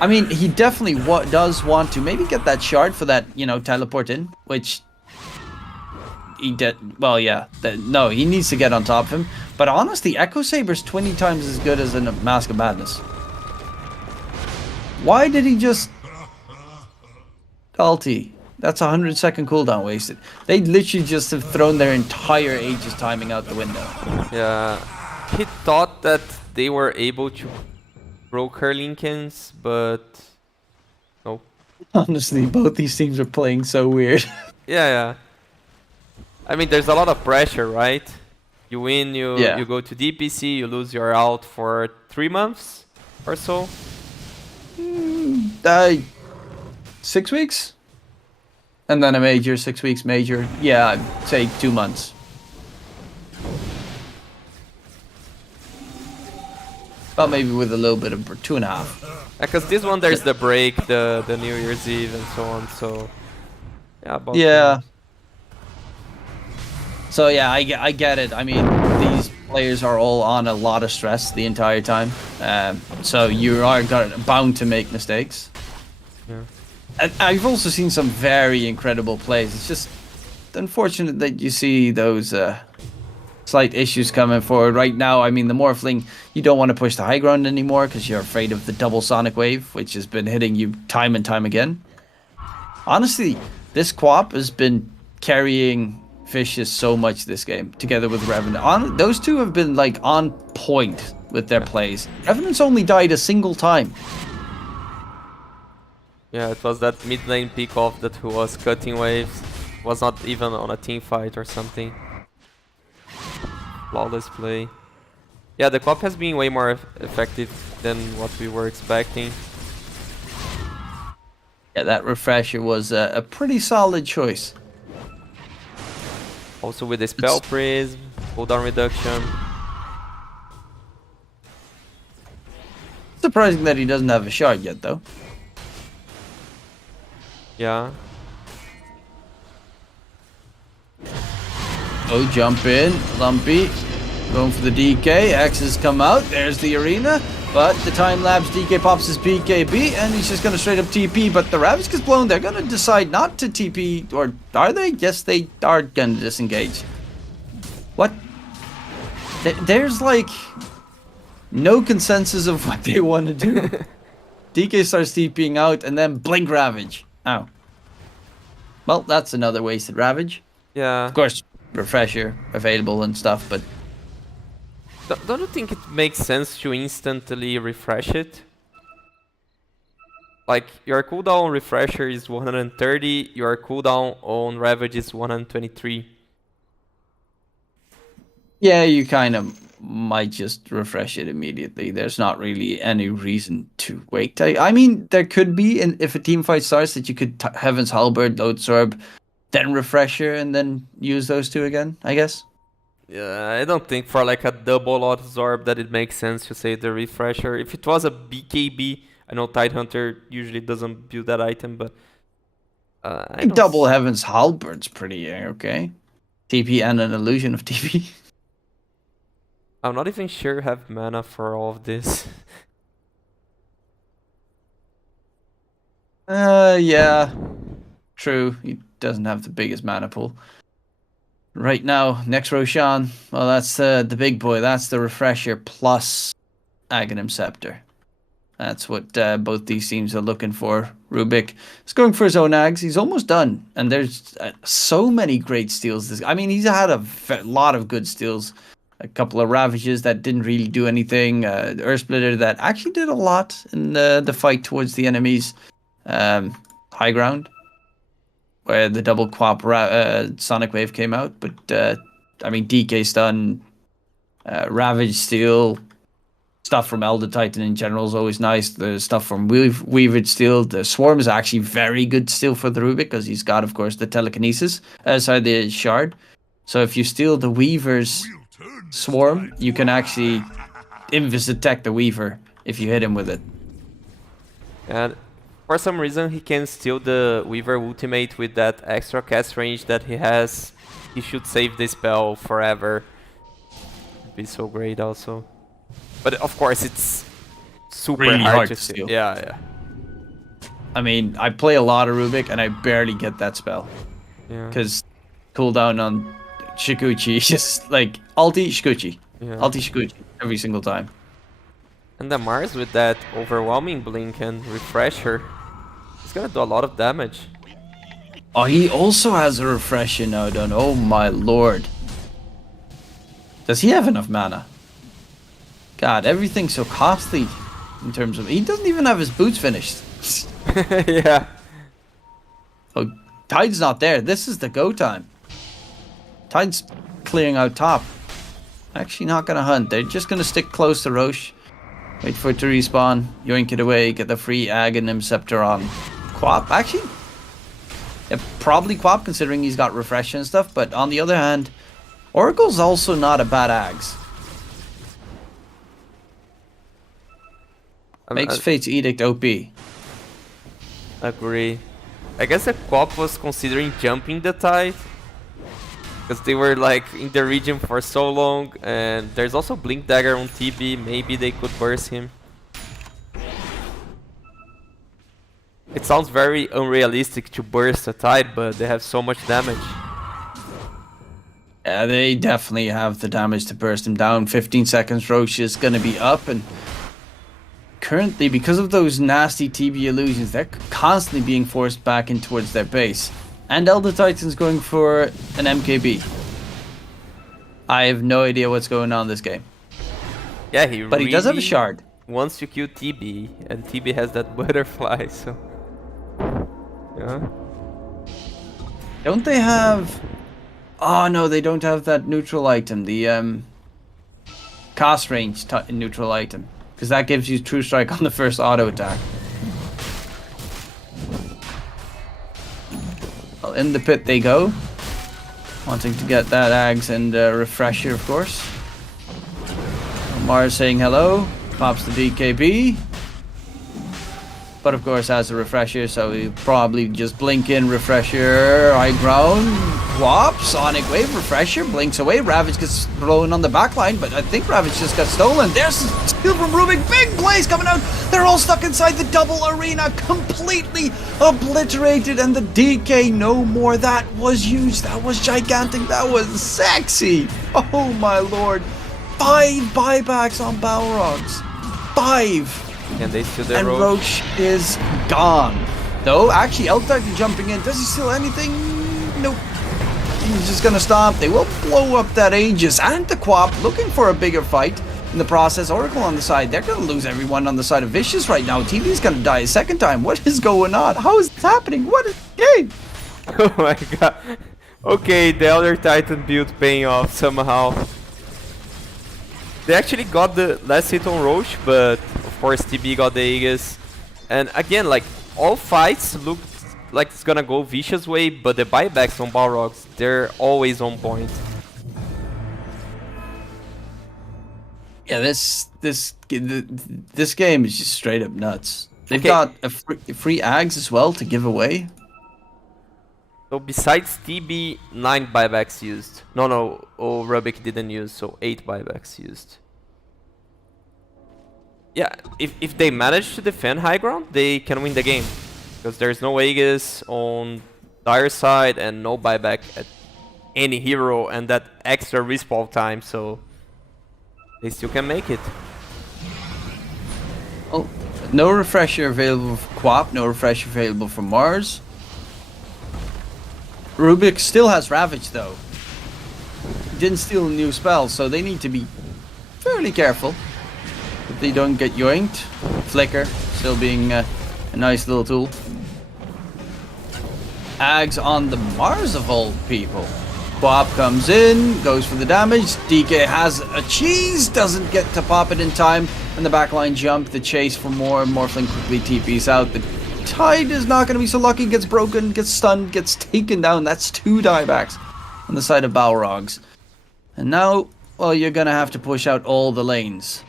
I mean, he definitely does want to maybe get that shard for that, you know, teleport in, which he did. Well, yeah, no, he needs to get on top of him. But honestly, Echo Saber's 20 times as good as a Mask of Madness. Why did he just ulti? That's 100-second cooldown wasted. They literally just have thrown their entire Aegis timing out the window. Yeah, he thought that they were able to broke her Lincolns, but no. Honestly, both these teams are playing so weird. Yeah. I mean, there's a lot of pressure, right? You win, you go to DPC, you lose your out for 3 months or so. 6 weeks? And then a major, 6 weeks major. Yeah, I'd say 2 months. But maybe with a little bit of 2.5. Because this one there's the break, the New Year's Eve and so on, so yeah. So yeah, I get it. I mean, these players are all on a lot of stress the entire time, so you are bound to make mistakes. Yeah. And I've also seen some very incredible plays. It's just unfortunate that you see those slight issues coming forward right now. I mean, the Morphling, you don't want to push the high ground anymore because you're afraid of the double sonic wave, which has been hitting you time and time again. Honestly, this Quap has been carrying Fishes so much this game, together with Revenant. Those two have been like on point with their plays. Revenant's only died a single time. Yeah, it was that mid lane pick off that who was cutting waves. Was not even on a team fight or something. Flawless play. Yeah, the Quap has been way more effective than what we were expecting. Yeah, that refresher was a pretty solid choice. Also with the spell prism, cooldown reduction. Surprising that he doesn't have a shard yet, though. Yeah. Oh, jump in, Lumpy, going for the DK. X's come out. There's the arena, but the time lapse DK pops his BKB, and he's just gonna straight up TP. But the Ravage gets blown. They're gonna decide not to TP, or are they? Yes, they are gonna disengage. What? There's like no consensus of what they want to do. DK starts TPing out, and then blink Ravage. Ow. Well, that's another wasted Ravage. Yeah. Of course, refresher available and stuff, but Don't you think it makes sense to instantly refresh it? Like, your cooldown on refresher is 130, your cooldown on Ravage is 123. yeah, you kind of might just refresh it immediately. There's not really any reason to wait. I mean, there could be, and if a team fight starts, that you could Heaven's Halberd, Load Sorb, then refresher, and then use those two again, I guess. Yeah, I don't think for like a double absorb that it makes sense to save the refresher. If it was a BKB, I know Tidehunter usually doesn't build that item, but I think double Heaven's Halberd's pretty okay. TP and an illusion of TP. I'm not even sure I have mana for all of this. Yeah. True. He doesn't have the biggest mana pool. Right now, next Roshan. Well, that's the big boy. That's the refresher plus Aghanim Scepter. That's what both these teams are looking for. Rubik is going for his own Ags. He's almost done. And there's so many great steals. I mean, he's had a lot of good steals. A couple of Ravages that didn't really do anything. The Earth Splitter that actually did a lot in the fight towards the enemy's high ground, where the double Quap Sonic Wave came out. But, I mean, DK Stun, Ravage Steel, stuff from Elder Titan in general is always nice. The stuff from Weaver Steel, the Swarm is actually very good still for the Rubik, because he's got, of course, the Telekinesis, the Shard. So if you steal the Weaver's Swarm, you can actually Invis attack the Weaver if you hit him with it. And for some reason he can steal the Weaver ultimate with that extra cast range that he has. He should save the spell forever. It'd be so great also. But of course it's super really hard to steal. Yeah. I mean, I play a lot of Rubik and I barely get that spell. Yeah. Because cooldown on Shikuchi is just like ulti Shikuchi. Yeah. Ulti Shikuchi every single time. And the Mars with that overwhelming blink and refresher, it's gonna do a lot of damage. Oh, he also has a refresher now done. Oh my lord. Does he have enough mana? God, everything's so costly in terms of... He doesn't even have his boots finished. Yeah. Oh, Tide's not there. This is the go time. Tide's clearing out top. Actually not gonna hunt. They're just gonna stick close to Roche. Wait for it to respawn. Yoink it away. Get the free Aghanim Scepter on Quap. Actually, yeah, probably Quap, considering he's got refresh and stuff. But on the other hand, Oracle's also not a bad Ags. Makes Fate's Edict OP. Agree. I guess the Quap was considering jumping the Tide. Because they were like in the region for so long, and there's also Blink Dagger on TB, maybe they could burst him. It sounds very unrealistic to burst a Tide, but they have so much damage. Yeah, they definitely have the damage to burst him down. 15 seconds, Roche is going to be up, and currently, because of those nasty TB illusions, they're constantly being forced back in towards their base. And Elder Titan's going for an MKB. I have no idea what's going on in this game. Yeah, but he does have a shard. Wants to kill TB, and TB has that butterfly, so... Yeah. Don't they have... Oh no, they don't have that neutral item, the cast range neutral item. Because that gives you True Strike on the first auto attack. Well, in the pit they go. Wanting to get that Ags and Refresher, of course. Mars saying hello. Pops the DKB. But of course has a Refresher, so he probably just blink in Refresher, high ground, whop, Sonic Wave, Refresher, blinks away, Ravage gets thrown on the backline, but I think Ravage just got stolen. There's a steal from Rubik, big blaze coming out, they're all stuck inside the double arena, completely obliterated, and the DK no more. That was huge, that was gigantic, that was sexy. Oh my lord, 5 buybacks on Balrogs, 5. And they steal their and Roach. Roach is gone. Though, actually, Eltitan jumping in. Does he steal anything? Nope. He's just gonna stop. They will blow up that Aegis and the Quap, looking for a bigger fight. In the process, Oracle on the side. They're gonna lose everyone on the side of Vicious right now. TV's gonna die a second time. What is going on? How is this happening? What is the game? Oh my god. Okay, the Elder Titan build paying off somehow. They actually got the last hit on Roche, but of course TB got the Aegis. And again, like, all fights look like it's gonna go Vicious way, but the buybacks on Balrogs, they're always on point. Yeah, this game is just straight up nuts. They've Okay. got a free Ags as well to give away. So besides TB, 9 buybacks used. No, Rubik didn't use, so 8 buybacks used. Yeah, if they manage to defend high ground, they can win the game. Because there's no Aegis on Dire side and no buyback at any hero and that extra respawn time, so they still can make it. Oh, no Refresher available for Quap, no Refresher available for Mars. Rubik still has Ravage though. Didn't steal a new spell, so they need to be fairly careful that they don't get yoinked. Flicker still being a nice little tool. Ags on the Mars of all people. Quap comes in, goes for the damage. DK has a cheese, doesn't get to pop it in time, and the backline jump, the chase for more. Morphling quickly TPs out. The Tide is not going to be so lucky, gets broken, gets stunned, gets taken down. That's 2 diebacks on the side of Balrogs. And now, well, you're going to have to push out all the lanes.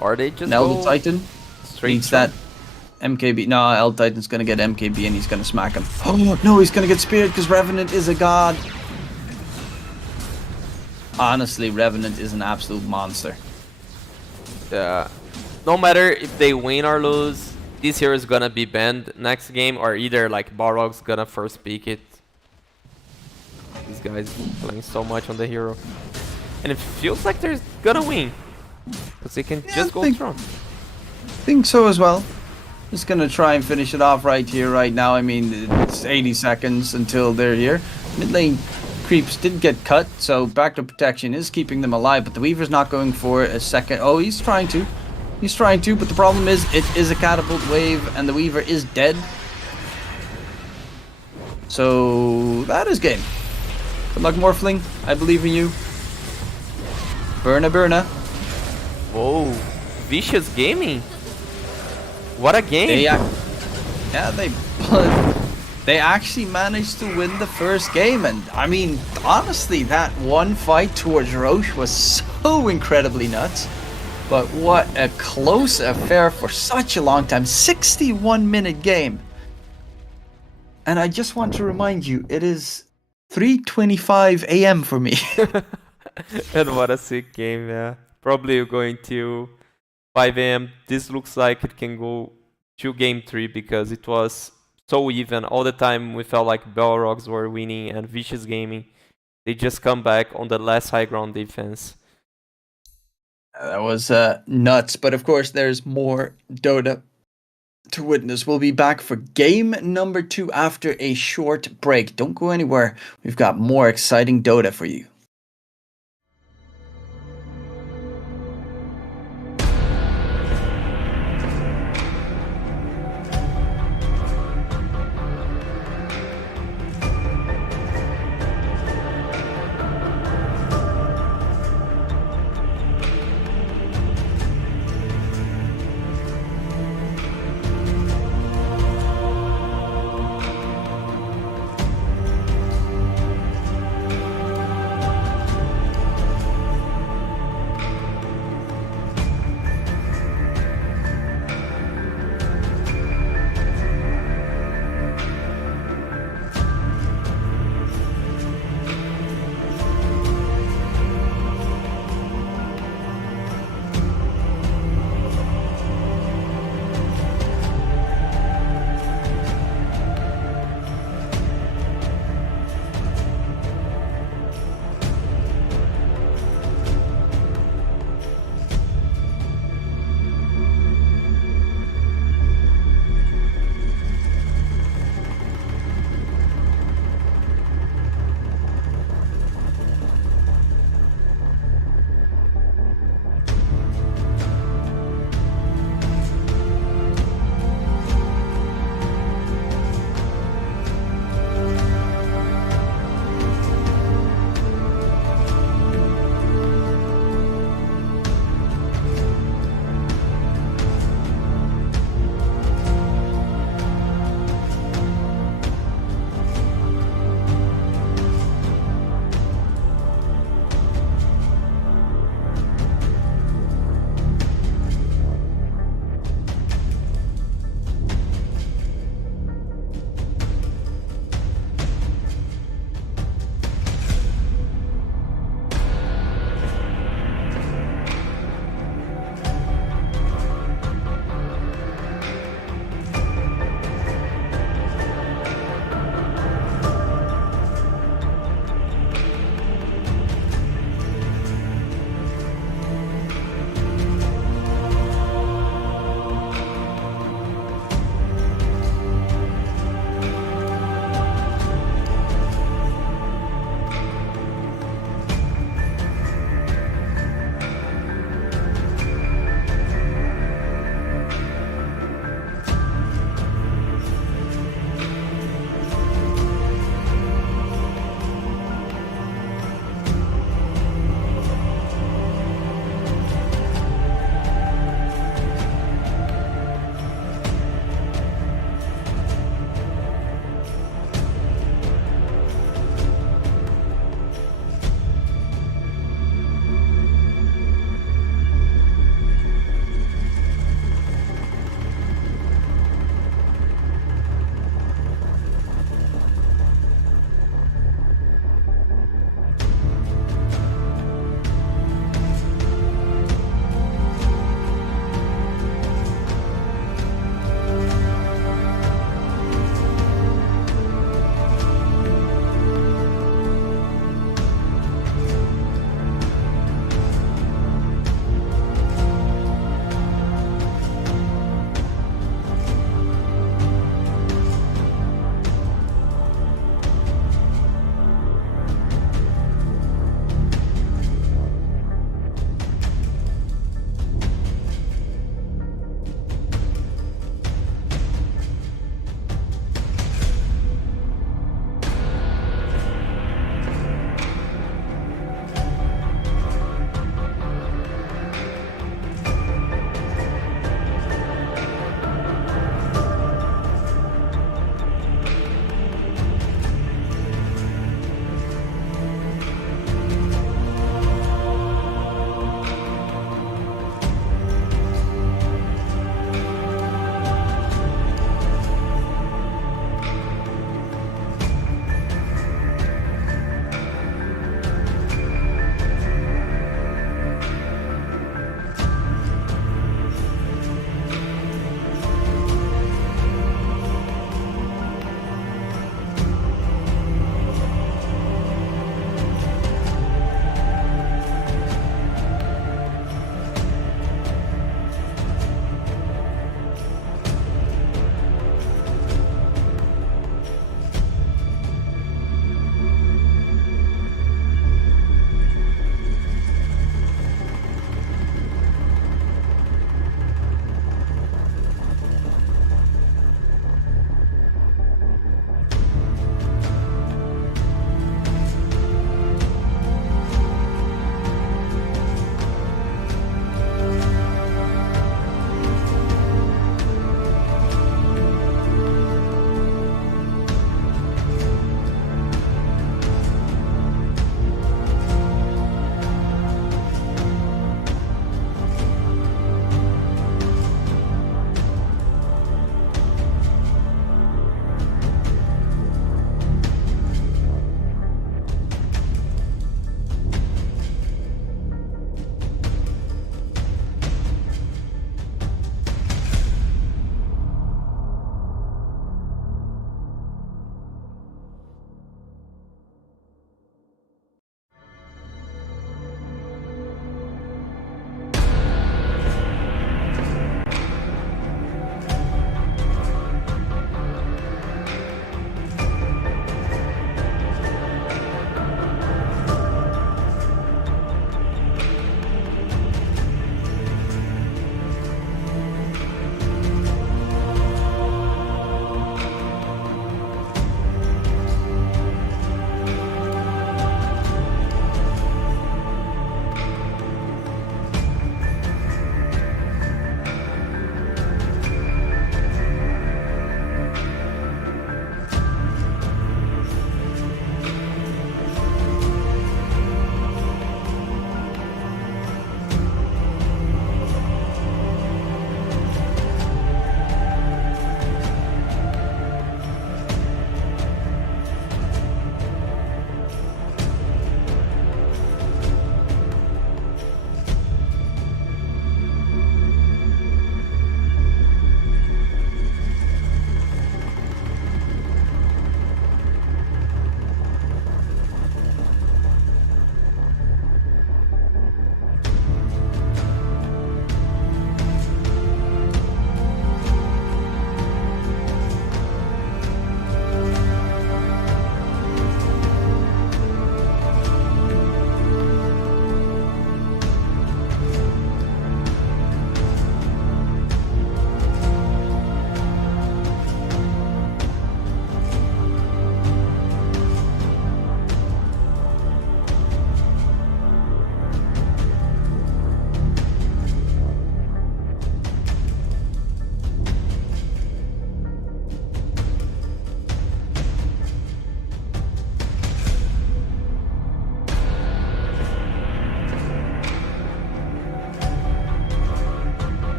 Or they just Now go the Titan straight needs through. that MKB. No, El Titan's going to get MKB and he's going to smack him. Oh, no, he's going to get speared because Revenant is a god. Honestly, Revenant is an absolute monster. Yeah. No matter if they win or lose, this hero is gonna be banned next game, or either like Balrog's gonna first pick it. These guys playing so much on the hero. And it feels like they're gonna win. Because they can just go strong. Think so as well. Just gonna try and finish it off right here, right now. I mean, it's 80 seconds until they're here. Mid lane creeps did get cut, so backdoor protection is keeping them alive, but the Weaver's not going for a second. Oh, he's trying to. He's trying to, but the problem is it is a catapult wave and the Weaver is dead. So that is game. Good luck, Morphling. I believe in you. Burna. Whoa. Vicious Gaming. What a game. They actually managed to win the first game, and I mean, honestly, that one fight towards Roche was so incredibly nuts. But what a close affair for such a long time. 61-minute game. And I just want to remind you, it is 3:25 a.m. for me. And what a sick game, yeah. Probably going to 5 a.m. This looks like it can go to game 3 because it was so even. All the time we felt like Balrogs were winning and Vicious Gaming. They just come back on the last high ground defense. That was nuts. But of course, there's more Dota to witness. We'll be back for game number 2 after a short break. Don't go anywhere. We've got more exciting Dota for you.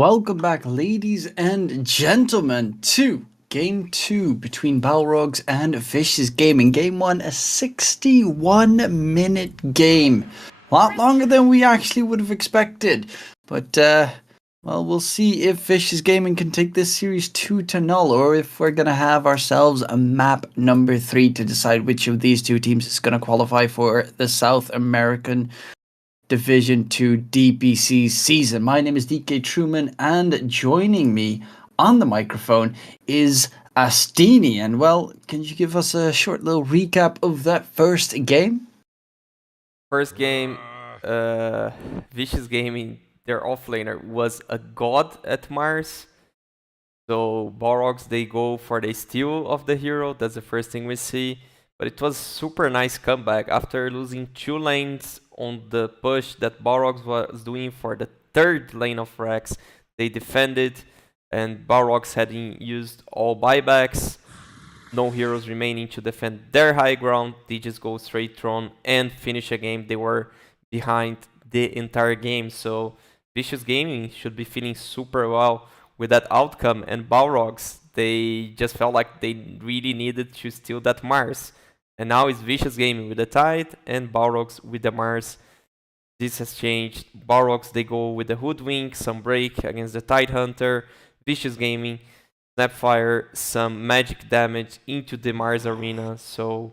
Welcome back, ladies and gentlemen, to Game 2 between Balrogs and Vicious Gaming. Game 1, a 61-minute game. A lot longer than we actually would have expected. But, well, we'll see if Vicious Gaming can take this series 2-0, or if we're going to have ourselves a map number 3 to decide which of these two teams is going to qualify for the South American Division 2 DPC season. My name is DKTruman, and joining me on the microphone is Astini. And well, can you give us a short little recap of that first game? First game, Vicious Gaming, their offlaner was a god at Mars. So Balrogs, they go for the steal of the hero. That's the first thing we see. But it was super nice comeback after losing 2 lanes on the push that Balrogs was doing for the 3rd lane of Rex. They defended, and Balrogs hadn't used all buybacks. No heroes remaining to defend their high ground. They just go straight Tron and finish a game. They were behind the entire game. So Vicious Gaming should be feeling super well with that outcome. And Balrogs, they just felt like they really needed to steal that Mars. And now it's Vicious Gaming with the Tide and Balrogs with the Mars. This has changed. Balrogs, they go with the Hoodwink, some break against the Tide Hunter. Vicious Gaming, Snapfire, some magic damage into the Mars arena. So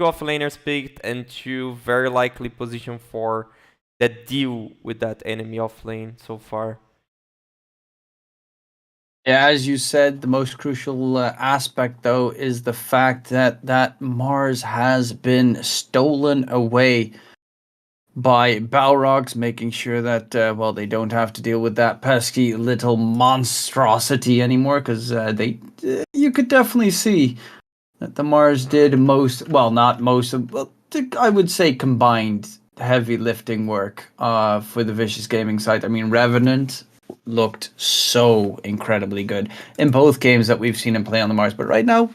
2 offlaners picked and 2 very likely positioned for that deal with that enemy offlane so far. Yeah, as you said, the most crucial aspect, though, is the fact that Mars has been stolen away by Balrogs, making sure that, well, they don't have to deal with that pesky little monstrosity anymore, because you could definitely see that the Mars did most, well, not most of, well, I would say combined heavy lifting work for the Vicious Gaming side. I mean, Revenant looked so incredibly good in both games that we've seen him play on the Mars, but right now,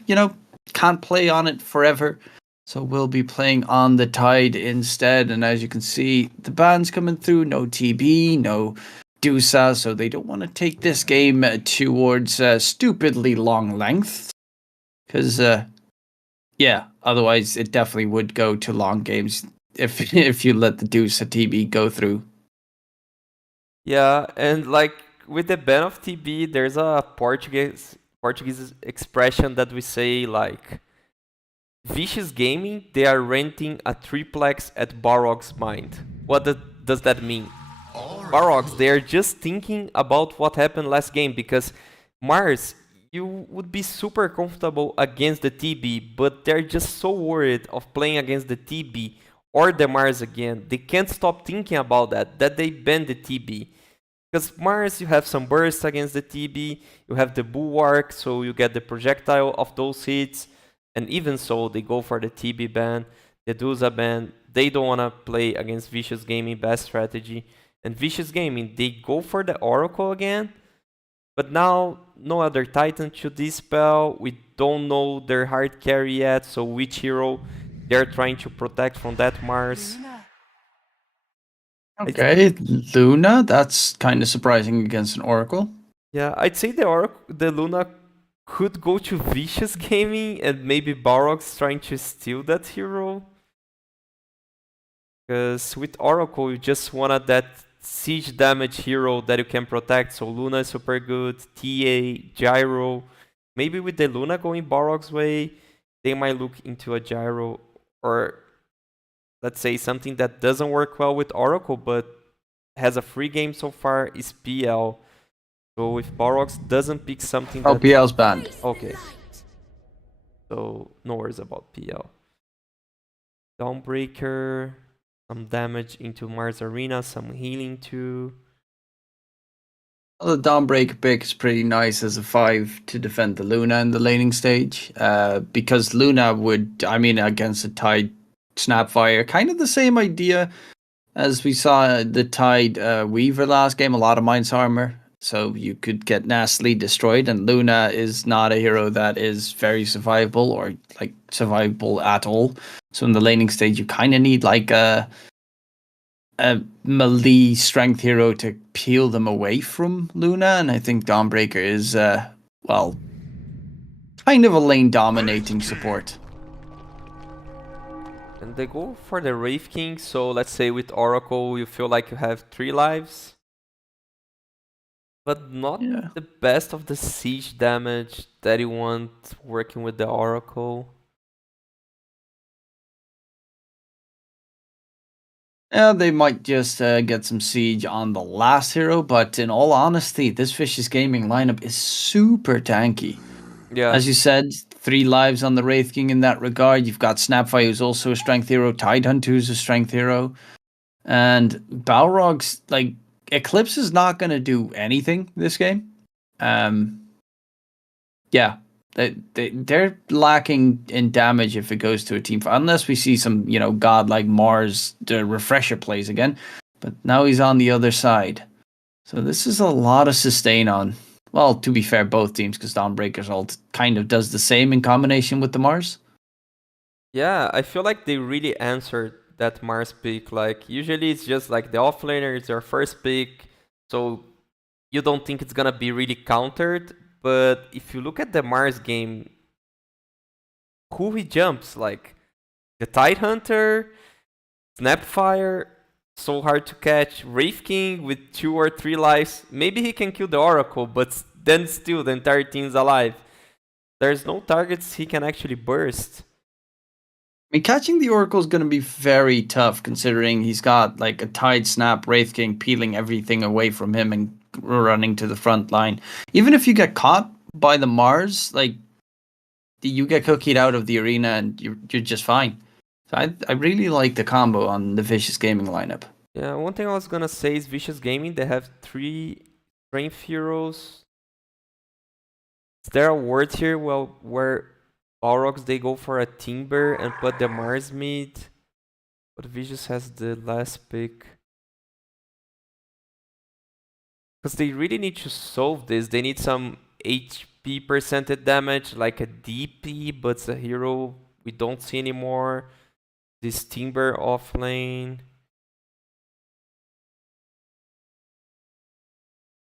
can't play on it forever, so we'll be playing on the Tide instead. And as you can see, the ban's coming through, no TB, no Dusa, so they don't want to take this game towards stupidly long lengths, because otherwise it definitely would go to long games if you let the Dusa TB go through. Yeah, and like with the ban of TB, there's a Portuguese expression that we say like, Vicious Gaming, they are renting a triplex at Balrogs' mind. What does that mean? Balrogs, they are just thinking about what happened last game, because Mars, you would be super comfortable against the TB, but they're just so worried of playing against the TB or the Mars again. They can't stop thinking about that they banned the TB. Because Mars, you have some bursts against the TB, you have the Bulwark, so you get the projectile of those hits, and even so, they go for the TB ban, the Dusa ban. They don't want to play against Vicious Gaming best strategy. And Vicious Gaming, they go for the Oracle again, but now no other Titan to dispel. We don't know their hard carry yet, so which hero they're trying to protect from that Mars. Okay, Luna, that's kind of surprising against an Oracle. Yeah, I'd say the Luna could go to Vicious Gaming, and maybe Balrogs trying to steal that hero. Because with Oracle, you just wanted that siege damage hero that you can protect. So Luna is super good, TA, Gyro. Maybe with the Luna going Balrogs' way, they might look into a Gyro, or let's say something that doesn't work well with Oracle but has a free game so far is PL. So if Balrogs doesn't pick something that... PL's banned. Okay. So no worries about PL. Dawnbreaker, some damage into Mars Arena, some healing too. Well, the Dawnbreaker pick is pretty nice as a 5 to defend the Luna in the laning stage. Because Luna would, against the Tide Snapfire, kind of the same idea as we saw the Tide Weaver last game, a lot of Mind's Armor. So you could get nastily destroyed, and Luna is not a hero that is very survivable or like survivable at all. So in the laning stage, you kind of need like a a melee strength hero to peel them away from Luna, and I think Dawnbreaker is well, kind of a lane dominating support. And they go for the Wraith King, so let's say with Oracle you feel like you have 3 lives. But not the best of the siege damage that you want working with the Oracle. Yeah, they might just get some siege on the last hero, but in all honesty, this Vicious Gaming lineup is super tanky. Yeah. As you said, 3 lives on the Wraith King in that regard. You've got Snapfire, who's also a strength hero, Tidehunt, who's a strength hero, and Balrogs, like, Eclipse is not going to do anything this game. Yeah, they're lacking in damage if it goes to a team fight, unless we see some, god like Mars, the refresher plays again. But now he's on the other side. So this is a lot of sustain on. Well, to be fair, both teams, because Dawnbreaker's ult kind of does the same in combination with the Mars. Yeah, I feel like they really answered that Mars pick. Like, usually it's just like the offlaner is their first pick, so you don't think it's gonna be really countered. But if you look at the Mars game, who he jumps, like the Tidehunter, Snapfire, so hard to catch, Wraith King with 2 or 3 lives, maybe he can kill the Oracle, but then still the entire team's alive. There's no targets he can actually burst. I mean, catching the Oracle is going to be very tough, considering he's got like a Tide Snap, Wraith King peeling everything away from him and running to the front line. Even if you get caught by the Mars, like, you get cookied out of the arena and you're just fine. So I really like the combo on the Vicious Gaming lineup. Yeah, one thing I was gonna say is Vicious Gaming, they have 3 strength heroes. Is there a word here where Balrogs they go for a Timber and put the Mars mid? But Vicious has the last pick. Because they really need to solve this. They need some HP percentage damage, like a DP, but it's a hero we don't see anymore. This Timber off lane.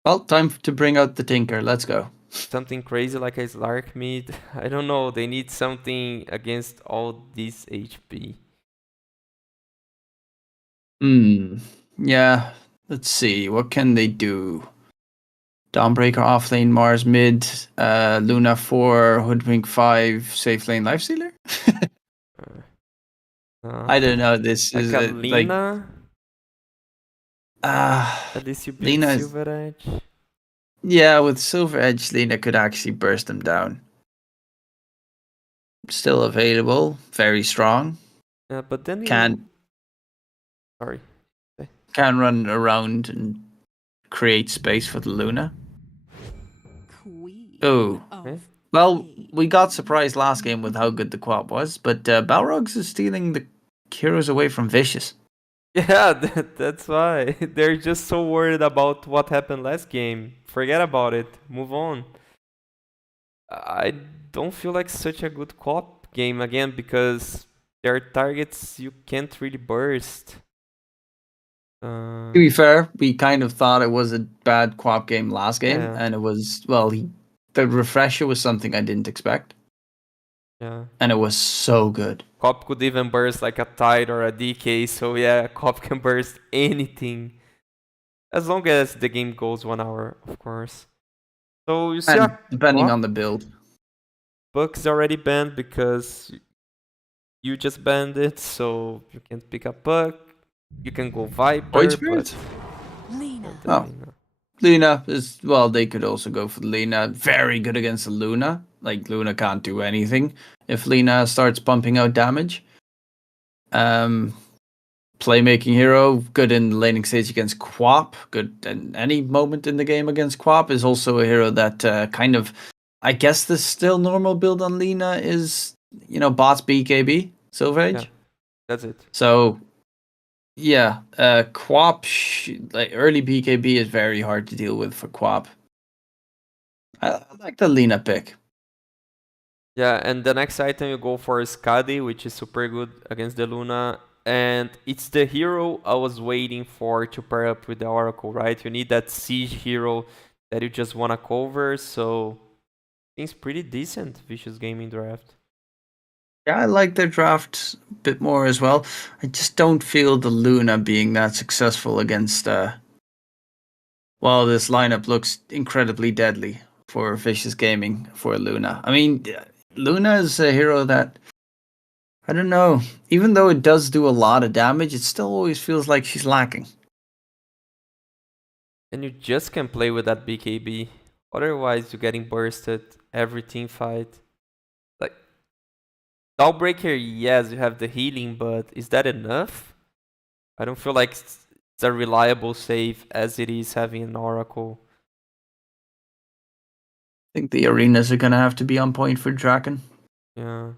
Well, time to bring out the Tinker. Let's go. Something crazy like a Slark mid. I don't know. They need something against all this HP. Yeah. Let's see. What can they do? Dawnbreaker off lane, Mars mid, Luna 4, Hoodwink 5, safe lane, Lifestealer? I don't know. This like is a Lina. At least you beat Silver Edge. Yeah, with Silver Edge, Lina could actually burst them down. Still available, very strong. Yeah, but then can run around and create space for the Luna. Oh, well, we got surprised last game with how good the quad was, but Balrogs is stealing the heroes away from Vicious. Yeah, that's why. They're just so worried about what happened last game. Forget about it. Move on. I don't feel like such a good co-op game again because there are targets you can't really burst. To be fair, we kind of thought it was a bad co-op game last game, and it was, well, the refresher was something I didn't expect. Yeah. And it was so good. Co-op could even burst like a Tide or a DK, so yeah, co-op can burst anything. As long as the game goes 1 hour, of course. So you see, depending on the build. Buck's already banned because you just banned it, so you can't pick up Buck. You can go Viper. Void Spirit? Lina is, well, they could also go for the Lina. Very good against the Luna. Like, Luna can't do anything if Lina starts pumping out damage. Playmaking hero, good in the laning stage against Quap. Good in any moment in the game against Quap. Is also a hero that kind of, I guess the still normal build on Lina is, bots BKB, Silver Age. Yeah, that's it. So, yeah, Quap, like early BKB is very hard to deal with for Quap. I like the Lina pick. Yeah, and the next item you go for is Skadi, which is super good against the Luna. And it's the hero I was waiting for to pair up with the Oracle, right? You need that siege hero that you just want to cover, so it's pretty decent Vicious Gaming draft. Yeah, I like their draft a bit more as well. I just don't feel the Luna being that successful against. Well, this lineup looks incredibly deadly for Vicious Gaming for Luna. I mean, Luna is a hero that, I don't know, even though it does do a lot of damage, it still always feels like she's lacking. And you just can play with that BKB. Otherwise, you're getting bursted every team fight. Like, Dawnbreaker, yes, you have the healing, but is that enough? I don't feel like it's a reliable save as it is having an Oracle. I think the arenas are going to have to be on point for Draken. Yeah.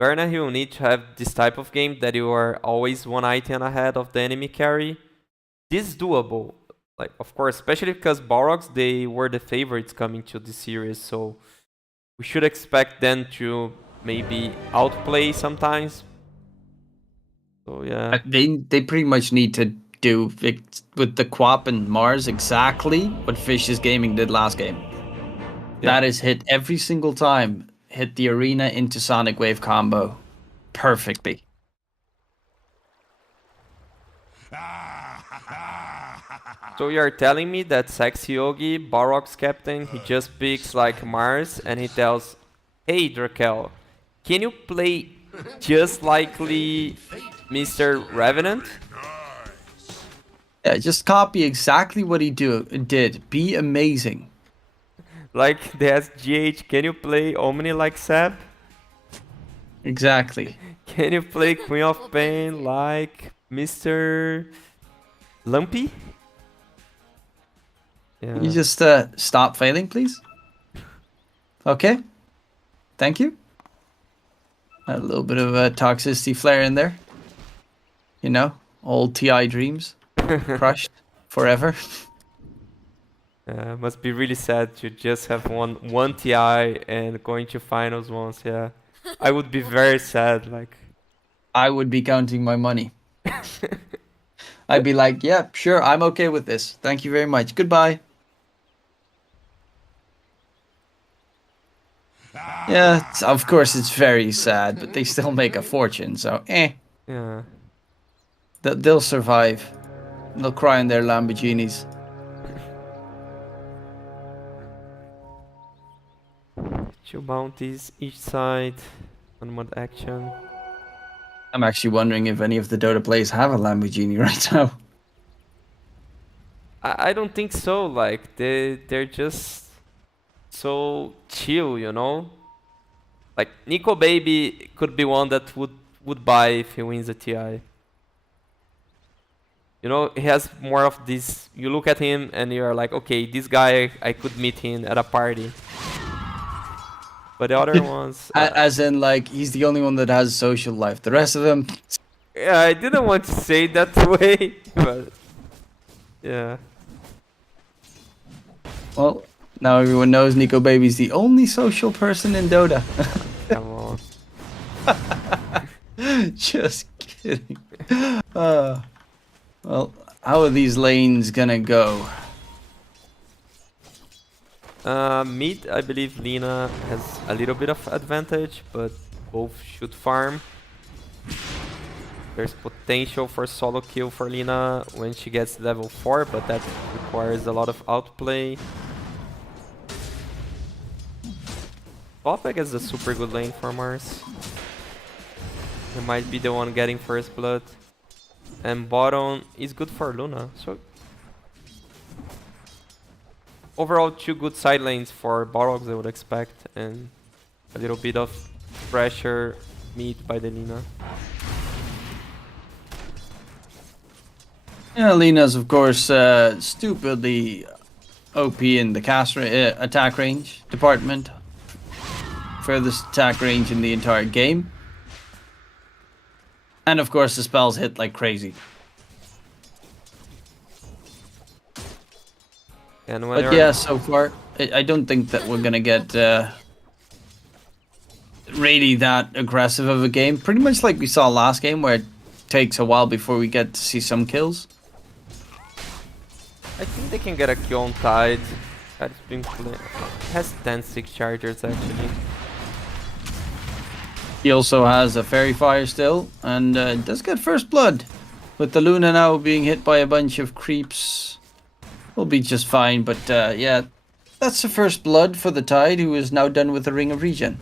Verna, you need to have this type of game that you are always one item ahead of the enemy carry. This is doable. Like, of course, especially because Balrogs, they were the favorites coming to this series, so we should expect them to maybe outplay sometimes. So yeah. They pretty much need to do with the Quap and Mars exactly what Vicious Gaming did last game. Yeah. That is hit every single time. Hit the arena into Sonic Wave combo perfectly. So you're telling me that Sexy Yogi, Balrog's captain, he just picks like Mars and he tells, "Hey Drakel, can you play just likely Mr. Revenant?" Yeah, just copy exactly what he did. Be amazing. Like they ask GH, can you play Omni like Seb? Exactly. Can you play Queen of Pain like Mr. Lumpy? Yeah. You just stop failing, please. Okay. Thank you. A little bit of a toxicity flare in there. You know, old TI dreams crushed forever. Must be really sad to just have one TI and going to finals once. Yeah, I would be very sad. Like, I would be counting my money. I'd be like, yeah, sure, I'm okay with this. Thank you very much. Goodbye. Yeah, of course it's very sad, but they still make a fortune, so yeah. They'll survive. They'll cry in their Lamborghinis. Two bounties each side. One more action. I'm actually wondering if any of the Dota players have a Lamborghini right now. I don't think so. Like they're just so chill, you know. Like Nico Baby could be one that would buy if he wins a TI. You know, he has more of this. You look at him and you're like, okay, this guy I could meet him at a party. But the other ones, As in, like, he's the only one that has social life. The rest of them, yeah, I didn't want to say it that way, but yeah. well, now everyone knows Nico Baby's the only social person in Dota. Come on. Just kidding. Well, how are these lanes gonna go? Mid, I believe Lina has a little bit of advantage, but both should farm. There's potential for solo kill for Lina when she gets level 4, but that requires a lot of outplay. Top, I guess, is a super good lane for Mars. He might be the one getting first blood. And bottom is good for Luna. So overall, two good side lanes for Balrogs I would expect, and a little bit of pressure mid by the Lina. Yeah, Lina's, of course, stupidly OP in the cast attack range department. Furthest attack range in the entire game. And of course, the spells hit like crazy. And when But yeah, so far, I don't think that we're gonna get really that aggressive of a game. Pretty much like we saw last game, where takes a while before we get to see some kills. I think they can get a kill on Tide. Tide's been has 10-6 chargers actually. He also has a Fairy Fire still, and does get first blood. With the Luna now being hit by a bunch of creeps, will be just fine. But yeah, that's the first blood for the Tide, who is now done with a Ring of Regen.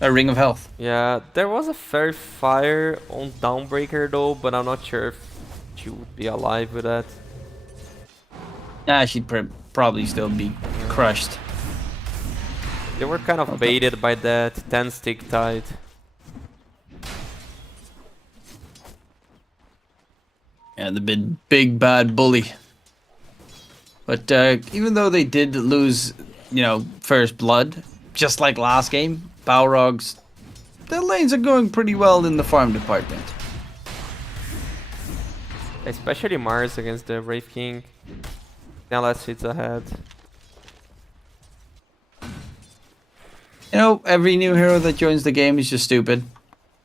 A Ring of Health. Yeah, there was a Fairy Fire on Dawnbreaker though, but I'm not sure if she would be alive with that. Nah, she'd probably still be crushed. They were kind of baited by that 10-stick Tide. Yeah, the big bad bully. But even though they did lose, you know, first blood, just like last game, Balrogs, their lanes are going pretty well in the farm department. Especially Mars against the Wraith King. Now last hits ahead. You know, every new hero that joins the game is just stupid.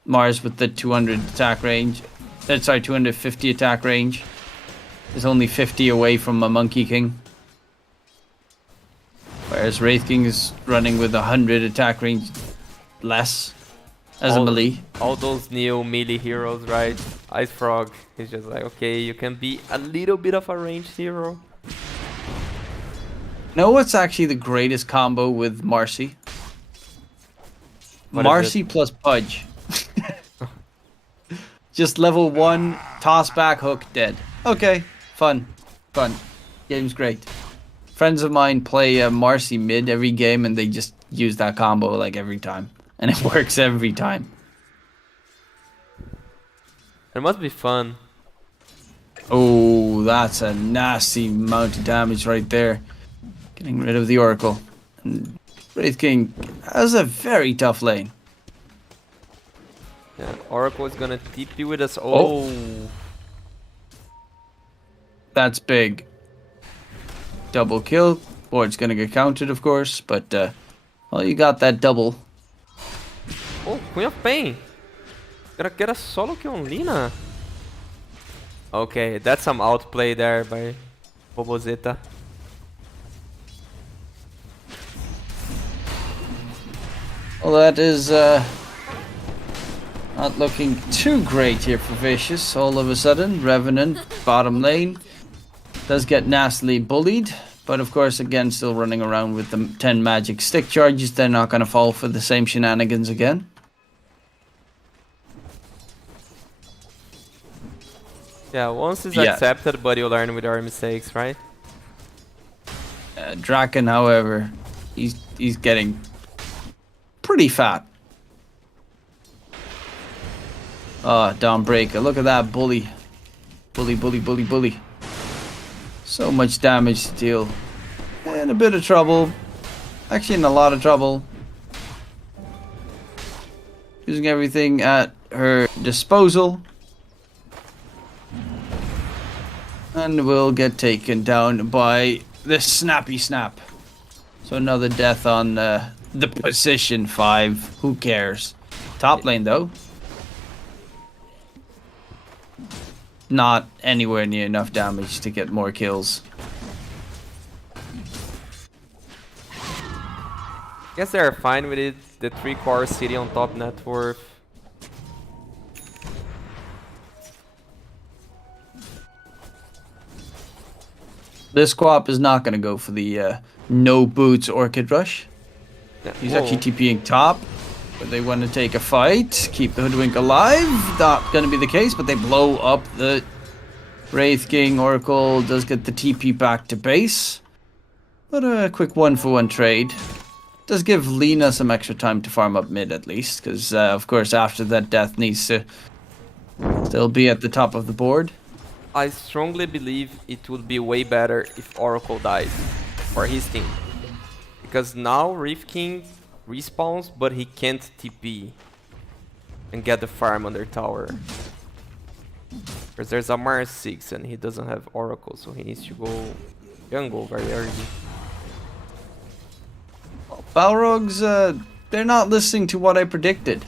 Mars with the 200 attack range. Sorry, 250 attack range. Is only 50 away from a Monkey King. Whereas Wraith King is running with 100 attack range less as a melee. All those new melee heroes, right? Ice Frog is just like, okay, you can be a little bit of a ranged hero. Know what's actually the greatest combo with Marcy? What Marcy plus Pudge. Just level 1, toss back, hook, dead. Okay, fun. Game's great. Friends of mine play Marcy mid every game, and they just use that combo like every time. And it works every time. It must be fun. Oh, that's a nasty amount of damage right there. Getting rid of the Oracle. And Wraith King has a very tough lane. Yeah, Oracle is gonna TP with us. Oh. That's big. Double kill. Board's gonna get counted, of course, but well, you got that double. Oh, Queen of Pain. Gonna get a solo kill on Lina. Okay, that's some outplay there by Bobozeta. Well, that is not looking too great here for Vicious. All of a sudden, Revenant, bottom lane, does get nastily bullied. But of course, again, still running around with the 10 magic stick charges. They're not going to fall for the same shenanigans again. Yeah, once it's accepted, but you learn with our mistakes, right? Draken, however, he's getting pretty fat. Oh, Dawnbreaker. Look at that bully. Bully. So much damage to deal. In a bit of trouble. Actually in a lot of trouble. Using everything at her disposal. And will get taken down by the Snappy Snap. So another death on the position 5. Who cares? Top lane though. Not anywhere near enough damage to get more kills. Guess they're fine with it. The 3-core city on top net worth. This Quap is not going to go for the no boots Orchid Rush. Yeah. He's actually TPing top. But they want to take a fight, keep the Hoodwink alive. Not going to be the case, but they blow up the Wraith King. Oracle does get the TP back to base. But a quick 1-for-1 trade. Does give Lina some extra time to farm up mid at least. Because, of course, after that, Death needs to still be at the top of the board. I strongly believe it would be way better if Oracle dies for his team. Because now Wraith King respawns, but he can't TP and get the farm on their tower. Because there's a Mars 6 and he doesn't have Oracle, so he needs to go jungle very early. Balrogs, they're not listening to what I predicted.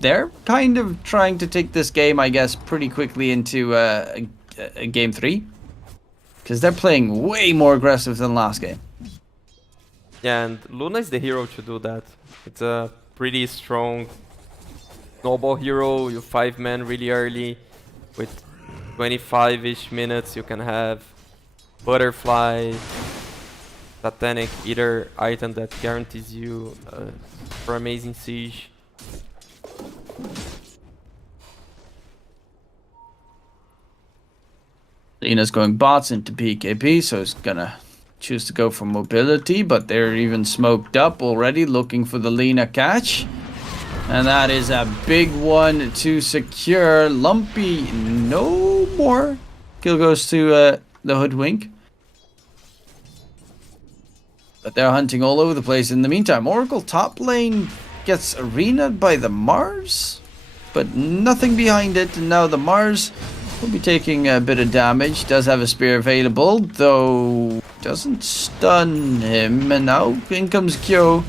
They're kind of trying to take this game, I guess, pretty quickly into a game 3. Because they're playing way more aggressive than last game. Yeah, and Luna is the hero to do that. It's a pretty strong snowball hero. You 5-man really early. With 25-ish minutes, you can have Butterfly, Satanic Eater item that guarantees you for amazing siege. Ina's going bots into PKP, so it's gonna choose to go for mobility, but they're even smoked up already, looking for the Lina catch. And that is a big one to secure. Lumpy, no more. Kill goes to the Hoodwink. But they're hunting all over the place in the meantime. Oracle top lane gets arenaed by the Mars, but nothing behind it. And now the Mars will be taking a bit of damage. Does have a spear available, though doesn't stun him. And now in comes Kyo,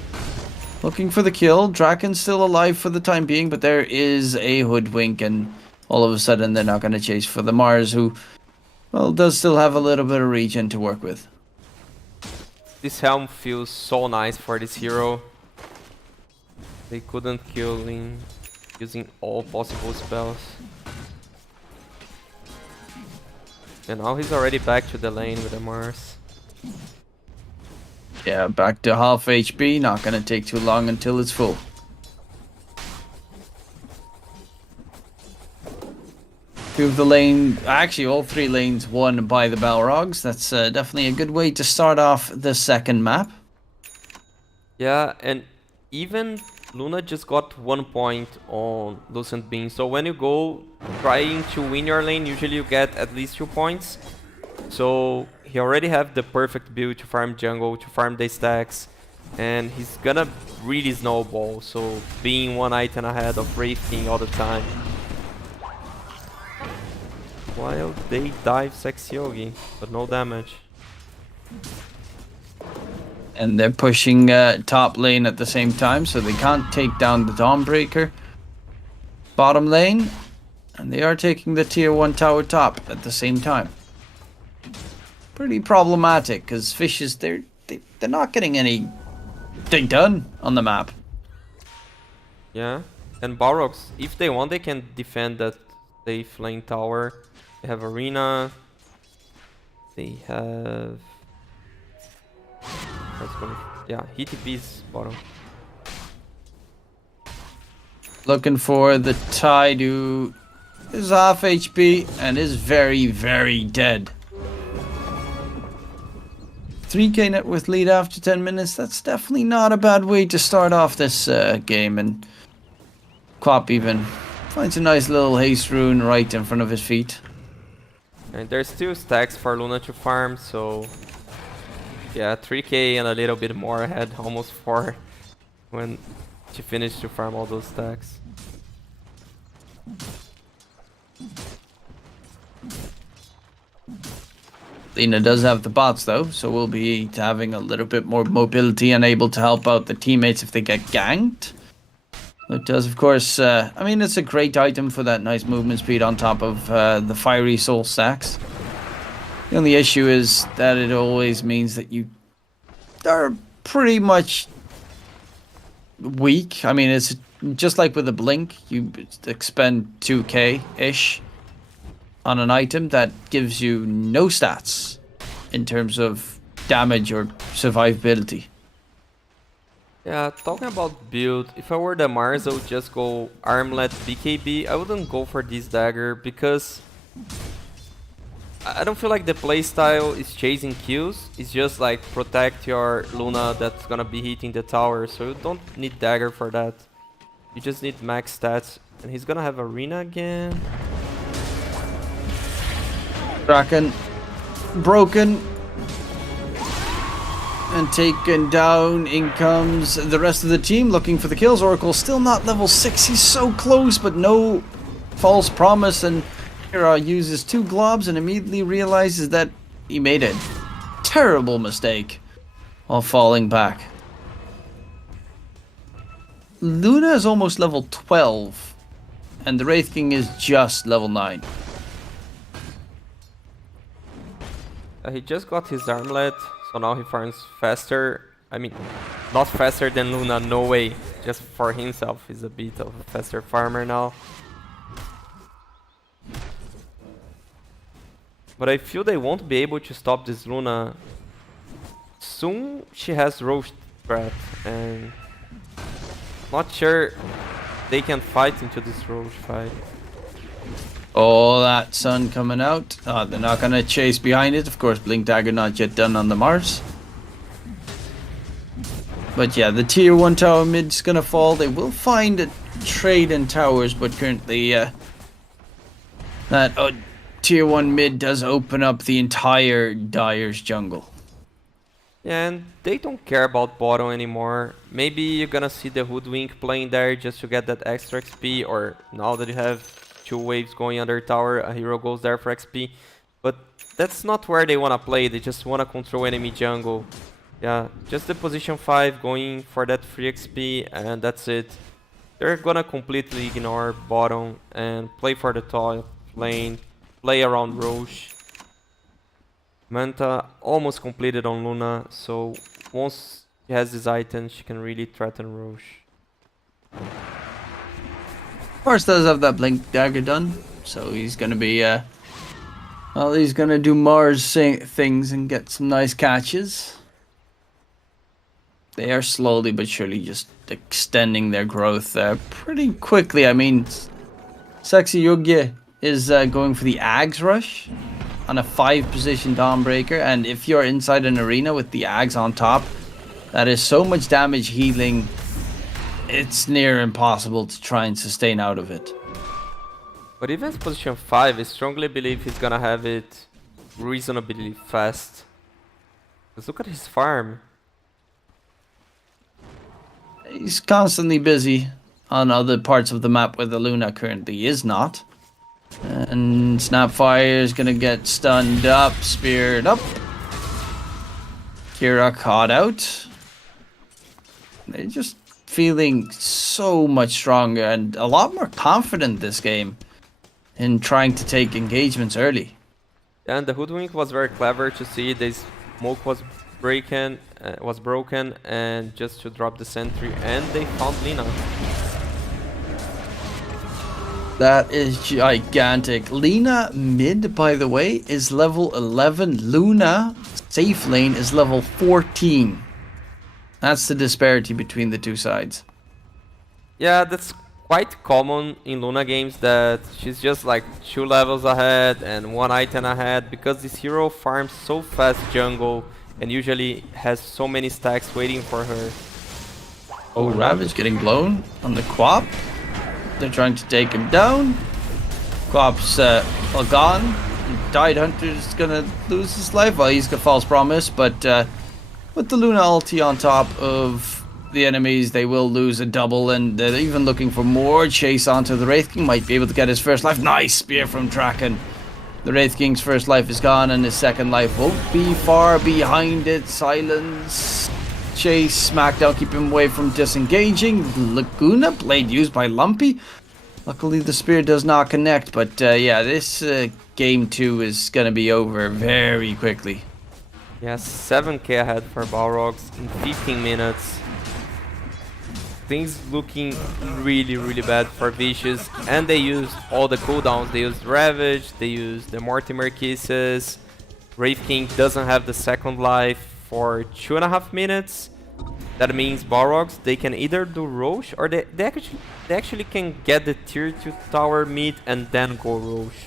looking for the kill. Draken's still alive for the time being, but there is a Hoodwink, and all of a sudden they're not going to chase for the Mars, who, well, does still have a little bit of regen to work with. This helm feels so nice for this hero. They couldn't kill him using all possible spells. And now he's already back to the lane with the Mars. Yeah, back to half HP. Not going to take too long until it's full. Two of the lane, actually all 3 lanes won by the Balrogs. That's definitely a good way to start off the second map. Yeah, and even Luna just got 1 point on Lucent Beam. So when you go trying to win your lane, usually you get at least 2 points. So he already have the perfect build to farm jungle, to farm the stacks. And he's gonna really snowball, so being 1 item ahead of Wraithing all the time. While they dive Sexy Yogi, but no damage. And they're pushing top lane at the same time, so they can't take down the Dawnbreaker. Bottom lane, and they are taking the tier 1 tower top at the same time. Pretty problematic, because fishes, they're not getting anything done on the map. Yeah, and Balrogs, if they want, they can defend that safe lane tower. They have arena. They have... yeah, HTP's bottom. Looking for the Tide, who is half HP and is very, very dead. 3k net worth lead after 10 minutes. That's definitely not a bad way to start off this game. And Quap even finds a nice little haste rune right in front of his feet. And there's still stacks for Luna to farm, so yeah, 3k and a little bit more ahead, almost 4 when she finished to farm all those stacks. Lina does have the bots though, so we'll be having a little bit more mobility and able to help out the teammates if they get ganked. It does, of course, I mean, it's a great item for that nice movement speed on top of the fiery soul stacks. The only issue is that it always means that you are pretty much weak. I mean, it's just like with the blink, you expend 2k-ish on an item that gives you no stats in terms of damage or survivability. Yeah, talking about build, if I were the Mars, I would just go armlet BKB. I wouldn't go for this dagger because I don't feel like the playstyle is chasing kills. It's just like protect your Luna that's gonna be hitting the tower, so you don't need dagger for that. You just need max stats. And he's gonna have arena again. Draken broken and taken down. In comes the rest of the team looking for the kills. Oracle still not level 6. He's so close, but no false promise. And Kira uses 2 globs and immediately realizes that he made a terrible mistake while falling back. Luna is almost level 12, and the Wraith King is just level 9. He just got his armlet, so now he farms faster. I mean, not faster than Luna, no way. Just for himself, he's a bit of a faster farmer now. But I feel they won't be able to stop this Luna. Soon she has Roche threat, and not sure they can fight into this Roche fight. Oh, that sun coming out. They're not gonna chase behind it. Of course, Blink Dagger not yet done on the Mars. But yeah, the tier 1 tower mid's gonna fall. They will find a trade in towers, but currently that tier 1 mid does open up the entire Dire's jungle. Yeah, and they don't care about bottom anymore. Maybe you're gonna see the Hoodwink playing there just to get that extra XP, or now that you have 2 waves going under tower, a hero goes there for XP. But that's not where they wanna play, they just wanna control enemy jungle. Yeah, just the position 5 going for that free XP, and that's it. They're gonna completely ignore bottom and play for the top lane, play around Roche. Manta almost completed on Luna, so once she has this item, she can really threaten Roche. Mars does have that Blink Dagger done, so he's gonna be, well, he's gonna do Mars things and get some nice catches. They are slowly but surely just extending their growth pretty quickly. I mean, Sexy Yogye is going for the Ags Rush on a 5-position Dawnbreaker, and if you're inside an arena with the Ags on top, that is so much damage healing, it's near impossible to try and sustain out of it. But even position 5, I strongly believe he's gonna have it reasonably fast. Just look at his farm. He's constantly busy on other parts of the map where the Luna currently is not. And Snapfire is gonna get stunned up, speared up. Kira caught out. They're just feeling so much stronger and a lot more confident this game in trying to take engagements early. And the Hoodwink was very clever to see the smoke was broken, and just to drop the sentry, and they found Lina. That is gigantic. Lina mid, by the way, is level 11. Luna, safe lane, is level 14. That's the disparity between the two sides. Yeah, that's quite common in Luna games, that she's just like 2 levels ahead and 1 item ahead, because this hero farms so fast jungle and usually has so many stacks waiting for her. Oh, Ravage getting blown on the Quap. They're trying to take him down. Quap's all gone. Died Hunter's gonna lose his life. Well, he's got false promise, but with the Luna ulti on top of the enemies, they will lose a double, and they're even looking for more. Chase onto the Wraith King, might be able to get his first life. Nice spear from Draken. The Wraith King's first life is gone, and his second life won't be far behind it. Silence. Chase, Smackdown, keep him away from disengaging. Laguna, blade used by Lumpy. Luckily the spear does not connect, but yeah, this game 2 is gonna be over very quickly. Yeah, 7k ahead for Balrogs in 15 minutes. Things looking really bad for Vicious, and they used all the cooldowns. They used Ravage, they used the Mortimer Kisses. Wraith King doesn't have the second life for 2.5 minutes. That means Balrogs, they can either do Roche, or they actually can get the tier 2 tower mid and then go Roche.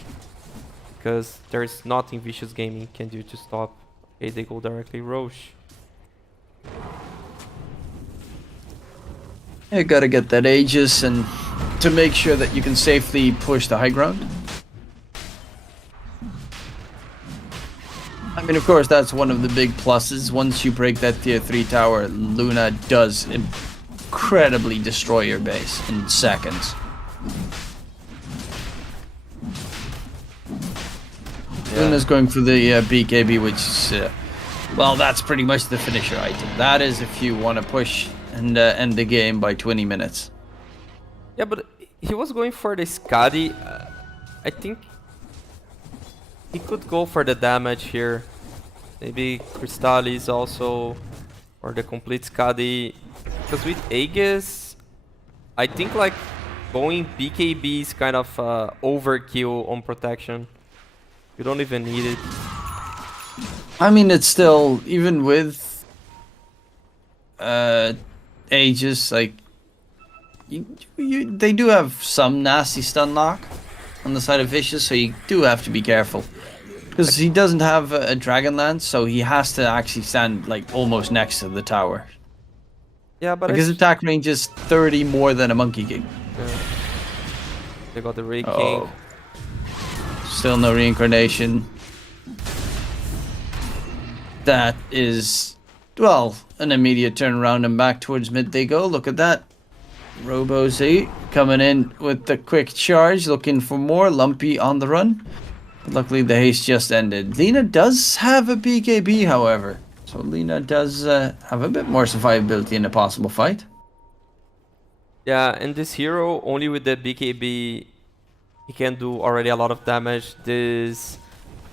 Because there's nothing Vicious Gaming can do to stop. Okay, they go directly Roche. You gotta get that Aegis and to make sure that you can safely push the high ground. I mean, of course, that's one of the big pluses. Once you break that tier 3 tower, Luna does incredibly destroy your base in seconds. Yeah. Luna's going for the BKB, which is, well, that's pretty much the finisher item. That is if you want to push and end the game by 20 minutes. Yeah, but he was going for the Skadi. I think he could go for the damage here. Maybe Crystallis also, or the complete Skadi. Because with Aegis, I think like going BKB is kind of overkill on protection. You don't even need it. I mean, it's still, even with Aegis, like, they do have some nasty stun lock on the side of Vicious, so you do have to be careful. Because he doesn't have a Dragon Lance, so he has to actually stand like almost next to the tower. Yeah, but like his attack range is 30 more than a Monkey King. Yeah. They got the Ray King. Oh. Still no reincarnation. That is, well, an immediate turnaround and back towards mid they go. Look at that. Robo-Z coming in with the quick charge, looking for more. Lumpy on the run. But luckily the haste just ended. Lina does have a BKB, however. So Lina does have a bit more survivability in a possible fight. Yeah, and this hero, only with the BKB, he can do already a lot of damage. This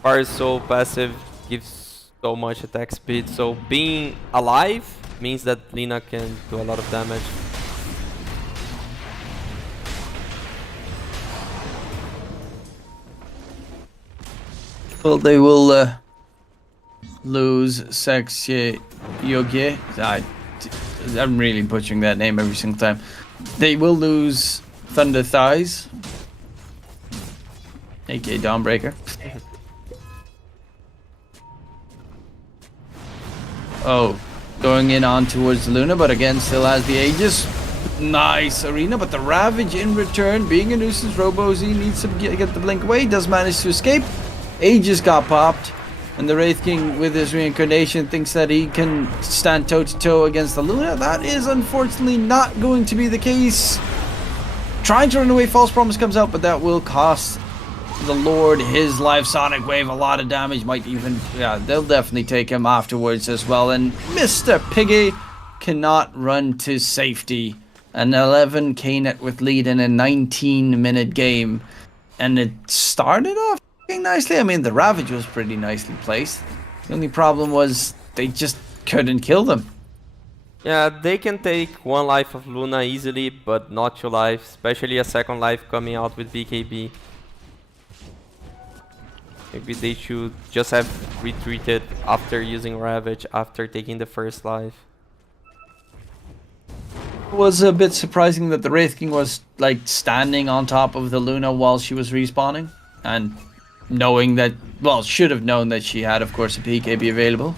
Fire Soul passive gives so much attack speed. So being alive means that Lina can do a lot of damage. Well, they will lose Sexy Yogi. I'm really butchering that name every single time. They will lose Thunder Thighs, aka Dawnbreaker. Oh, going in on towards Luna, but again still has the Aegis. Nice arena, but the Ravage in return, being a nuisance. Robo-Z needs to get the blink away, does manage to escape. Aegis got popped, and the Wraith King with his reincarnation thinks that he can stand toe-to-toe against the Luna. That is unfortunately not going to be the case. Trying to run away, False Promise comes out, but that will cost the Lord his life. Sonic Wave, a lot of damage, might even, yeah, they'll definitely take him afterwards as well. And Mr. Piggy cannot run to safety. An 11k net with lead in a 19-minute game, and it started off nicely. I mean, the Ravage was pretty nicely placed. The only problem was they just couldn't kill them. Yeah, they can take one life of Luna easily, but not 2 lives, especially a second life coming out with BKB. Maybe they should just have retreated after using Ravage, after taking the first life. It was a bit surprising that the Wraith King was like standing on top of the Luna while she was respawning, and knowing that, well, should have known that she had, of course, a BKB available.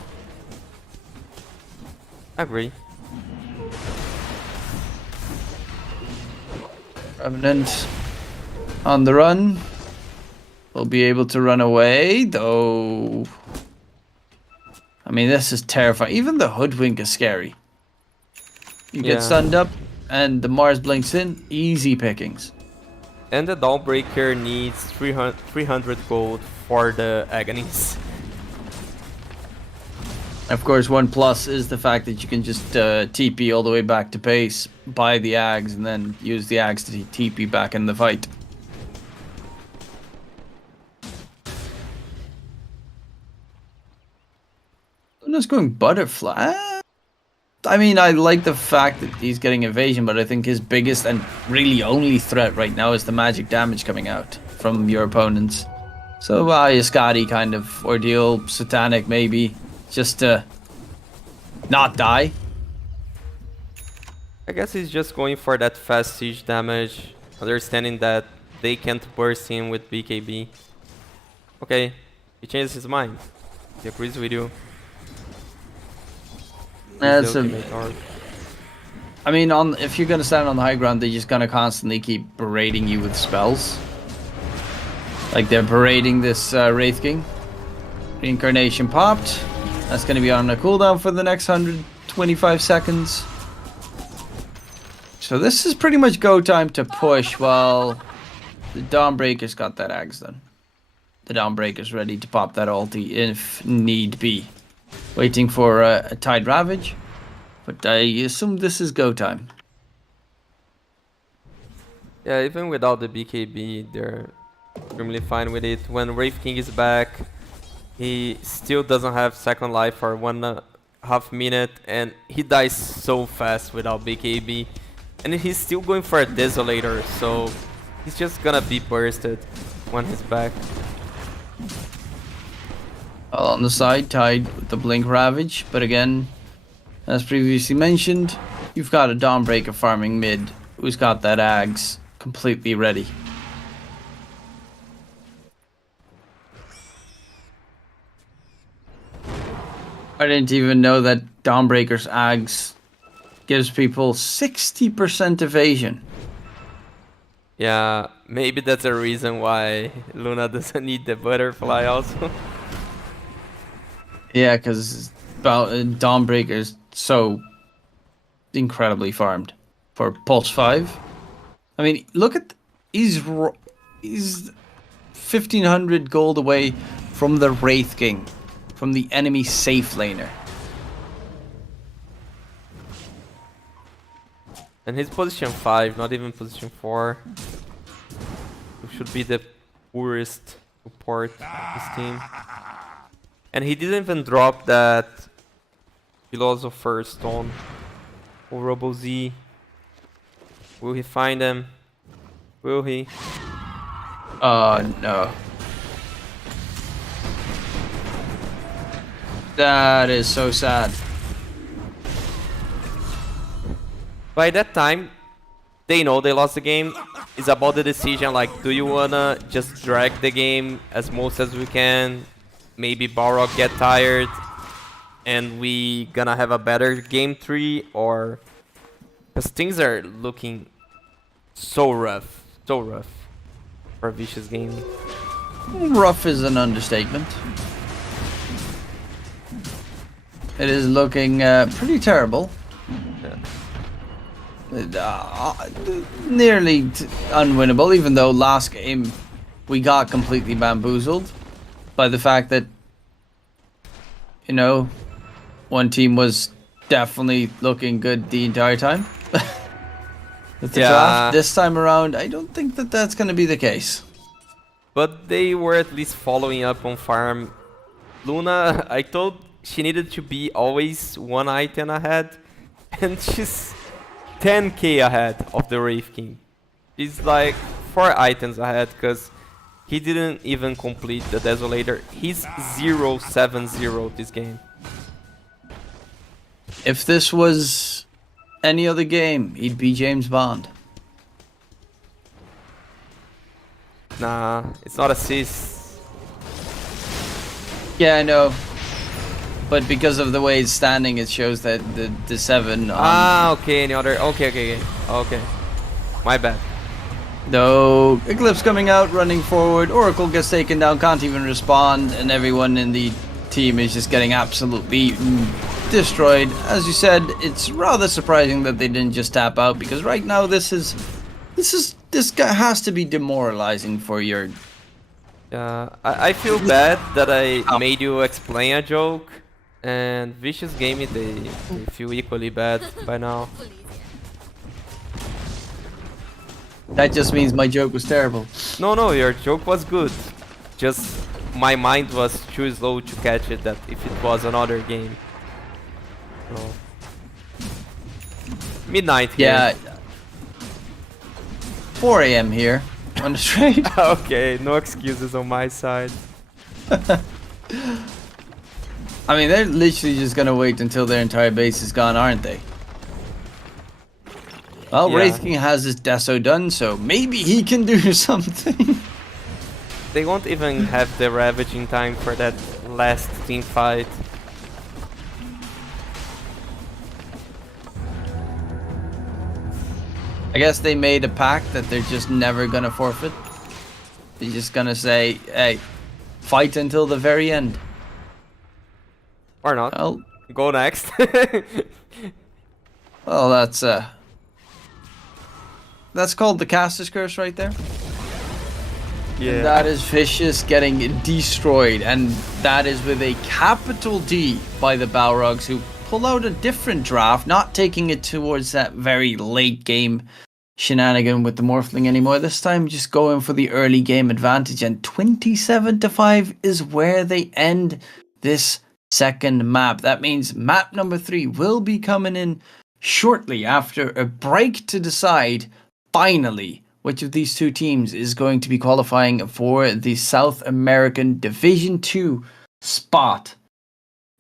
Agree. Revenant on the run. Will be able to run away, though. I mean, this is terrifying. Even the Hoodwink is scary. You get stunned up, and the Mars blinks in. Easy pickings. And the Dawnbreaker needs 300 gold for the Agonies. Of course, one plus is the fact that you can just TP all the way back to base, buy the Ags, and then use the Ags to TP back in the fight. Luna's going Butterfly. I mean, I like the fact that he's getting evasion, but I think his biggest and really only threat right now is the magic damage coming out from your opponents. So, a Skadi kind of ordeal, Satanic maybe, just to not die. I guess he's just going for that fast siege damage, understanding that they can't burst him with BKB. Okay, he changes his mind. He agrees with you. That's I mean, if you're gonna stand on the high ground, they're just gonna constantly keep berating you with spells. Like they're berating this Wraith King. Reincarnation popped. That's gonna be on a cooldown for the next 125 seconds. So this is pretty much go time to push while the Dawnbreaker's got that Axe done. The Dawnbreaker's ready to pop that ulti if need be. Waiting for a Tide Ravage. but I assume this is go time. Yeah, even without the BKB, they're extremely fine with it. When Wraith King is back, he still doesn't have second life for 1.5 minute, and he dies so fast without BKB. And he's still going for a Desolator, so he's just gonna be bursted when he's back. On the side, tied with the Blink Ravage, but again, as previously mentioned, you've got a Dawnbreaker farming mid who's got that Ags completely ready. I didn't even know that Dawnbreaker's Ags gives people 60% evasion. Yeah, maybe that's a reason why Luna doesn't need the butterfly also. Yeah, because Dawnbreaker is so incredibly farmed for Pulse 5. I mean, look at... He's 1,500 gold away from the Wraith King, from the enemy safe laner. And he's position 5, not even position 4. Who should be the poorest support of this team. And he didn't even drop that Philosopher's Stone. Or Robo Z. Will he find them? Will he? No. That is so sad. By that time, they know they lost the game. It's about the decision, like, do you wanna just drag the game as most as we can? Maybe Balrog get tired and we gonna have a better game 3, or... Because things are looking so rough for Vicious Gaming. Rough is an understatement. It is looking pretty terrible. Nearly unwinnable, even though last game we got completely bamboozled by the fact that, you know, one team was definitely looking good the entire time. With the draft this time around, I don't think that that's going to be the case. But they were at least following up on farm. Luna, I thought she needed to be always 1 item ahead, and she's 10k ahead of the Wraith King. He's like 4 items ahead because he didn't even complete the Desolator. He's 0-7-0 this game. If this was any other game, he'd be James Bond. Nah, it's not assist. Yeah, I know. But because of the way it's standing, it shows that the 7 on... Okay, any other... Okay. My bad. No, Eclipse coming out, running forward. Oracle gets taken down, can't even respond, and everyone in the team is just getting absolutely destroyed. As you said, it's rather surprising that they didn't just tap out, because right now this guy has to be demoralizing for your... I feel bad that I made you explain a joke, and Vicious Gaming, they feel equally bad by now. That just means my joke was terrible. No, your joke was good. Just my mind was too slow to catch it that if it was another game. So. Midnight here. Yeah. 4 AM here on the street. Okay, no excuses on my side. I mean, they're literally just gonna wait until their entire base is gone, aren't they? Well, Yeah. Wraith King has his Deso done, so maybe he can do something. They won't even have the ravaging time for that last team fight. I guess they made a pact that they're just never gonna forfeit. They're just gonna say, hey, fight until the very end. Or not. Well, Go next. well, that's called the Caster's Curse right there. Yeah. And that is Vicious getting destroyed, and that is with a capital D by the Balrogs, who pull out a different draft, not taking it towards that very late game shenanigan with the Morphling anymore. This time just going for the early game advantage, and 27-5 is where they end this second map. That means map number 3 will be coming in shortly after a break to decide finally which of these two teams is going to be qualifying for the South American Division 2 spot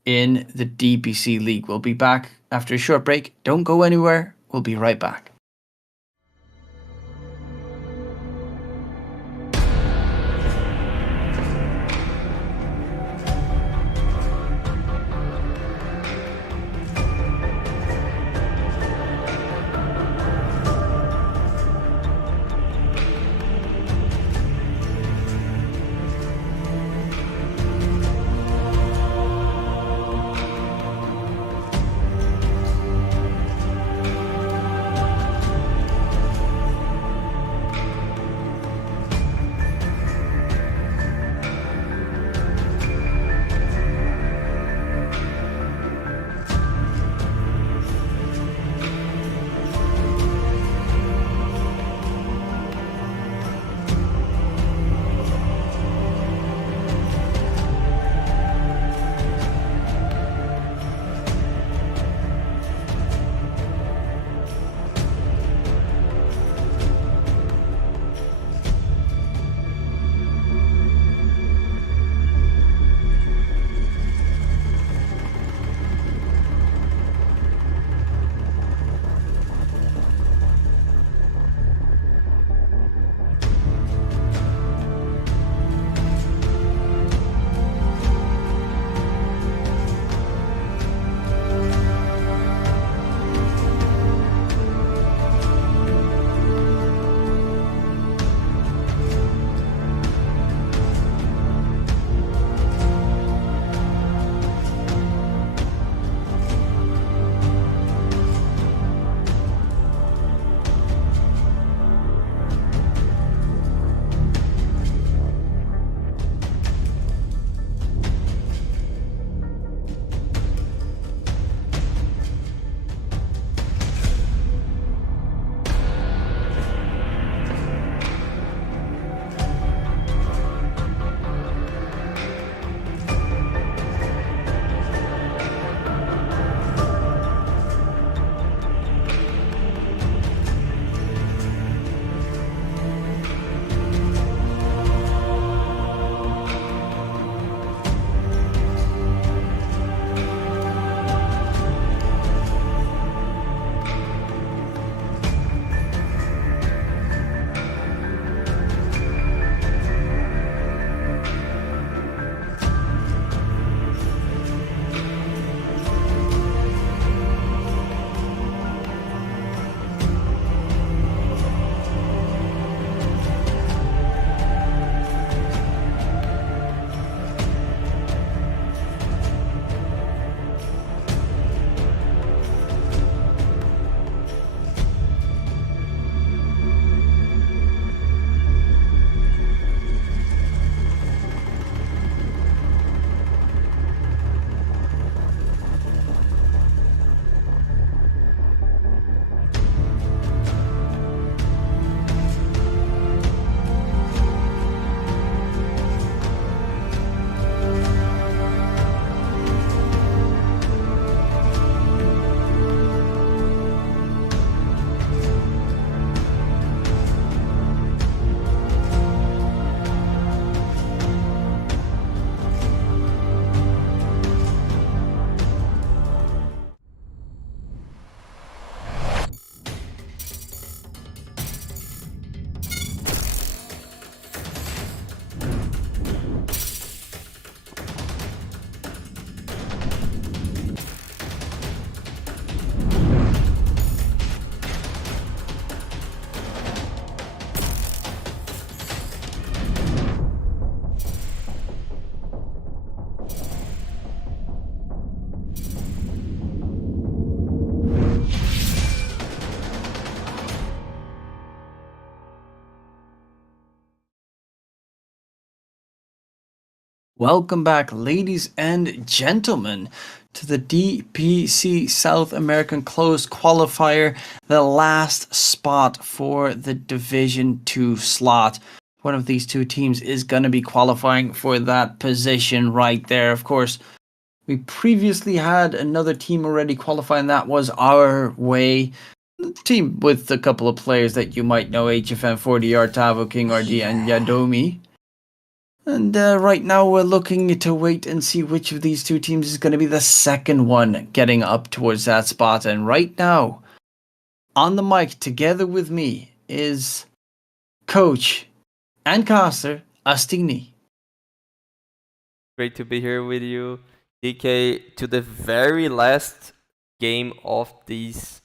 in the DPC League. We'll be back after a short break. Don't go anywhere. We'll be right back. Welcome back, ladies and gentlemen, to the DPC South American Closed Qualifier, the last spot for the Division 2 slot. One of these two teams is going to be qualifying for that position right there. Of course, we previously had another team already qualifying. That was our way. The team with a couple of players that you might know, HFM 40R, Tavo, King RD, and Yadomi. And right now we're looking to wait and see which of these two teams is going to be the second one getting up towards that spot. And right now, on the mic together with me is coach and caster Astini. Great to be here with you, DK, to the very last game of this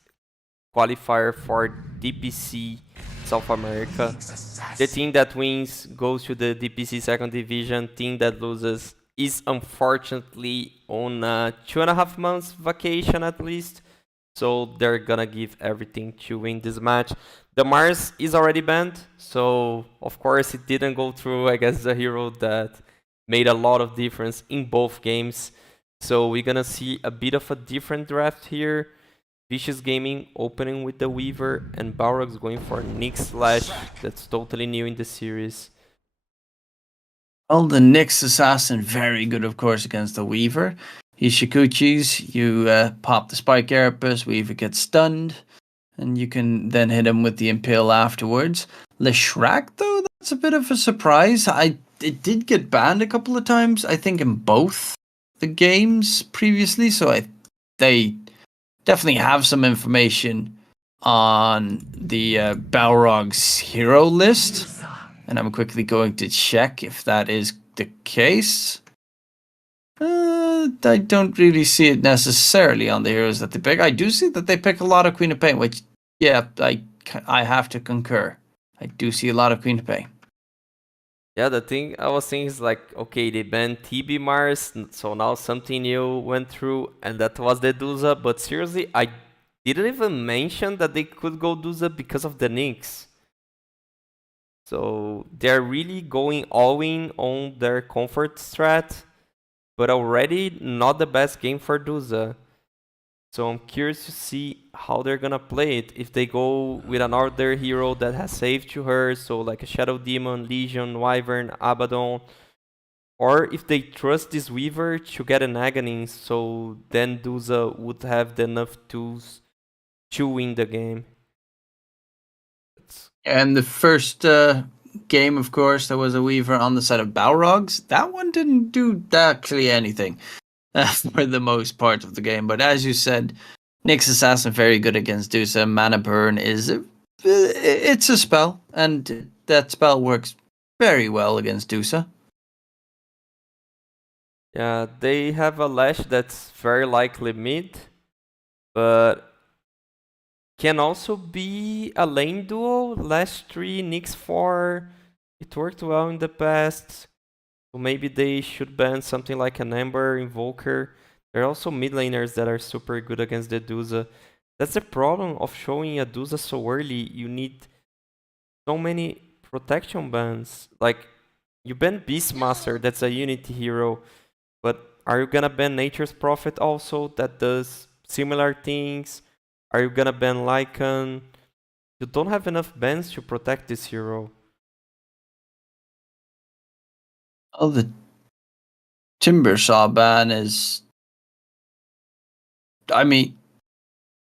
qualifier for DPC South America. The team that wins goes to the DPC second division. Team that loses is unfortunately on a 2.5 months vacation at least. So they're gonna give everything to win this match. The Mars is already banned, so of course it didn't go through, I guess, the hero that made a lot of difference in both games. So we're gonna see a bit of a different draft here. Vicious Gaming opening with the Weaver, and Balrogs going for Nyx Slash. That's totally new in the series. Well, the Nyx Assassin, very good, of course, against the Weaver. He Shikuchis, you pop the Spike Carapace, Weaver gets stunned, and you can then hit him with the Impale afterwards. Leshrac, though, that's a bit of a surprise. It did get banned a couple of times, I think, in both the games previously, so they definitely have some information on the Balrogs hero list, and I'm quickly going to check if that is the case. I don't really see it necessarily on the heroes that they pick. I do see that they pick a lot of Queen of Pain, which, yeah, I have to concur. I do see a lot of Queen of Pain. Yeah, the thing I was thinking is like, okay, they banned TB Mars, so now something new went through, and that was the Duza. But seriously, I didn't even mention that they could go Duza because of the Nyx. So they're really going all in on their comfort strat, but already not the best game for Duza. So I'm curious to see how they're gonna play it. If they go with another hero that has saved to her, so like a Shadow Demon, Legion, Wyvern, Abaddon, or if they trust this Weaver to get an Aghanim, so then Duza would have enough tools to win the game. And the first game, of course, there was a Weaver on the side of Balrogs. That one didn't do actually anything for the most part of the game. But as you said, Nyx Assassin very good against Dusa. Mana Burn it's a spell, and that spell works very well against Dusa. Yeah, they have a Lash that's very likely mid, but can also be a lane duo. Lash 3, Nyx 4. It worked well in the past. So maybe they should ban something like an Ember Invoker. There are also mid laners that are super good against the Duza. That's the problem of showing a Duza so early. You need so many protection bans. Like, you ban Beastmaster, that's a Unity hero. But are you gonna ban Nature's Prophet also, that does similar things? Are you gonna ban Lycan? You don't have enough bans to protect this hero. Oh, the Timbersaw ban is... I mean,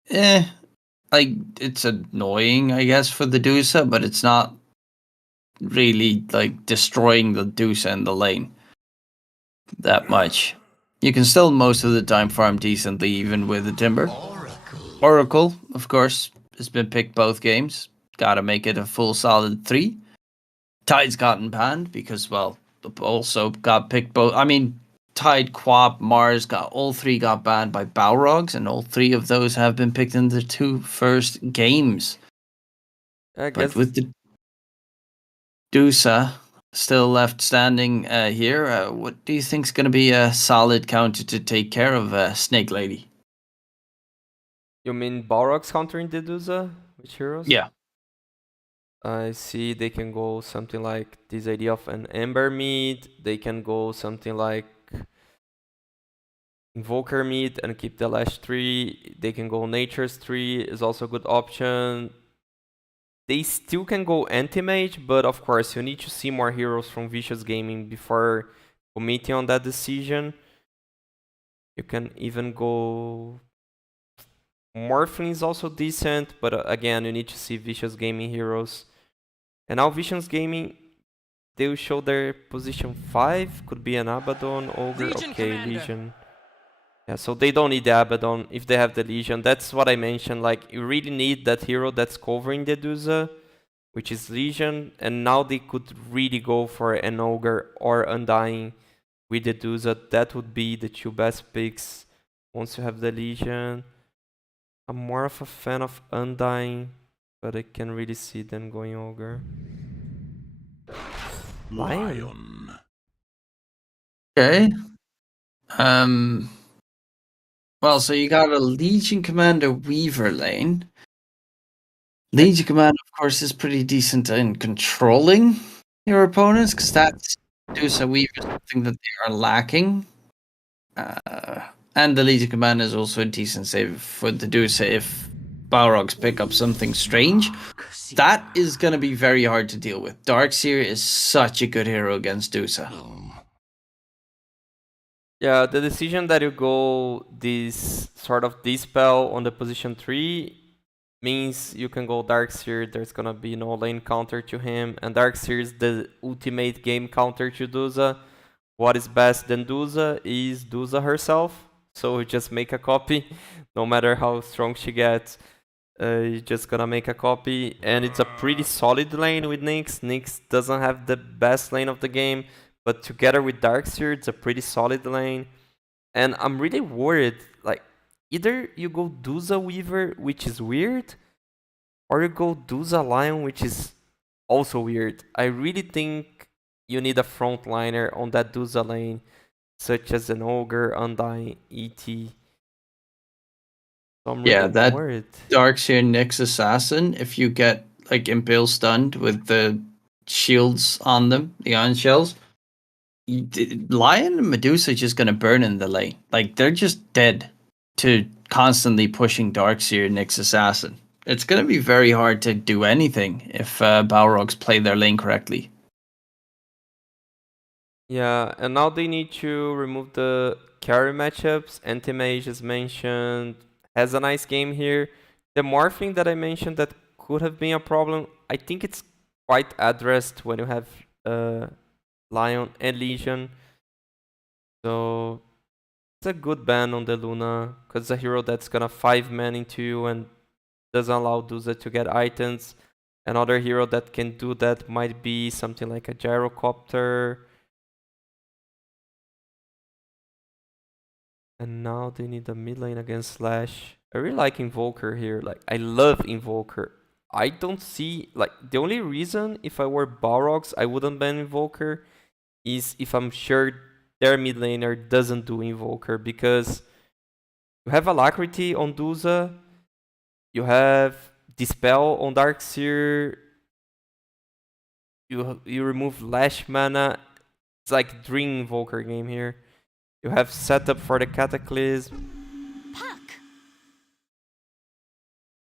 like, it's annoying, I guess, for the Dusa, but it's not really, like, destroying the Dusa in the lane that much. You can still, most of the time, farm decently, even with the Timber. Oracle, of course, has been picked both games. Gotta make it a full solid 3. Tide's gotten banned because, well, also got picked both. I mean, Tide, Quap, Mars all 3 got banned by Balrogs, and all 3 of those have been picked in the 2 first games. I guess. But with the Dusa still left standing here, what do you think is going to be a solid counter to take care of Snake Lady? You mean Balrogs countering the Duza? Which heroes? Yeah. I see they can go something like this idea of an Ember mid. They can go something like Invoker mid and keep the last 3. They can go Nature's 3 is also a good option. They still can go anti-mage, but of course you need to see more heroes from Vicious Gaming before committing on that decision. You can even go... Morphling is also decent, but again, you need to see Vicious Gaming heroes. And now Vicious Gaming, they will show their position 5. Could be an Abaddon, Ogre, Legion okay, Commander. Legion. Yeah, so they don't need the Abaddon if they have the Legion. That's what I mentioned, like, you really need that hero that's covering the Duza, which is Legion, and now they could really go for an Ogre or Undying with the Duza. That would be the 2 best picks once you have the Legion. I'm more of a fan of Undying, but I can really see them going Ogre. Lion. Okay. Well, so you got a Legion Commander Weaver lane. Legion Commander, of course, is pretty decent in controlling your opponents, because that's Dusa Weaver is something that they are lacking. And the Legion Commander is also a decent save for the Dusa if Balrogs pick up something strange. That is going to be very hard to deal with. Darkseer is such a good hero against Dusa. Yeah, the decision that you go this sort of dispel on the position 3 means you can go Darkseer. There's gonna be no lane counter to him, and Darkseer is the ultimate game counter to Duza. What is best than Duza is Duza herself, so you just make a copy, no matter how strong she gets. You're just gonna make a copy, and it's a pretty solid lane with Nyx. Nyx doesn't have the best lane of the game, but together with Darkseer, it's a pretty solid lane. And I'm really worried, like, either you go Duza Weaver, which is weird, or you go Duza Lion, which is also weird. I really think you need a frontliner on that Duza lane, such as an Ogre, Undying, ET. So I'm really that worried. Darkseer Nyx Assassin, if you get like Impale stunned with the shields on them, the ion shells, Lion and Medusa just gonna burn in the lane. Like, they're just dead to constantly pushing Darkseer Nyx Assassin. It's gonna be very hard to do anything if Balrogs play their lane correctly. Yeah, and now they need to remove the carry matchups. Anti-Mage is mentioned, has a nice game here. The morphing that I mentioned that could have been a problem, I think it's quite addressed when you have Lion and Legion. So it's a good ban on the Luna, because it's a hero that's gonna 5-man into you and doesn't allow Duza to get items. Another hero that can do that might be something like a Gyrocopter. And now they need a mid lane against Slash. I really like Invoker here. Like, I love Invoker. I don't see, like, the only reason if I were Balrogs I wouldn't ban Invoker is if I'm sure their mid laner doesn't do Invoker, because you have Alacrity on Duza, you have Dispel on Darkseer, you remove Lash mana. It's like Dream Invoker game here. You have setup for the Cataclysm. Puck.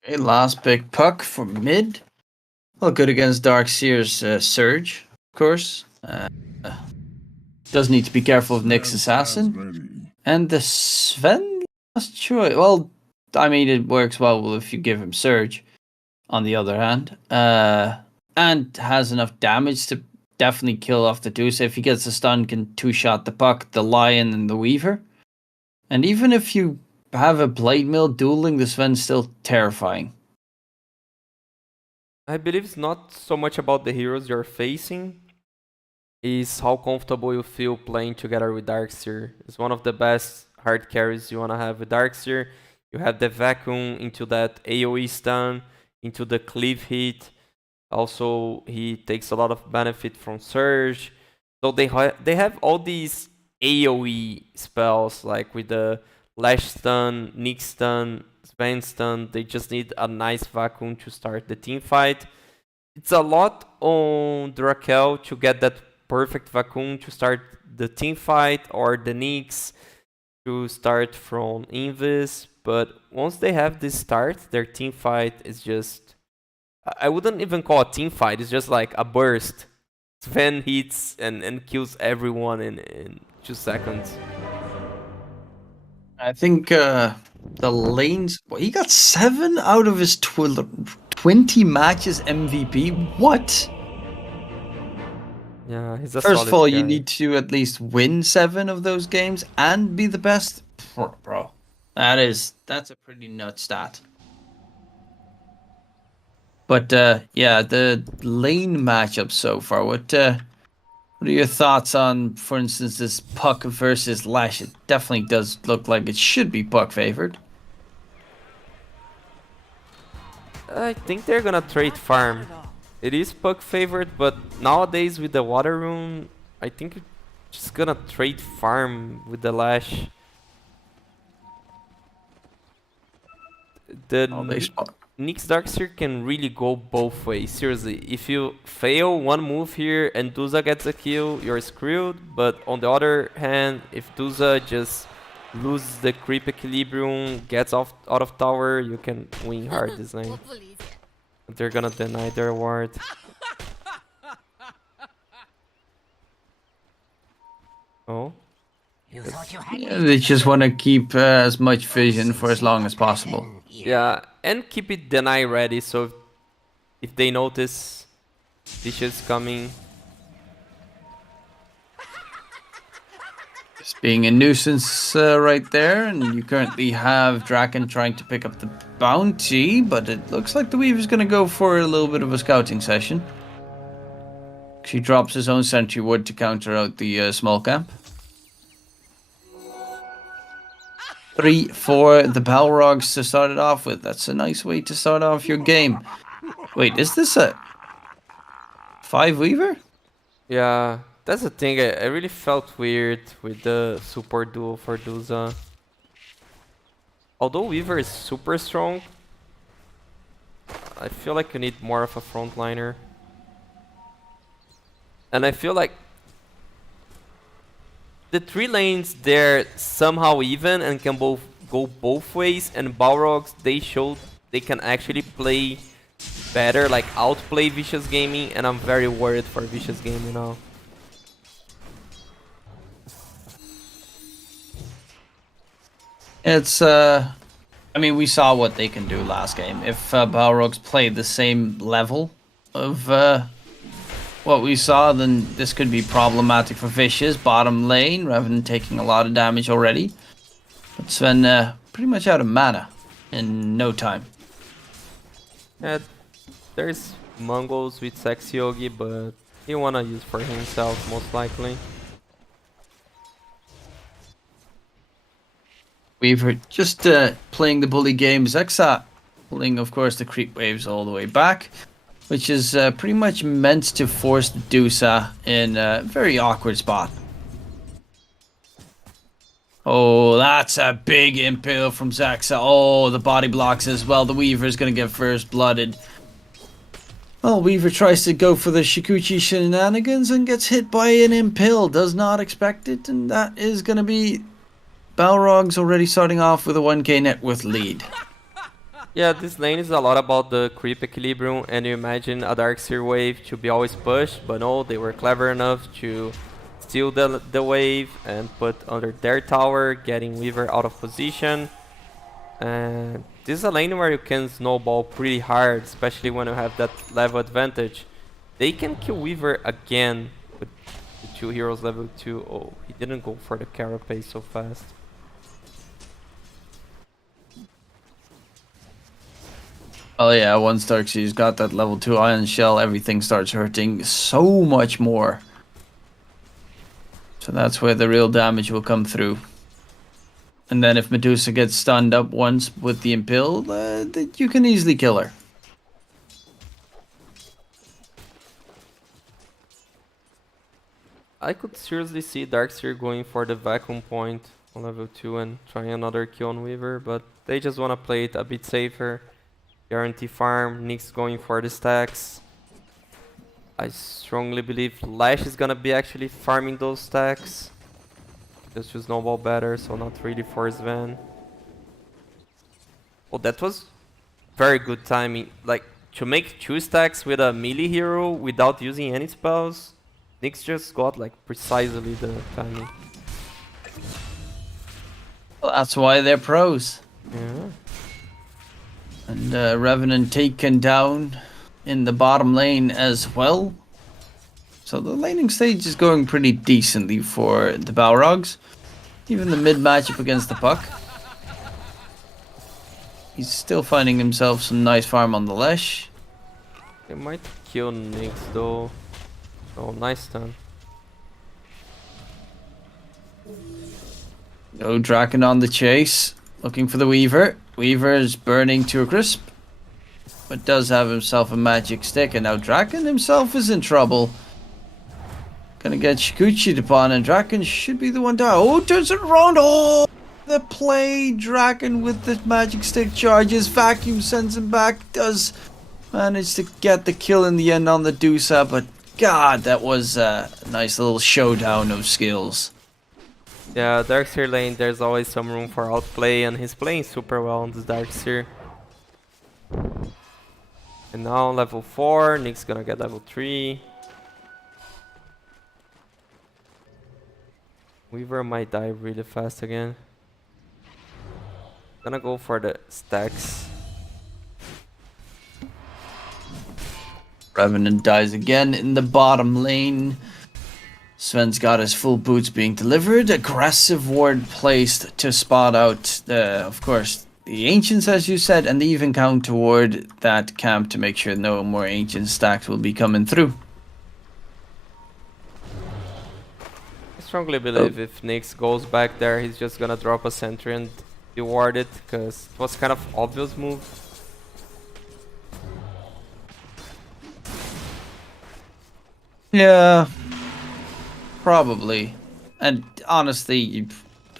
Okay, last pick, Puck for mid. Well, good against Darkseer's Surge, of course. Does need to be careful of Nyx Assassin. And the Sven last choice. Well, I mean, it works well if you give him Surge, on the other hand. And has enough damage to definitely kill off the Deuce. If he gets a stun, can 2-shot the Puck, the Lion, and the Weaver. And even if you have a Blade Mill dueling, the Sven's still terrifying. I believe it's not so much about the heroes you're facing, is how comfortable you feel playing together with Darkseer. It's one of the best hard carries you want to have with Darkseer. You have the vacuum into that AoE stun, into the cleave hit. Also, he takes a lot of benefit from Surge. So they have all these AoE spells, like with the Lash stun, Nyx stun, Sven stun. They just need a nice vacuum to start the team fight. It's a lot on Drakel to get that perfect vacuum to start the team fight, or the Nyx. to start from Invis, but once they have this start, their team fight is just... I wouldn't even call it team fight, it's just like a burst. Sven hits and kills everyone in 2 seconds. I think the lanes... Well, he got 7 out of his 20 matches MVP? What? Yeah, he's a First solid of all, you guy. need to at least win 7 of those games and be the best. Bro, that's a pretty nut stat. But yeah, the lane matchup so far. What are your thoughts on, for instance, this Puck versus Lash? It definitely does look like it should be Puck favored. I think they're gonna trade farm. It is Puck favored, but nowadays with the water rune, I think you're just gonna trade farm with the Lash. The Nyx Darkseer can really go both ways, seriously. If you fail one move here and Duza gets a kill, you're screwed. But on the other hand, if Duza just loses the creep equilibrium, gets out of tower, you can win hard this lane. They're gonna deny their ward. Oh? Yeah, they just want to keep as much vision for as long as possible. Yeah, and keep it deny ready, so if they notice dishes coming. Just being a nuisance right there, and you currently have Draken trying to pick up the bounty, but it looks like the Weaver's going to go for a little bit of a scouting session. He drops his own sentry wood to counter out the small camp. 3 for the Balrogs to start it off with. That's a nice way to start off your game. Wait, is this a 5 Weaver? Yeah, that's the thing. I really felt weird with the support duo for Duza. Although Weaver is super strong, I feel like you need more of a frontliner. And I feel like the 3 lanes, they're somehow even and can go both ways, and Balrogs, they showed they can actually play better, like outplay Vicious Gaming, and I'm very worried for Vicious Gaming now. It's, I mean, we saw what they can do last game. If Balrogs played the same level of what we saw, then this could be problematic for Vicious bottom lane, rather than taking a lot of damage already. But Sven pretty much out of mana in no time. Yeah, there's Mongols with Sexy Yogi, but he wanna use for himself most likely. Weaver just playing the bully game. Zexa pulling, of course, the creep waves all the way back, which is pretty much meant to force the Dusa in a very awkward spot. Oh, that's a big impale from Zexa. Oh, the body blocks as well. The Weaver is going to get first blooded. Well, Weaver tries to go for the Shikuchi shenanigans and gets hit by an impale. Does not expect it, and that is going to be Balrogs already starting off with a 1k net worth lead. Yeah, this lane is a lot about the creep equilibrium, and you imagine a Darkseer wave to be always pushed, but no, they were clever enough to steal the wave and put under their tower, getting Weaver out of position. And this is a lane where you can snowball pretty hard, especially when you have that level advantage. They can kill Weaver again with the 2 heroes level 2. Oh, he didn't go for the carapace so fast. Oh yeah, once Darkseer's got that level 2 Iron Shell, everything starts hurting so much more. So that's where the real damage will come through. And then if Medusa gets stunned up once with the Impale, you can easily kill her. I could seriously see Darkseer going for the vacuum point on level 2 and trying another kill on Weaver, but they just want to play it a bit safer. Guarantee farm, Nyx going for the stacks. I strongly believe Lash is gonna be actually farming those stacks. Just to snowball better, so not really force Van. Oh, that was very good timing. Like, to make 2 stacks with a melee hero without using any spells, Nyx just got like precisely the timing. Well, that's why they're pros. Yeah. And Revenant taken down in the bottom lane as well. So the laning stage is going pretty decently for the Balrogs. Even the mid matchup against the Puck. He's still finding himself some nice farm on the Lesh. They might kill Nyx though. Oh, nice stun. No Draken on the chase. Looking for the Weaver. Weaver is burning to a crisp. But does have himself a magic stick. And now Draken himself is in trouble. Gonna get Shikuchi upon, and Draken should be the one down. Oh, turns it around. Oh, the play. Draken with the magic stick charges. Vacuum sends him back. Does manage to get the kill in the end on the Dusa, but God, that was a nice little showdown of skills. Yeah, Darkseer lane, there's always some room for outplay, and he's playing super well on this Darkseer. And now level 4, Nick's gonna get level 3. Weaver might die really fast again. Gonna go for the stacks. Revenant dies again in the bottom lane. Sven's got his full boots being delivered. Aggressive ward placed to spot out, of course, the Ancients, as you said, and they even count toward that camp to make sure no more Ancient stacks will be coming through. I strongly believe if Nyx goes back there, he's just gonna drop a sentry and reward it, because it was kind of obvious move. Yeah, probably. And honestly,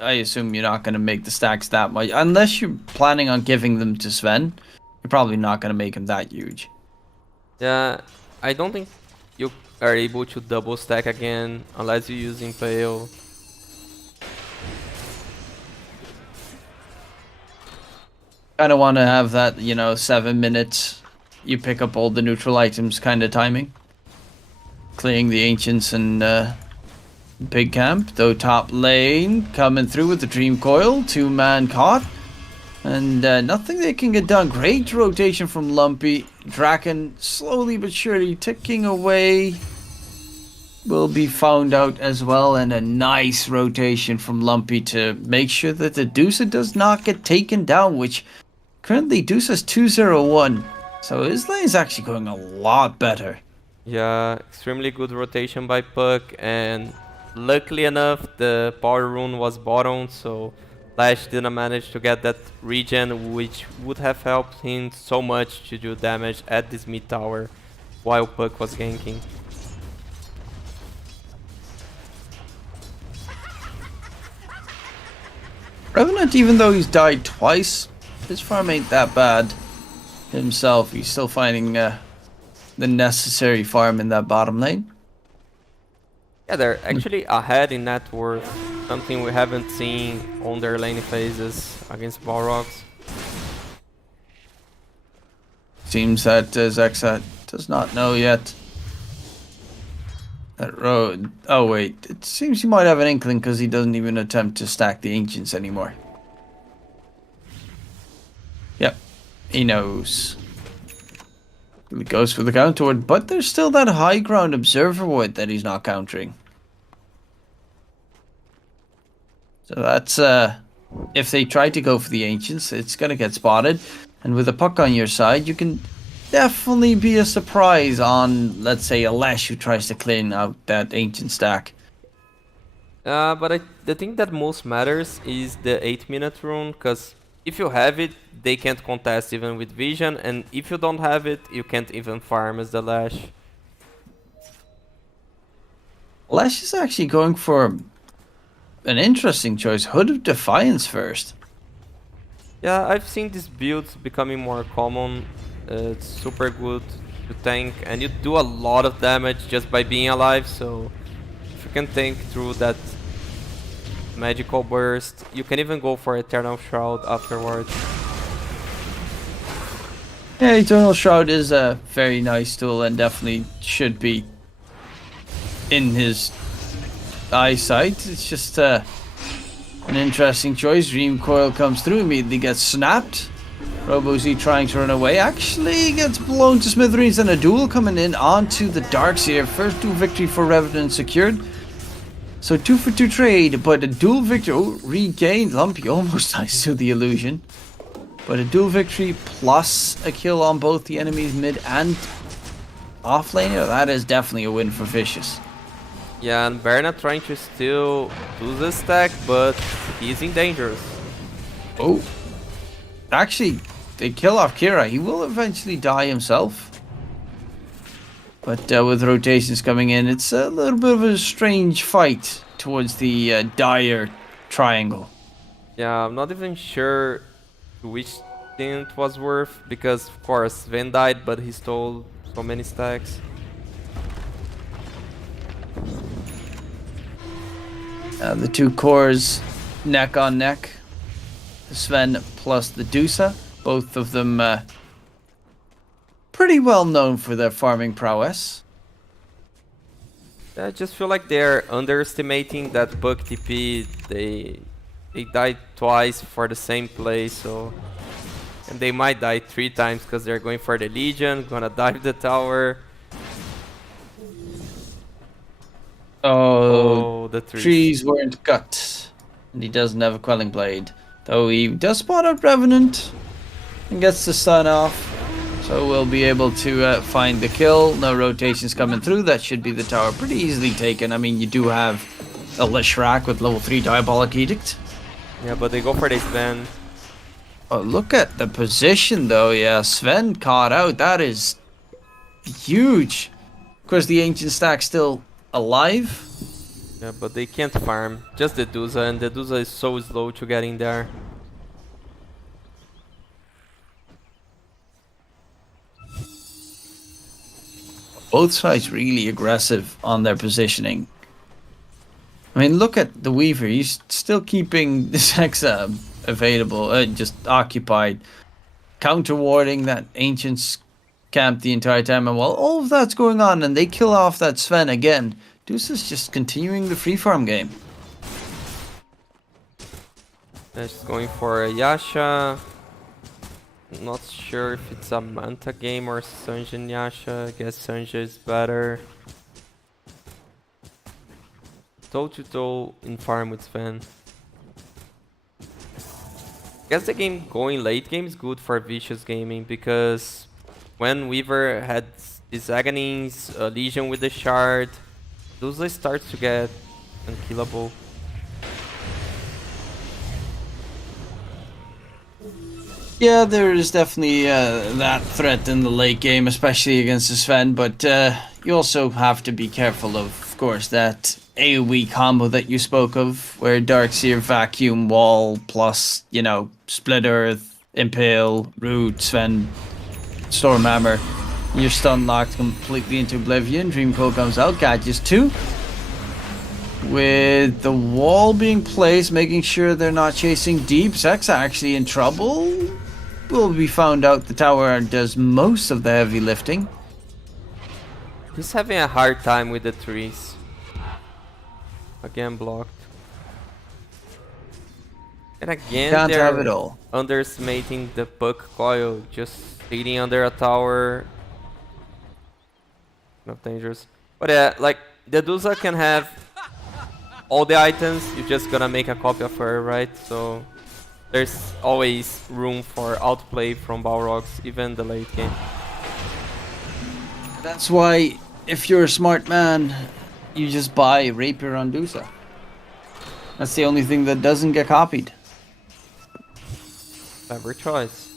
I assume you're not going to make the stacks that much. Unless you're planning on giving them to Sven, you're probably not going to make them that huge. Yeah, I don't think you are able to double stack again unless you're using Pale. Kind of want to have that, 7 minutes, you pick up all the neutral items kind of timing. Clearing the Ancients and big camp, though top lane coming through with the Dream Coil, 2-man caught. And nothing they can get done. Great rotation from Lumpy. Draken slowly but surely ticking away. Will be found out as well, and a nice rotation from Lumpy to make sure that the Dusa does not get taken down, which currently Dusa's 201. So his lane is actually going a lot better. Yeah, extremely good rotation by Puck, and luckily enough the power rune was bottom, so Lash didn't manage to get that regen, which would have helped him so much to do damage at this mid tower while Puck was ganking. Revenant, even though he's died twice, his farm ain't that bad himself. He's still finding the necessary farm in that bottom lane. Yeah, they're actually ahead in net worth, something we haven't seen on their lane phases against Balrogs. Seems that Zexa does not know yet. That road. Oh wait, it seems he might have an inkling because he doesn't even attempt to stack the Ancients anymore. Yep, he knows. He goes for the counter ward, but there's still that high ground observer ward that he's not countering. So that's if they try to go for the Ancients, it's gonna get spotted, and with a Puck on your side, you can definitely be a surprise on, let's say, a Lash who tries to clean out that Ancient stack. But the thing that most matters is the 8-minute rune, because if you have it, they can't contest even with vision, and if you don't have it, you can't even farm as the Lash. Lash is actually going for an interesting choice. Hood of Defiance first. Yeah, I've seen these builds becoming more common. It's super good to tank, and you do a lot of damage just by being alive, so if you can tank through that magical burst. You can even go for Eternal Shroud afterwards. Yeah, Eternal Shroud is a very nice tool and definitely should be in his eyesight. It's just an interesting choice. Dream Coil comes through, immediately gets snapped. RoboZ trying to run away, actually gets blown to smithereens, and a duel coming in onto the Darkseer. First duel victory for Revenant secured. So 2 for 2 trade, but a duel victory regained. Lumpy almost dies to the illusion. But a duel victory plus a kill on both the enemy's mid and off lane, that is definitely a win for Vicious. Yeah, and Berna trying to still do the stack, but he's in danger. Oh. Actually, they kill off Kira. He will eventually die himself. But with rotations coming in, it's a little bit of a strange fight towards the dire triangle. Yeah, I'm not even sure which thing it was worth, because of course Sven died, but he stole so many stacks. The two cores neck on neck. Sven plus the Dusa. Both of them pretty well known for their farming prowess. I just feel like they're underestimating that Buck TP. They died twice for the same play, so... And they might die 3 times because they're going for the Legion, gonna dive the tower. Oh, the trees weren't cut. And he doesn't have a Quelling Blade. Though he does spot out Revenant and gets the stun off. So we'll be able to find the kill. No rotations coming through. That should be the tower pretty easily taken. I mean, you do have a Lishrak with level 3 Diabolic Edict. Yeah, but they go for the Sven. Oh, look at the position though. Yeah, Sven caught out. That is huge. Of course, the Ancient Stack's still alive. Yeah, but they can't farm. Just the Dusa, and the Dusa is so slow to get in there. Both sides really aggressive on their positioning. I mean, look at the Weaver. He's still keeping this Hexa available, just occupied. Counter-warding that Ancient's camp the entire time. And while all of that's going on and they kill off that Sven again, Deuce is just continuing the free farm game. They're just going for a Yasha. Not sure if it's a Manta game or Sunjin Yasha. I guess Sunja is better. Toe to toe in farm with Sven. I guess the game going late game is good for Vicious Gaming, because when Weaver had his Aghanim's Legion with the Shard, those starts to get unkillable. Yeah, there is definitely that threat in the late game, especially against the Sven, but you also have to be careful of course, that AoE combo that you spoke of, where Darkseer, Vacuum, Wall, plus, you know, Split Earth, Impale, Root, Sven, Stormhammer. You're stun locked completely into Oblivion. Dreamcoil comes out, catches 2. With the wall being placed, making sure they're not chasing deep. Zex actually in trouble. Will be found out the tower does most of the heavy lifting. He's having a hard time with the trees. Again blocked. And again Can't they're have it all. underestimating the Puck Coil, just sitting under a tower. Not dangerous. But yeah, like the Dusa can have all the items, you're just gonna make a copy of her, right? So there's always room for outplay from Balrogs, even the late game. That's why, if you're a smart man, you just buy Rapier on Dusa. That's the only thing that doesn't get copied. Clever choice.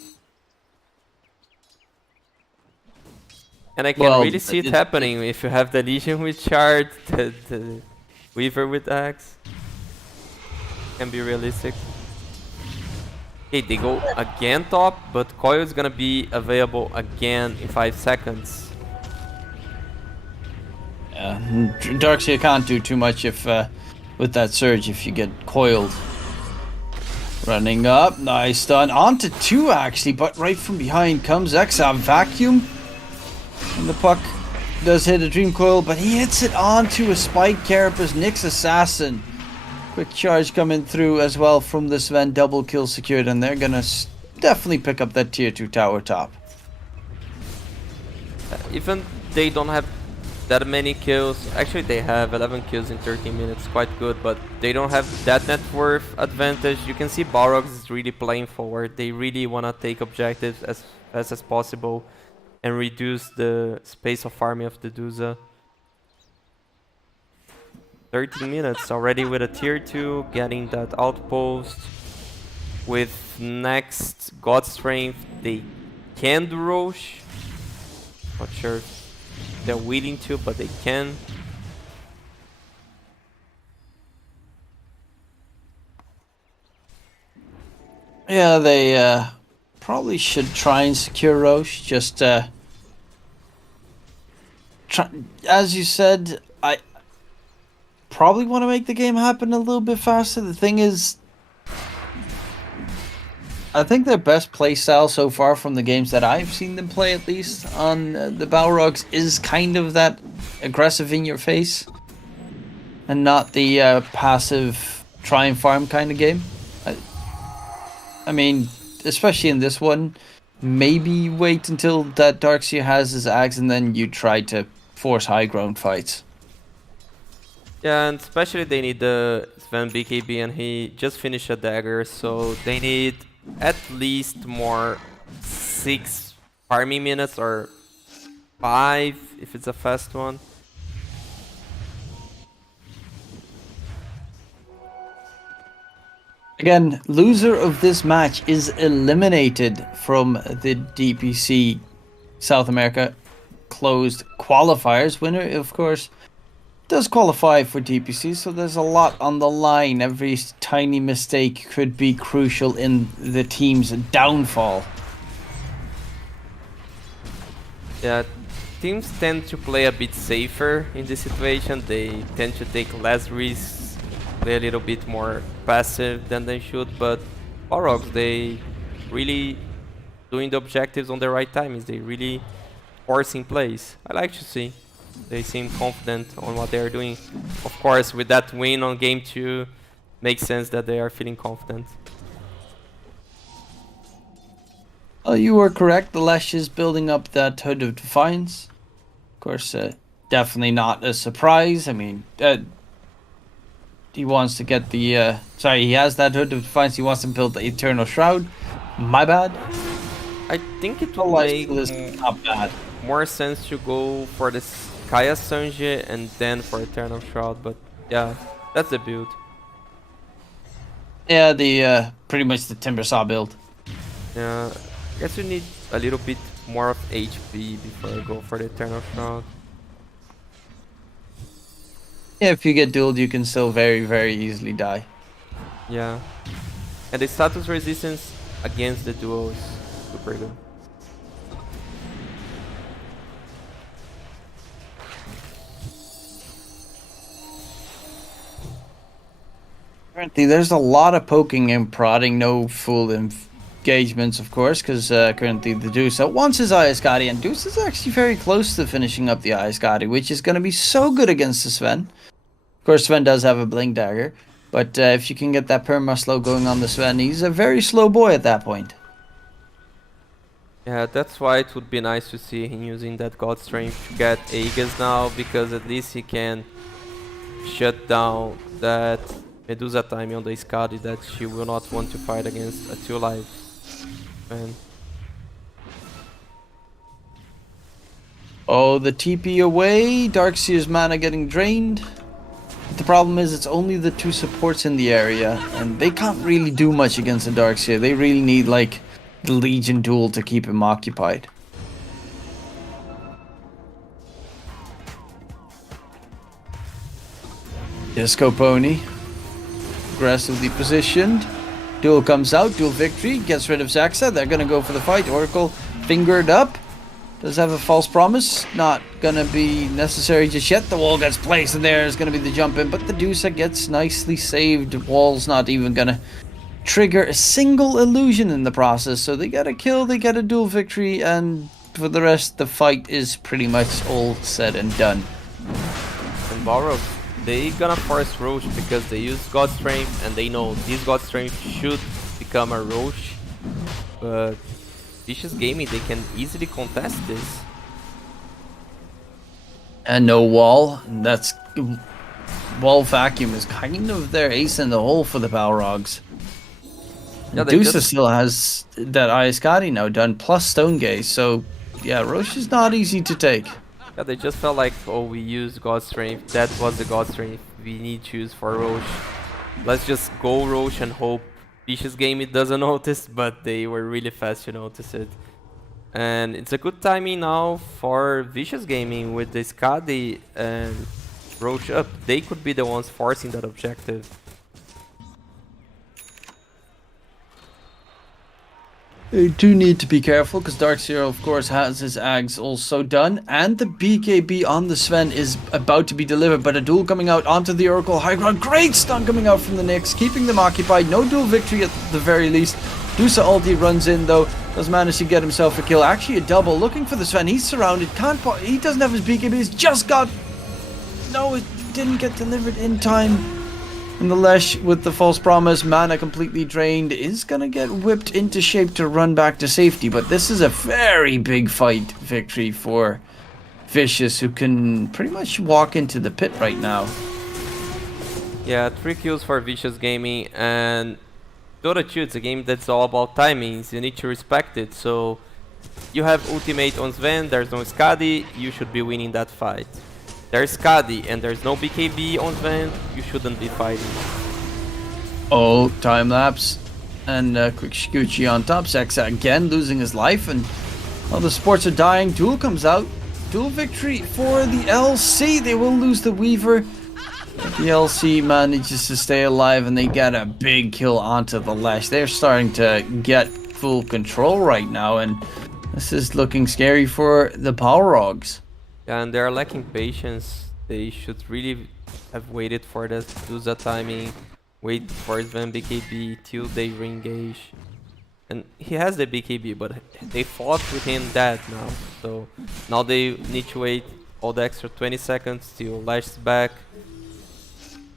And I can really see it happening if you have the Legion with Shard, the Weaver with Axe. Can be realistic. Okay, they go again top, but Coil is gonna be available again in 5 seconds. Yeah, Darkseer can't do too much if with that surge if you get coiled. Running up, nice stun. Onto 2 actually, but right from behind comes Exa. Vacuum. And the puck does hit a Dream Coil, but he hits it onto a Spike Carapace. Nyx Assassin. Quick charge coming through as well from the Sven. Double kill secured, and they're gonna definitely pick up that tier 2 tower top. Even they don't have that many kills. Actually, they have 11 kills in 13 minutes, quite good, but they don't have that net worth advantage. You can see Balrogs is really playing forward. They really want to take objectives as fast as possible and reduce the space of farming of the Duza. 13 minutes already with a tier 2, getting that outpost. With next God Strength, they can do Roche. Not sure if they're willing to, but they can. Yeah, they probably should try and secure Roche. Just as you said, I probably want to make the game happen a little bit faster. The thing is, I think their best play style so far from the games that I've seen them play, at least on the Balrogs, is kind of that aggressive in your face and not the passive try and farm kind of game. I mean, especially in this one, maybe wait until that Darkseer has his axe and then you try to force high ground fights. Yeah, and especially they need the Sven BKB, and he just finished a dagger, so they need at least more 6 farming minutes or 5 if it's a fast one. Again, loser of this match is eliminated from the DPC South America Closed Qualifiers. Winner, of course, does qualify for DPC, so there's a lot on the line. Every tiny mistake could be crucial in the team's downfall. Yeah, teams tend to play a bit safer in this situation. They tend to take less risks, play a little bit more passive than they should, but Balrogs, they really doing the objectives on the right timings. They really forcing plays. I like to see. They seem confident on what they are doing. Of course, with that win on game 2, makes sense that they are feeling confident. You were correct. The Lesh is building up that Hood of Defiance. Of course, definitely not a surprise. I mean, he wants to get the... he has that Hood of Defiance. He wants to build the Eternal Shroud. My bad. I think it will make not bad. more sense to go for this Kaya Sanji and then for Eternal Shroud, but yeah, that's the build. Yeah, the pretty much the Timber Saw build. Yeah, I guess you need a little bit more of HP before I go for the Eternal Shroud. Yeah, if you get dueled, you can still very, very easily die. Yeah, and the status resistance against the duo is super good. Currently, there's a lot of poking and prodding, no full engagements, of course, because currently the Deuce wants his Ayascati, and Deuce is actually very close to finishing up the Ayascati, which is going to be so good against the Sven. Of course, Sven does have a Blink Dagger, but if you can get that perma slow going on the Sven, he's a very slow boy at that point. Yeah, that's why it would be nice to see him using that God Strength to get Aegis now, because at least he can shut down that Medusa timing on the Skadi that she will not want to fight against a 2 lives. Man. Oh, the TP away. Darkseer's mana getting drained. But the problem is it's only the 2 supports in the area, and they can't really do much against the Darkseer. They really need, like, the Legion duel to keep him occupied. Disco Pony. Aggressively positioned. Duel comes out. Duel victory. Gets rid of Zaxa. They're going to go for the fight. Oracle fingered up. does have a false promise. Not gonna be necessary just yet. The wall gets placed and there's gonna be the jump in, but the Dusa gets nicely saved. Wall's not even gonna trigger a single illusion in the process. So they get a kill, they get a duel victory, and for the rest, the fight is pretty much all said and done. And Balrogs, they gonna force Roche because they use God Strength and they know this God Strength should become a Roche. But Vicious Gaming, they can easily contest this. And no wall. That's wall vacuum is kind of their ace in the hole for the Balrogs. Yeah, Dusa still has that Ayaskadi now done, plus Stone Gaze, so yeah, Roche is not easy to take. Yeah, they just felt like, oh, we used God Strength, that was the God Strength we need to use for Roche. Let's just go Roche and hope Vicious Gaming doesn't notice, but they were really fast to notice it. And it's a good timing now for Vicious Gaming with the Skadi and Roche up. They could be the ones forcing that objective. They do need to be careful because Darkseer, of course, has his Ags also done, and the BKB on the Sven is about to be delivered. But a duel coming out onto the Oracle high ground. Great stun coming out from the Nyx, keeping them occupied. No duel victory at the very least. Dusa ulti runs in though, does manage to get himself a kill. Actually, a double. Looking for the Sven. He's surrounded. Can't. He doesn't have his BKB. He's just got. No, it didn't get delivered in time. And the Lesh with the false promise, mana completely drained, is gonna get whipped into shape to run back to safety. But this is a very big fight victory for Vicious, who can pretty much walk into the pit right now. Yeah, 3 kills for Vicious Gaming, and Dota 2, it's a game that's all about timings. You need to respect it. So you have ultimate on Sven, there's no Skadi, you should be winning that fight. There's Skadi and there's no BKB on Sven, you shouldn't be fighting. Oh, time lapse. And quick Shikuchi on top. Zexa again losing his life, and all the supports are dying. Duel comes out. Duel victory for the LC. They will lose the Weaver. But the LC manages to stay alive, and they get a big kill onto the Lash. They're starting to get full control right now, and this is looking scary for the Balrogs. Yeah, and they're lacking patience. They should really have waited for that Dusa timing, wait for Sven BKB till they re-engage. And he has the BKB, but they fought with him dead now. So now they need to wait all the extra 20 seconds till Lash is back.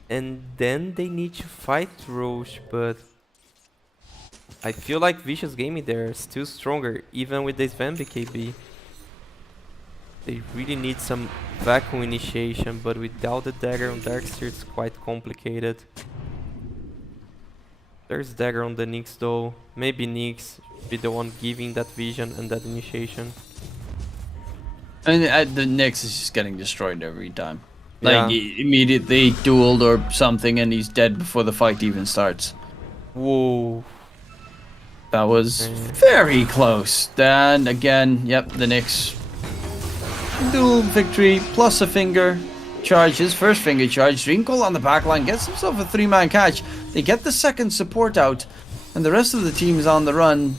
And then they need to fight Roche, but I feel like Vicious Gaming they're still stronger, even with the Sven BKB. They really need some vacuum initiation, but without the dagger on Darkseer it's quite complicated. There's dagger on the Nyx though. Maybe Nyx be the one giving that vision and that initiation. And the Nyx is just getting destroyed every time. Yeah. Like, he immediately dueled or something and he's dead before the fight even starts. Whoa. That was very close. Then again, yep, the Nyx. Duel victory plus a finger charge, his first finger charge. Drinkle on the backline gets himself a 3-man catch. They get the second support out, and the rest of the team is on the run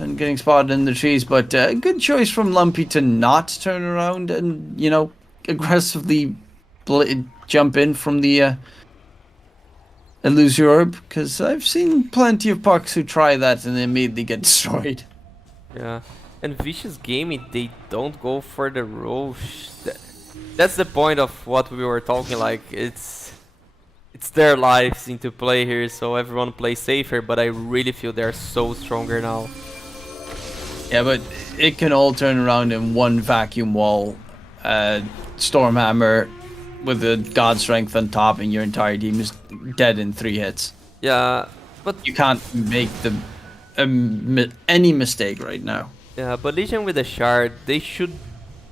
and getting spotted in the trees. But a good choice from Lumpy to not turn around and, you know, aggressively jump in from the Illusory Orb, because I've seen plenty of pucks who try that and immediately get destroyed. Yeah. And Vicious Gaming, they don't go for the Roche. That's the point of what we were talking, like, it's their lives into play here, so everyone plays safer, but I really feel they're so stronger now. Yeah, but it can all turn around in one vacuum wall. Stormhammer with a God Strength on top, and your entire team is dead in 3 hits. Yeah, but you can't make any mistake right now. Yeah, but Legion with the shard, they should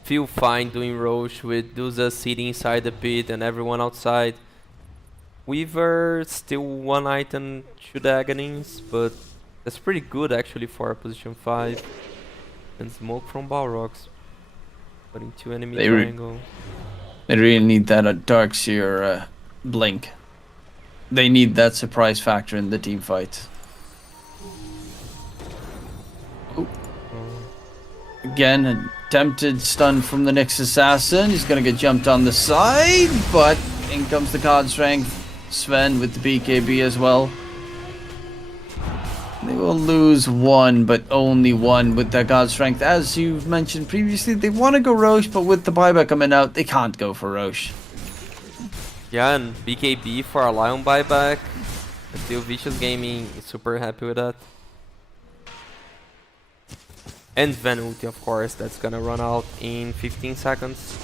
feel fine doing Roche with Dusa sitting inside the pit and everyone outside. Weaver still 1 item, 2 Agonies, but that's pretty good actually for position 5. And smoke from Balrogs. Putting 2 enemy triangle. They really need that Darkseer blink. They need that surprise factor in the team fight. Again, Tempted stun from the next assassin. He's gonna get jumped on the side, but in comes the God Strength. Sven with the BKB as well. They will lose one, but only one with that God Strength. As you've mentioned previously, they want to go Roche, but with the buyback coming out, they can't go for Roche. Yeah, and BKB for a Lion buyback. Still Vicious Gaming is super happy with that. And Ven ulti, of course, that's gonna run out in 15 seconds.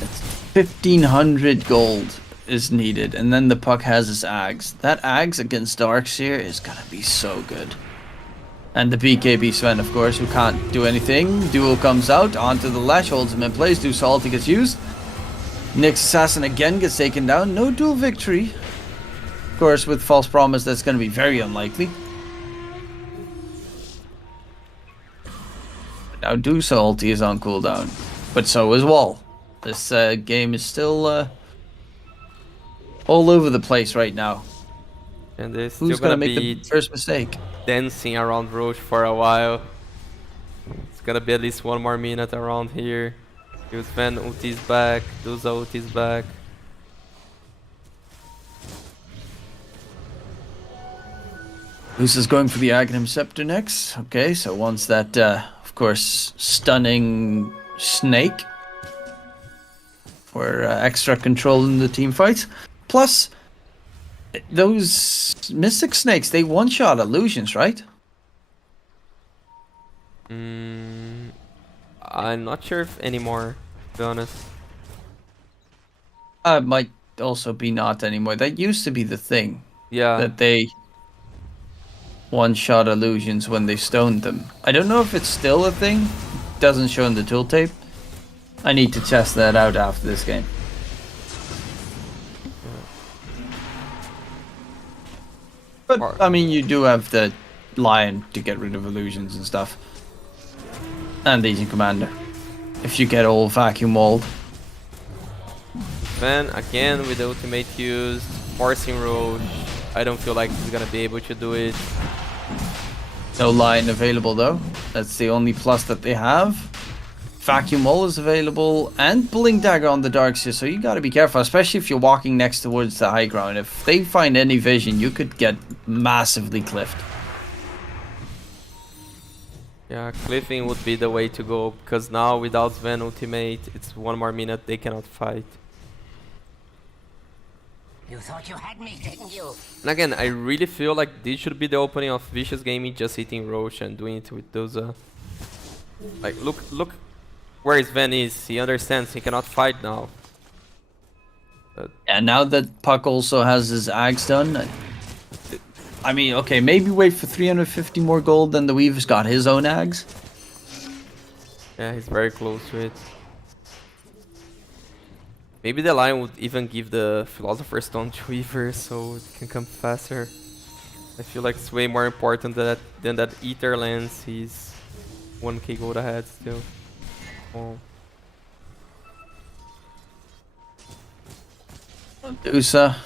That's 1500 gold is needed, and then the puck has his Ags. That Ags against Darkseer is gonna be so good. And the BKB Sven, of course, who can't do anything. Duel comes out onto the Lash, holds him in place. Do Salty gets used. Nyx Assassin again gets taken down. No duel victory. Of course, with False Promise, that's gonna be very unlikely. Now Do Salty is on cooldown, but so is Wall. This game is still all over the place right now. And they're still Who's gonna make the first mistake? Dancing around Roche for a while. It's gonna be at least one more minute around here. Use Ven ulti's back, Duza ulti's back. Luz is going for the Aghanim Scepter next. Okay, so once that, of course, stunning snake for extra control in the team fights. Plus, those Mystic Snakes, they one-shot illusions, right? I'm not sure if anymore, to be honest. Might also be not anymore. That used to be the thing. Yeah. That they one-shot illusions when they stoned them. I don't know if it's still a thing. Doesn't show in the tooltip. I need to test that out after this game. But, I mean, you do have the Lion to get rid of illusions and stuff. And Legion Commander. If you get all vacuum walled. Then, again, with the ultimate used, forcing Roche. I don't feel like he's gonna be able to do it. No Lion available, though. That's the only plus that they have. Vacuum Wall is available, and Blink Dagger on the Darkseer, so you gotta be careful, especially if you're walking next towards the high ground. If they find any vision, you could get massively cliffed. Yeah, cliffing would be the way to go, because now without Sven ultimate, it's one more minute, they cannot fight. You thought you had me, didn't you? And again, I really feel like this should be the opening of Vicious Gaming, just hitting Roche and doing it with those... Like, look where Sven is. He understands he cannot fight now. But and now that Puck also has his Ags done, I mean, okay, maybe wait for 350 more gold, then the Weaver's got his own Ags. yeah, he's very close to it. Maybe the Lion would even give the Philosopher's Stone to Weaver so it can come faster. I feel like it's way more important than that Ether Lens. He's 1k gold ahead still. Oh. Usa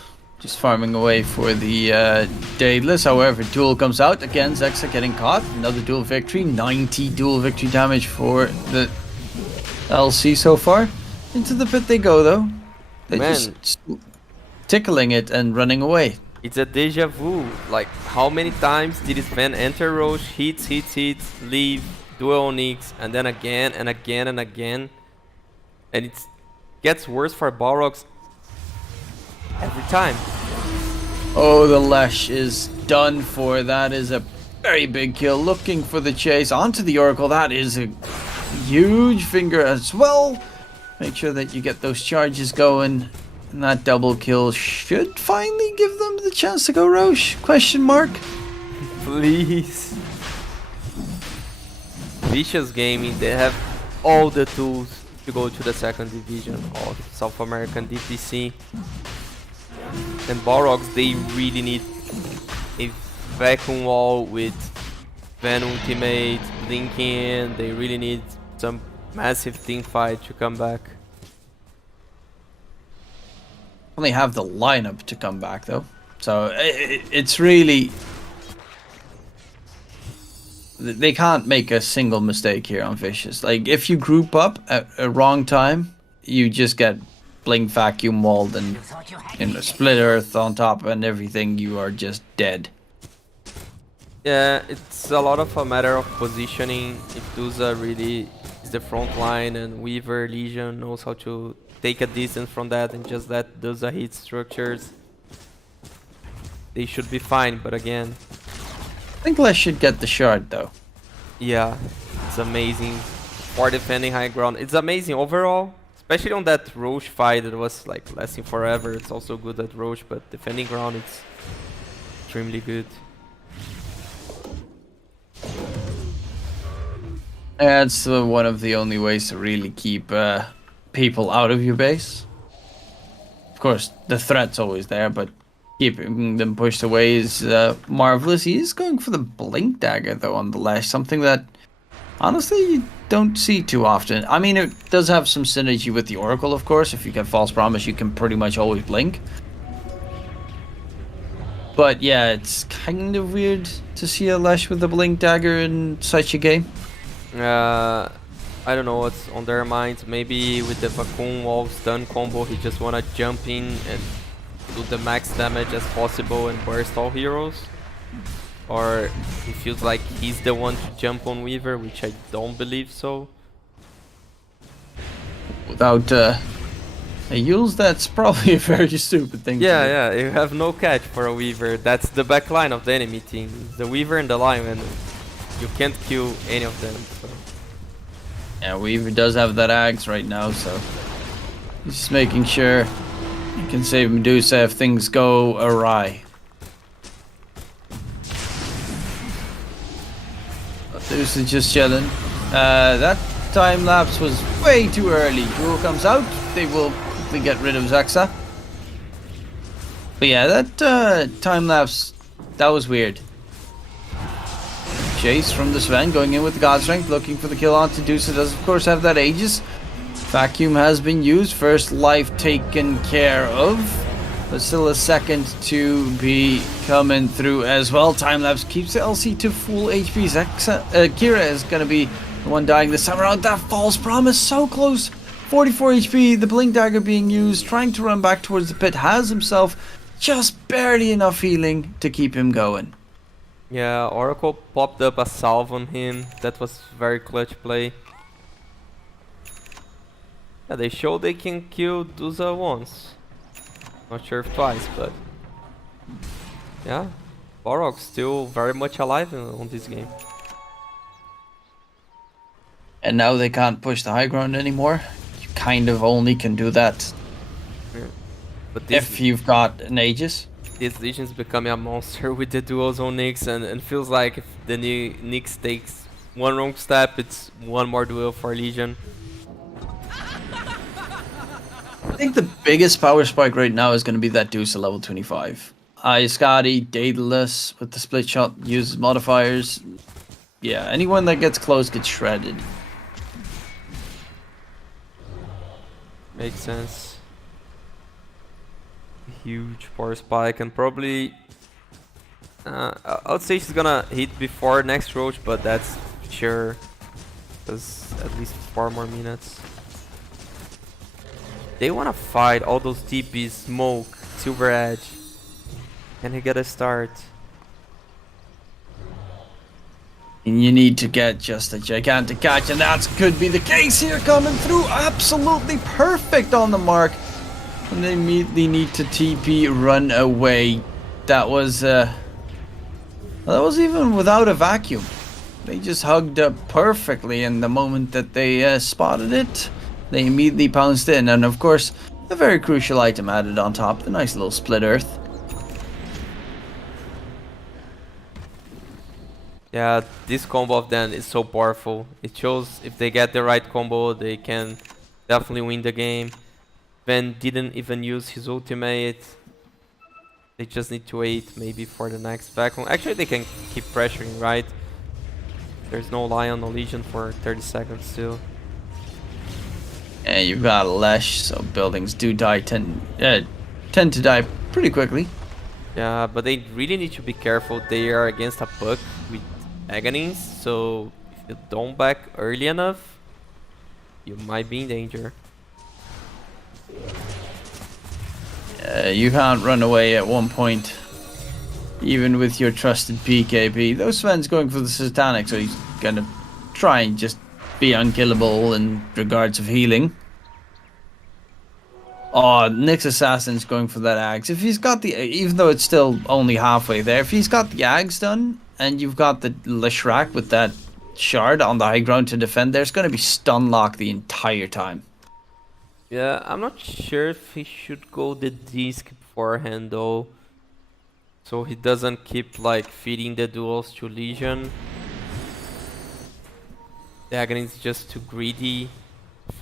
just farming away for the Daedalus. However, duel comes out. Again, Zexa getting caught. Another duel victory. 90 duel victory damage for the LC so far. Into the pit they go, though. They're just tickling it and running away. It's a deja vu. Like, how many times did Sven enter Roche, hits, leave, duel Nyx, and then again and again and again? And it gets worse for Balrogs every time. Oh, the Lesh is done for. That is a very big kill. Looking for the chase onto the Oracle. That is a huge finger as well. Make sure that you get those charges going. And that double kill should finally give them the chance to go Roche? Question mark? Please. Vicious Gaming, they have all the tools to go to the second division of South American DPC. And Balrogs, they really need a vacuum wall with Van ultimate, Blink in. They really need some massive team fight to come back. Only have the lineup to come back though, so it's really they can't make a single mistake here on Vicious. Like, if you group up at a wrong time, you just get blink vacuum walled and You thought you had me, split earth on top and everything. You are just dead. Yeah, it's a lot of a matter of positioning. If Duza really is the front line and Weaver Legion knows how to take a distance from that and just let Duza hit structures, they should be fine. But again, I think Les should get the shard though. yeah, it's amazing for defending high ground. It's amazing overall, especially on that Roche fight that was like lasting forever. It's also good at Roche, but defending ground it's extremely good. That's one of the only ways to really keep people out of your base. Of course, the threat's always there, but keeping them pushed away is marvelous. He is going for the Blink Dagger, though, on the Lash. Something that, honestly, you don't see too often. I mean, it does have some synergy with the Oracle, of course. If you get False Promise, you can pretty much always Blink. But yeah, it's kind of weird to see a Lash with a Blink Dagger in such a game. I don't know what's on their minds. Maybe with the Vacuum Wall stun combo, he just wanna jump in and do the max damage as possible and burst all heroes. Or he feels like he's the one to jump on Weaver, which I don't believe so. Without a Yules, that's probably a very stupid thing to do. Yeah, you have no catch for a Weaver. That's the back line of the enemy team. The Weaver and the Lion, and you can't kill any of them. So. Yeah, Weaver does have that axe right now, so he's just making sure he can save Medusa if things go awry. Medusa just chilling. That time lapse was way too early. Duel comes out, they will quickly get rid of Zexa. But yeah, that time lapse, that was weird. Chase from the Sven going in with the God Strength, looking for the kill on Medusa. Does of course have that Aegis. Vacuum has been used. First life taken care of. But still a second to be coming through as well. Time-lapse keeps the LC to full HP. Kira is going to be the one dying this time around. That false promise, so close. 44 HP, the Blink Dagger being used. Trying to run back towards the pit. Has himself just barely enough healing to keep him going. Yeah, Oracle popped up a salve on him. That was very clutch play. Yeah, they showed they can kill Duza once. Not sure if twice, but yeah, Balrogs still very much alive on this game. And now they can't push the high ground anymore. You kind of only can do that But this, if you've got an Aegis. this Legion's becoming a monster with the duels on Nyx, and feels like if the Nyx takes one wrong step, it's one more duel for Legion. I think the biggest power spike right now is going to be that Deuce at level 25. Iascati, Daedalus with the split shot uses modifiers. Yeah, anyone that gets close gets shredded. Makes sense. Huge power spike, and probably I would say she's gonna hit before next Roach, but that's sure, because at least 4 more minutes. They wanna fight all those TPs, Smoke, Silver Edge. Can he get a start? And you need to get just a gigantic catch, and that could be the case here coming through. Absolutely perfect on the mark. And they immediately need to TP run away. That was even without a vacuum. They just hugged up perfectly, and the moment that they spotted it, they immediately pounced in. And of course, a very crucial item added on top, the nice little split earth. Yeah, this combo of them is so powerful. It shows if they get the right combo, they can definitely win the game. Ben didn't even use his ultimate. They just need to wait maybe for the next vacuum. Actually, they can keep pressuring, right? There's no Lion, no Legion for 30 seconds still. And you've got a Lesh, so buildings do die tend to die pretty quickly. Yeah, but they really need to be careful. They are against a Puck with Aghanings, so if you don't back early enough, you might be in danger. You can't run away at one point, even with your trusted PKP. Though Sven's going for the Satanic, so he's gonna try and just be unkillable in regards of healing. Oh, Nick's Assassin's going for that Axe. If he's got the, even though it's still only halfway there, if he's got the Axe done, and you've got the Leshrac with that shard on the high ground to defend, there's going to be stun lock the entire time. Yeah, I'm not sure if he should go the disc beforehand though, so he doesn't keep like feeding the duels to Legion. The Aghanim is just too greedy.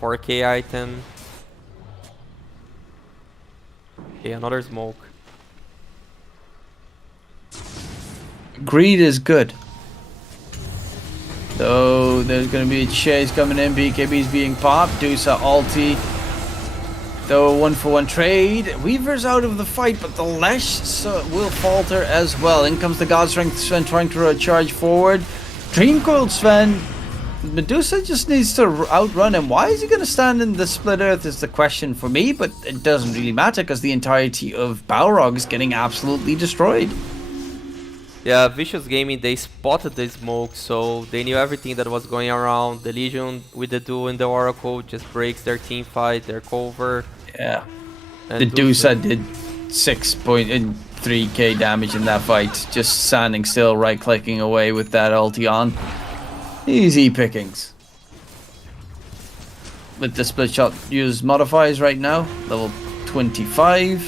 4k item. Okay, another smoke. Greed is good. So there's going to be a chase coming in. BKB's being popped. Dusa ulti. Though 1-for-1 trade. Weaver's out of the fight, but the Lesh will falter as well. In comes the God Strength Sven trying to charge forward. Dreamcoiled Sven. Medusa just needs to outrun him. Why is he going to stand in the split earth is the question for me, but it doesn't really matter because the entirety of Balrog is getting absolutely destroyed. Yeah, Vicious Gaming, they spotted the smoke, so they knew everything that was going around. The Legion with the duel in the Oracle just breaks their team fight, their cover. Yeah. And The Dusa did 6.3k damage in that fight, just standing still, right clicking away with that ulti on. Easy pickings. With the split shot use modifiers right now, level 25.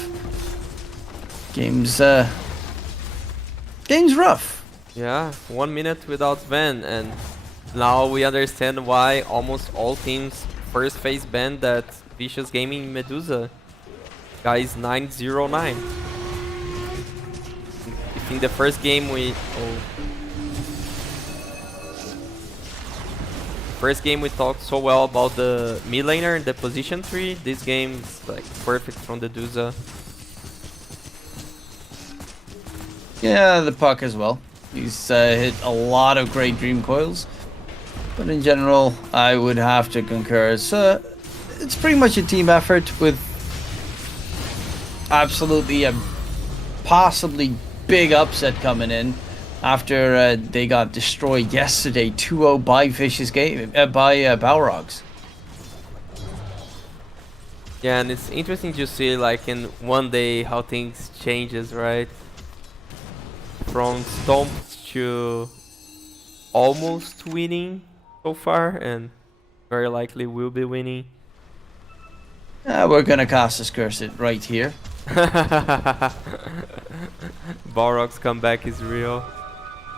Game's rough. Yeah, 1 minute without Sven, and now we understand why almost all teams first phase banned that Vicious Gaming Medusa. Guys 909. If in the first game we talked so well about the mid laner and the position tree, this game is like perfect from the Dusa. Yeah, the puck as well. He's hit a lot of great dream coils. But in general, I would have to concur. It's pretty much a team effort with absolutely a possibly big upset coming in after they got destroyed yesterday 2-0 by Balrogs. Yeah, and it's interesting to see like in one day how things changes, right? From stomped to almost winning so far, and very likely will be winning. We're gonna cast a curse it right here. Balrog's comeback is real.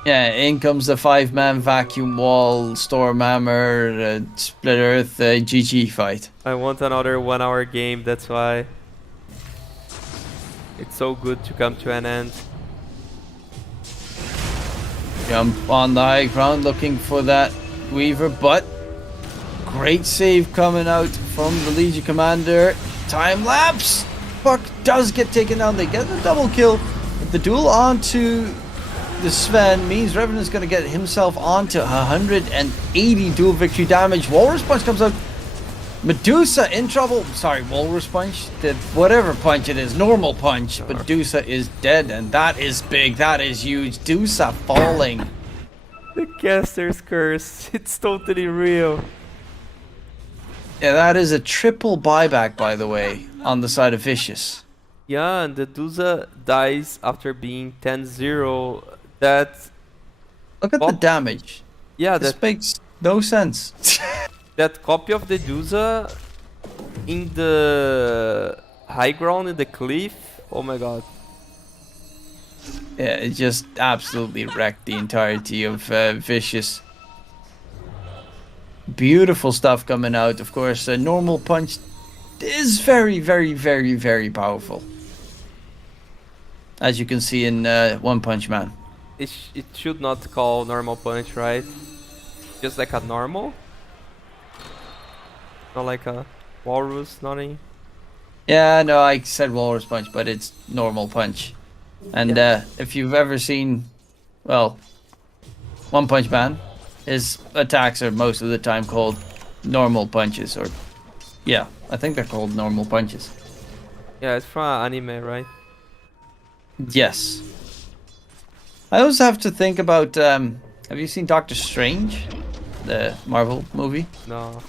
Yeah, in comes the 5-man vacuum wall, storm hammer, split earth, GG fight. I want another 1 hour game, that's why. It's so good to come to an end. Jump on the high ground looking for that Weaver, but great save coming out from the Legion Commander. Time lapse! Puck does get taken down. They get the double kill. But the duel onto the Sven means Revenant's going to get himself onto 180 dual victory damage. Walrus Punch comes out. Medusa in trouble. Sorry, Walrus Punch. Whatever punch it is, normal punch. But Medusa is dead, and that is big. That is huge. Medusa falling. The caster's curse. It's totally real. Yeah, that is a triple buyback, by the way, on the side of Vicious. Yeah, and the Dusa dies after being 10-0. That... Look at the damage. Yeah, this makes no sense. That copy of the Dusa in the high ground in the cliff. Oh my god. Yeah, it just absolutely wrecked the entirety of Vicious. Beautiful stuff coming out. Of course, a normal punch is very, very, very, very powerful. As you can see in One Punch Man. It should not call normal punch, right? Just like a normal? Not like a walrus, nothing? Yeah, no, I said Walrus Punch, but it's normal punch. And if you've ever seen, well, One Punch Man. His attacks are most of the time called normal punches, or yeah, I think they're called normal punches. Yeah, it's from anime, right? Yes. I also have to think about, have you seen Doctor Strange? The Marvel movie? No.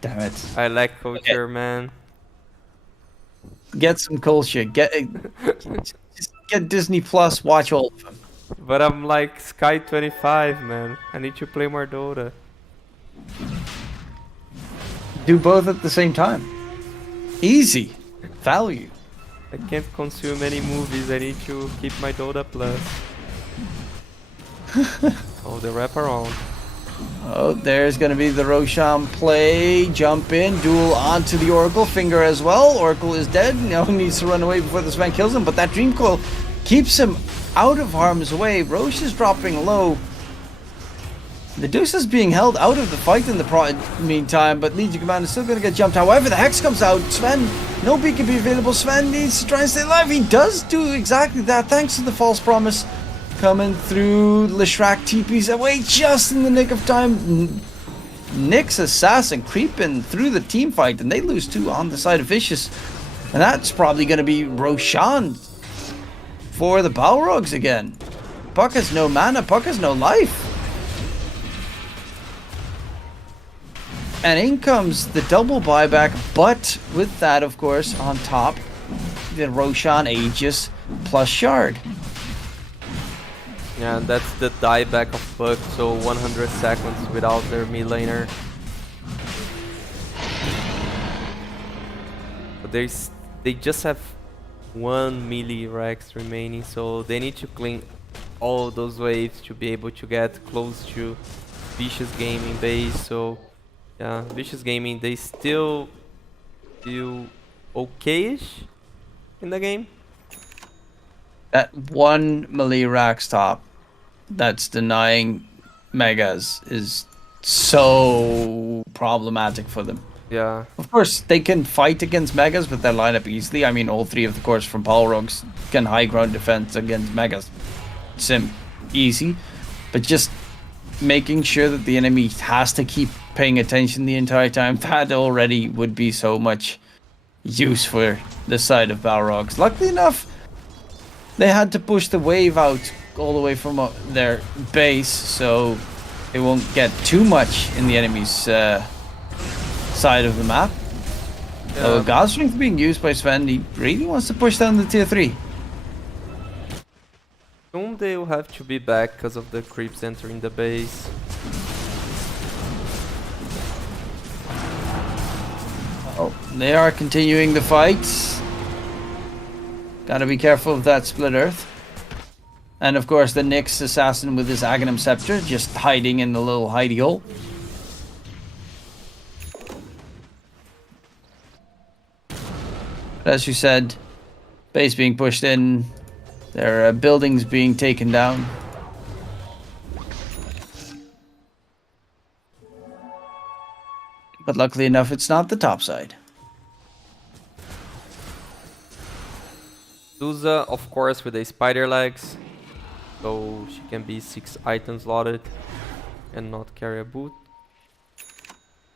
Damn it. I like culture, man. Get some cool shit. Just get Disney Plus, watch all of them. But I'm like Sky 25, man. I need to play more Dota. Do both at the same time. Easy. Value. I can't consume any movies. I need to keep my Dota Plus. Oh, the wraparound. Oh, there's going to be the Roshan play. Jump in, duel onto the Oracle. Finger as well. Oracle is dead. Now he needs to run away before the Sven kills him. But that Dream Coil keeps him out of harm's way. Roche is dropping low. The Deuce is being held out of the fight in the meantime. But Legion Command is still going to get jumped. However, the Hex comes out. Sven, no BKB available. Sven needs to try and stay alive. He does do exactly that thanks to the False Promise. Coming through, Leshrac TP's away just in the nick of time. Nick's assassin creeping through the team fight, and they lose 2 on the side of Vicious. And that's probably going to be Roshan for the Balrogs again. Puck has no mana, Puck has no life. And in comes the double buyback, but with that, of course, on top, the Roshan Aegis plus Shard. Yeah, and that's the dieback of Puck, so 100 seconds without their mid laner. But they just have 1 melee Rex remaining, so they need to clean all those waves to be able to get close to Vicious Gaming base. So yeah, Vicious Gaming, they still do okay-ish in the game. That one melee Rax top that's denying Megas is so problematic for them. Yeah. Of course, they can fight against Megas with their lineup easily. I mean, all 3 of the cores from Balrogs can high ground defense against Megas. Easy. But just making sure that the enemy has to keep paying attention the entire time, that already would be so much use for the side of Balrogs. Luckily enough, they had to push the wave out all the way from their base, so they won't get too much in the enemy's side of the map. So God Strength being used by Sven, he really wants to push down the tier 3. Soon they will have to be back because of the creeps entering the base. Oh, they are continuing the fight. Gotta be careful of that split earth. And of course the Nyx assassin with his Aghanim Scepter just hiding in the little hidey hole. But as you said, base being pushed in, there are buildings being taken down. But luckily enough, it's not the top side. Duza, of course, with the spider legs, so she can be 6 items loaded and not carry a boot.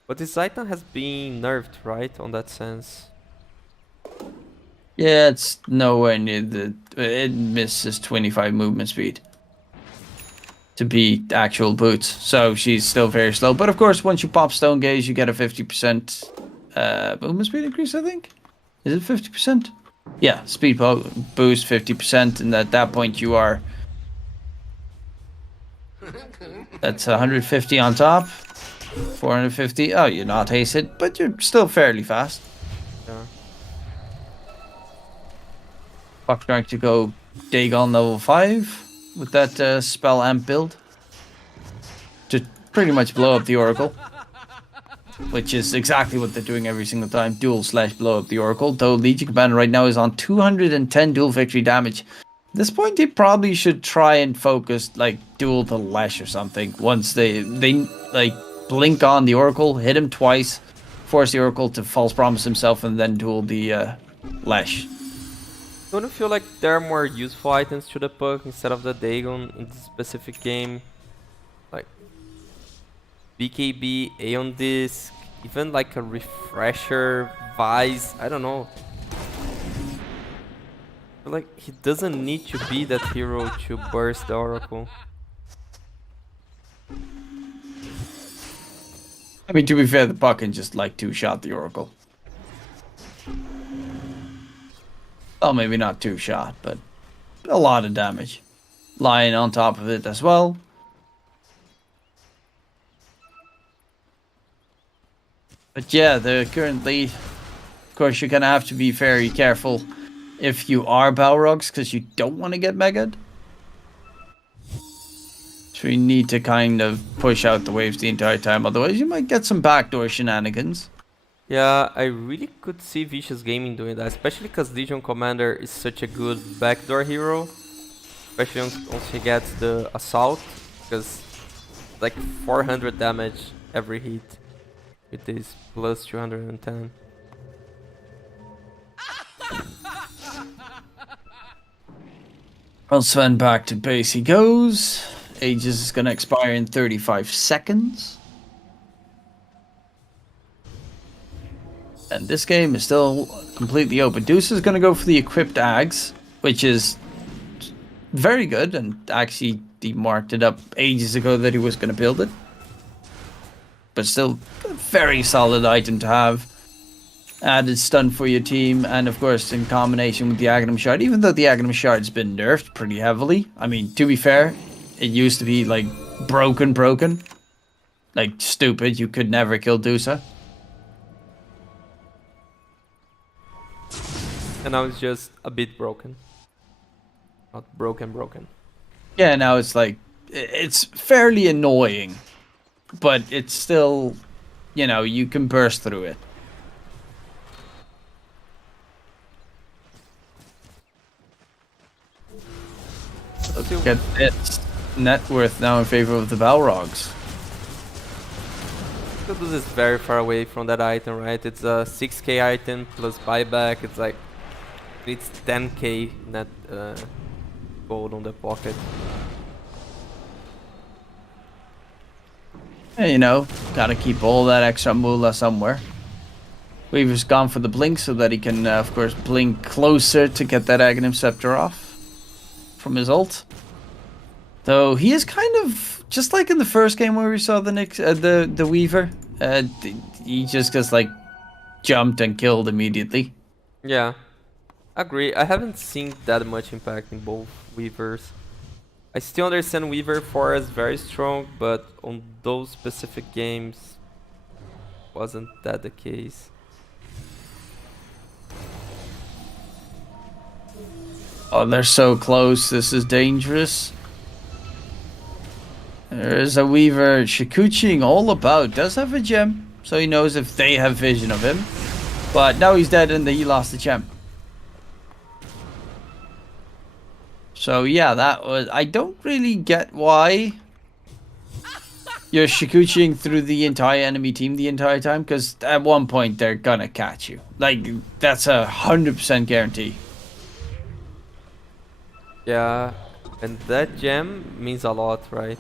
But this item has been nerfed, right, on that sense? Yeah, it's nowhere near the... It misses 25 movement speed to be actual boots, so she's still very slow. But of course, once you pop Stone Gaze, you get a 50% movement speed increase, I think? Is it 50%? Yeah, speed boost 50%, and at that point you are... That's 150 on top, 450. Oh, you're not hasted, but you're still fairly fast. Yeah. Puck's going to go Dagon level 5 with that spell amp build to pretty much blow up the Oracle, which is exactly what they're doing every single time. Duel / blow up the Oracle. Though Legion Commander right now is on 210 dual victory damage. At this point, they probably should try and focus, like, duel the Lesh or something. Once they like blink on the Oracle, hit him twice, force the Oracle to false promise himself, and then duel the Lesh. Don't you feel like there are more useful items to the puck instead of the Dagon in this specific game? Like BKB, Aeon Disc, even like a Refresher, Vice, I don't know. But like he doesn't need to be that hero to burst the Oracle. I mean, to be fair, the puck can just like two-shot the Oracle. Well, maybe not two-shot, but a lot of damage. Lying on top of it as well. But yeah, they're currently... Of course, you're going to have to be very careful if you are Balrogs, because you don't want to get Mega'd. So you need to kind of push out the waves the entire time, otherwise you might get some backdoor shenanigans. Yeah, I really could see Vicious Gaming doing that, especially because Legion Commander is such a good backdoor hero. Especially once he gets the Assault, because like 400 damage every hit with this plus 210. Well, Sven back to base he goes. Aegis is going to expire in 35 seconds. And this game is still completely open. Deuce is going to go for the equipped Ags, which is very good. And actually, he marked it up ages ago that he was going to build it. But still, a very solid item to have. Added stun for your team. And of course, in combination with the Aghanim Shard. Even though the Aghanim Shard's been nerfed pretty heavily. I mean, to be fair, it used to be like broken. Like stupid. You could never kill Dusa. And now it's just a bit broken. Not broken. Yeah, now it's like, it's fairly annoying. But it's still, you know, you can burst through it. Look at its net worth now in favor of the Balrogs. This is very far away from that item, right? It's a 6k item plus buyback. It's like, it's 10k net gold on the pocket. And, you know, gotta keep all that extra moolah somewhere. Weaver's gone for the blink so that he can, of course, blink closer to get that Aghanim Scepter off from his ult. Though he is kind of, just like in the first game where we saw the Weaver, he just gets like jumped and killed immediately. Yeah, agree. I haven't seen that much impact in both Weavers. I still understand Weaver 4 is very strong, but on those specific games, wasn't that the case. Oh, they're so close. This is dangerous. There's a Weaver Shikuchiing all about. Does have a gem, so he knows if they have vision of him. But now he's dead and he lost the gem. So yeah, that was... I don't really get why you're Shikuchiing through the entire enemy team the entire time, because at one point they're gonna catch you. Like, that's 100% guarantee. Yeah, and that gem means a lot, right?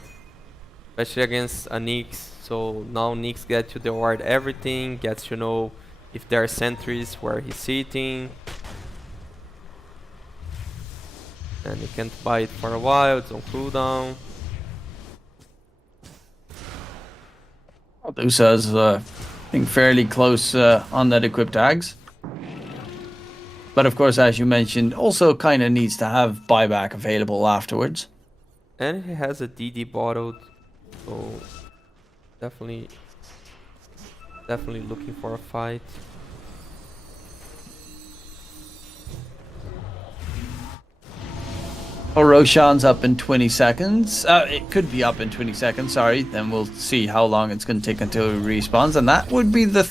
Especially against a Nyx. So now Nyx gets to ward everything, gets to know if there are sentries where he's sitting. And you can't buy it for a while, it's on cooldown. Dusa's being fairly close on that equipped Ags. But of course, as you mentioned, also kind of needs to have buyback available afterwards. And he has a DD bottled, so definitely looking for a fight. Oh, Roshan's up in 20 seconds. It could be up in 20 seconds, sorry. Then we'll see how long it's going to take until he respawns. And that would be the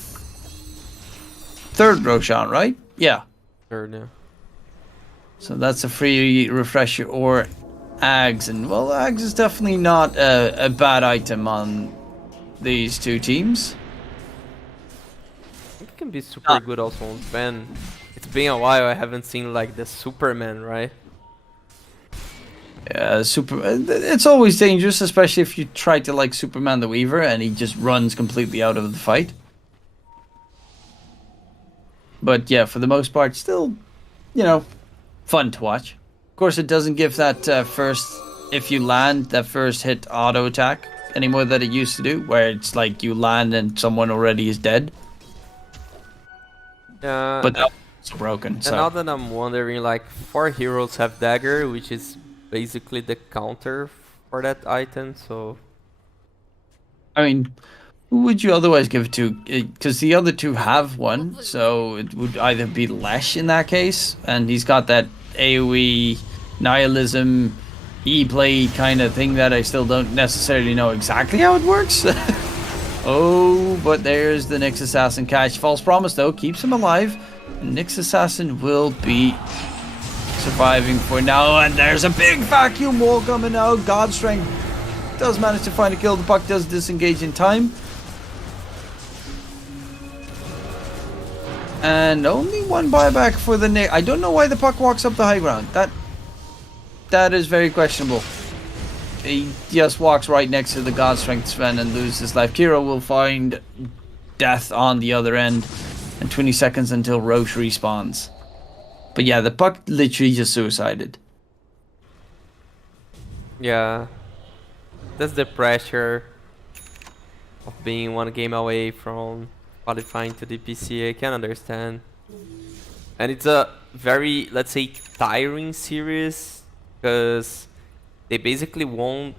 third Roshan, right? Yeah. Third, yeah. So that's a free refresher or Ags. And, well, Ags is definitely not a bad item on these two teams. I think it can be super good also on Sven. It's been a while. I haven't seen like the Superman, right? Yeah, it's always dangerous, especially if you try to like Superman the Weaver and he just runs completely out of the fight. But yeah, for the most part, still, you know, fun to watch. Of course, it doesn't give that first, if you land, that first hit auto attack anymore that it used to do, where it's like you land and someone already is dead. Yeah. But that's broken. And So now that I'm wondering, like 4 heroes have dagger, which is basically the counter for that item. So I mean, who would you otherwise give it to? Because the other two have one, so it would either be Lesh in that case, and he's got that AoE nihilism E-play kind of thing that I still don't necessarily know exactly how it works. Oh, but there's the Nyx Assassin catch. False Promise, though, keeps him alive. Nyx Assassin will be surviving for now, and there's a big vacuum wall coming out. God Strength does manage to find a kill. The puck does disengage in time. And only one buyback for the Nyx. I don't know why the puck walks up the high ground. That is very questionable. He just walks right next to the God Strength Sven and loses his life. Kiro will find death on the other end. And 20 seconds until Roche respawns. But yeah, the puck literally just suicided. yeah, that's the pressure of being 1 game away from qualifying to DPC. I can understand. And it's a very, let's say, tiring series, because they basically won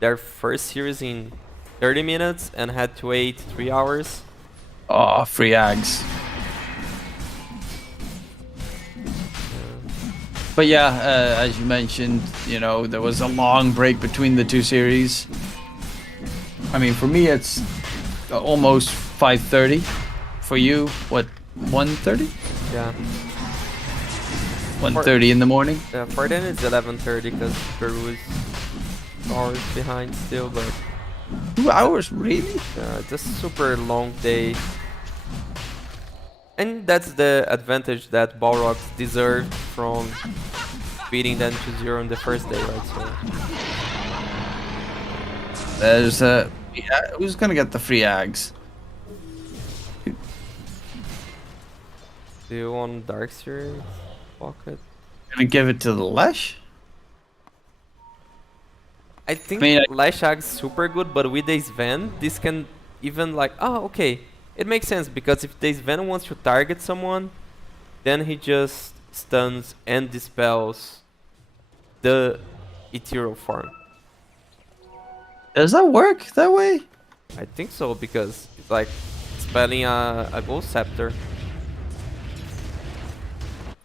their first series in 30 minutes and had to wait 3 hours. Oh, free Ags. But yeah, as you mentioned, you know, there was a long break between the two series. I mean, for me, it's almost 5:30. For you, what, 1:30? Yeah. 1:30 in the morning? For then it's 11:30 because Peru is 2 hours behind still, but 2 hours, really? it's a super long day. And that's the advantage that Balrogs deserved from beating them to 0 in the first day, right? So There's yeah, who's gonna get the free Ags? do you want Darkseer pocket? Gonna give it to the Lesh? I think I mean, Lashag's super good, but with the Sven, this can even like, oh, okay. It makes sense, because if the Sven wants to target someone, then he just stuns and dispels the ethereal form. Does that work that way? I think so, because it's like spelling a Ghost Scepter.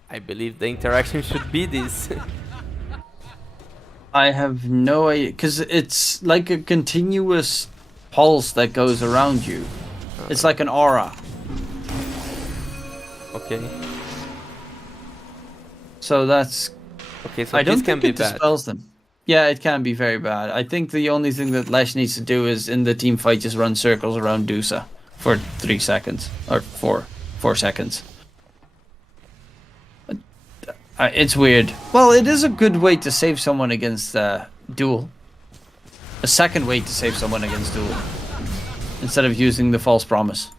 I believe the interaction should be this. I have no idea, because it's like a continuous pulse that goes around you. It's like an aura. Okay. So that's... Okay, so I don't this can think be it bad. dispels them. Yeah, it can be very bad. I think the only thing that Lesh needs to do is, in the team fight, just run circles around Dusa for 3 seconds. Or 4 seconds. It's weird. Well, it is a good way to save someone against duel. A second way to save someone against duel. Instead of using the false promise.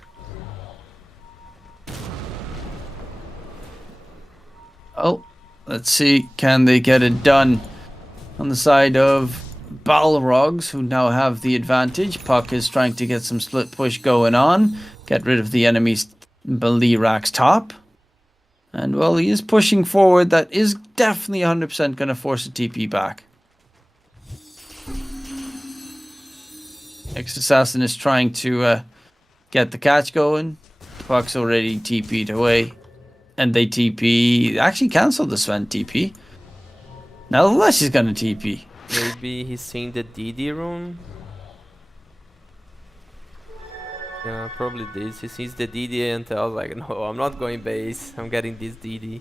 Oh, let's see. Can they get it done? On the side of Balrogs, who now have the advantage. Puck is trying to get some split push going on. Get rid of the enemy's Balrogs top. And, well, he is pushing forward. That is definitely 100% going to force a TP back. Assassin is trying to get the catch going. Puck's already TP'd away. And they TP... Actually cancelled the Sven TP. Now the Lesh is going to TP. Maybe he's seeing the DD room. Yeah, probably this. He sees the DD and tells like, no, I'm not going base. I'm getting this DD.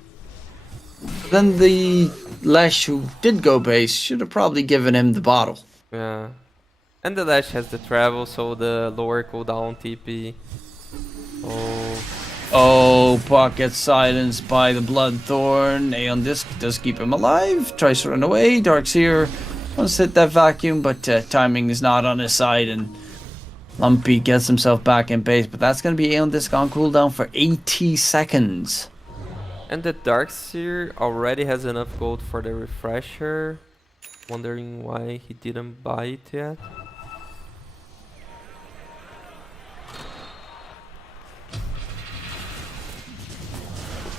Then the Lesh who did go base should have probably given him the bottle. Yeah. And the Lash has the travel, so the lower cooldown TP. Oh. Oh, Puck gets silenced by the Bloodthorn. Aeon Disc does keep him alive. Tries to run away. Darkseer wants to hit that vacuum, but timing is not on his side, and Lumpy gets himself back in base. But that's going to be Aeon Disc on cooldown for 80 seconds. And the Darkseer already has enough gold for the refresher. Wondering why he didn't buy it yet.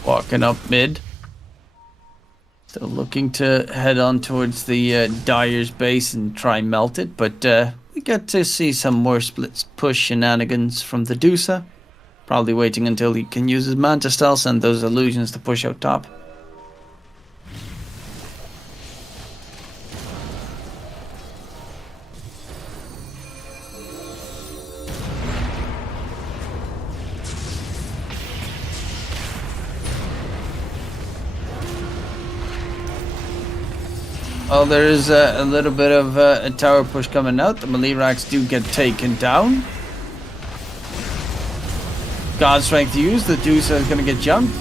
Walking up mid. Still looking to head on towards the Dyer's base and try and melt it, but we get to see some more splits push shenanigans from the Dusa. Probably waiting until he can use his Manta Style, send those illusions to push out top. Well, there's a little bit of a tower push coming out. The Balrogs do get taken down. God Strength to use. The Dusa is going to get jumped.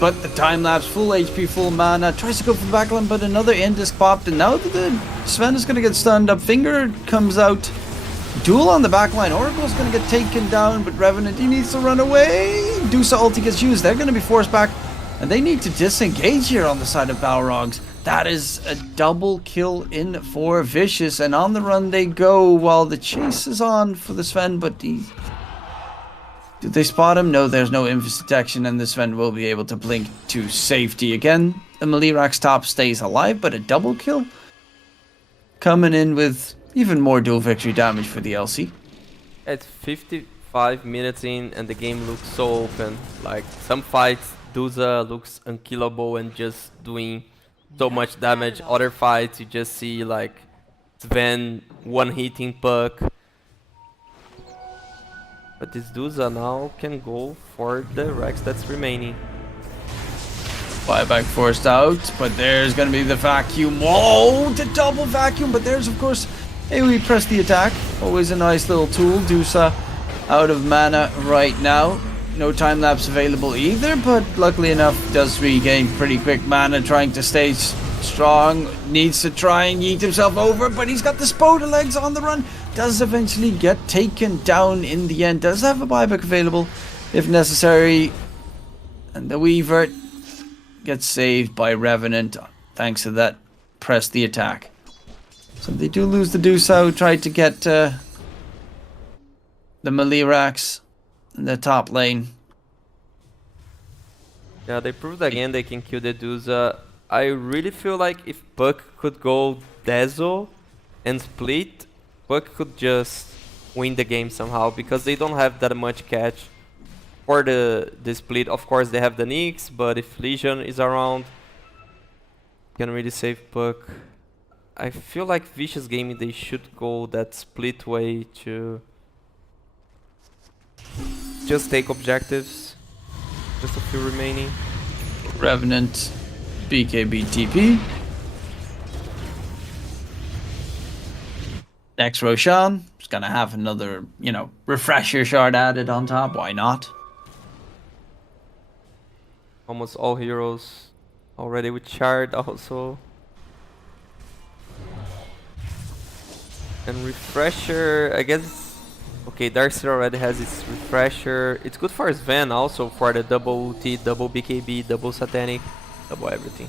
But the time lapse, full HP, full mana. Tries to go for the backline, but another end disc popped. And now the Sven is going to get stunned up. Finger comes out. Duel on the backline. Oracle's going to get taken down, but Revenant, he needs to run away. Dusa ulti gets used. They're going to be forced back. And they need to disengage here on the side of Balrogs. That is a double kill in for Vicious, and on the run they go while the chase is on for the Sven, but did they spot him? No, there's no invis detection, and the Sven will be able to blink to safety again. The Balrogs top stays alive, but a double kill coming in with even more dual victory damage for the LC. It's 55 minutes in and the game looks so open. Like some fights, Dusa looks unkillable and just doing so much damage. Other fights you just see like Sven one hitting Puck. But this Dusa now can go for the Rex that's remaining. Buyback forced out, but there's going to be the vacuum. Whoa, the double vacuum, but there's of course AoE press the attack. Always a nice little tool. Dusa out of mana right now. No time lapse available either, but luckily enough does regain pretty quick mana, trying to stay strong. Needs to try and yeet himself over, but he's got the Spoda legs on the run. Does eventually get taken down in the end. Does have a buyback available if necessary. And the Weaver gets saved by Revenant thanks to that press the attack. So they do lose the Dusa, who tried to get the Balrogs in the top lane. Yeah, they proved again they can kill the Dusa. I really feel like if Puck could go Dazzle and split, Puck could just win the game somehow, because they don't have that much catch for the split. Of course they have the Nyx, but if Legion is around, can really save Puck. I feel like Vicious Gaming, they should go that split way to just take objectives. Just a few remaining. Revenant, BKB TP. Next Roshan is gonna have another, refresher shard added on top. Why not? Almost all heroes already with shard also. And refresher, I guess. Okay, Darkseer already has its refresher. It's good for Sven also, for the double ulti, double BKB, double satanic, double everything.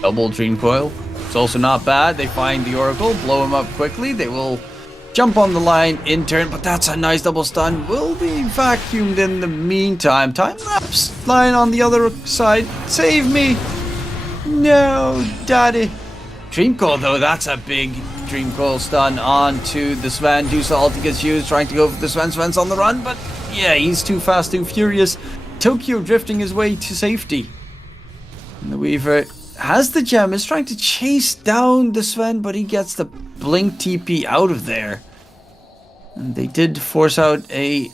Double Dream Coil. It's also not bad. They find the Oracle, blow him up quickly. They will jump on the line in turn, but that's a nice double stun. Will be vacuumed in the meantime. Time lapse line on the other side. Save me. No, daddy. Dream Coil though, that's a big Dream Coil stun onto the Sven. Dusa ulti gets used, trying to go for the Sven. Sven's on the run, but yeah, he's too fast, too furious. Tokyo drifting his way to safety. And the Weaver has the gem, is trying to chase down the Sven, but he gets the blink TP out of there. And they did force out a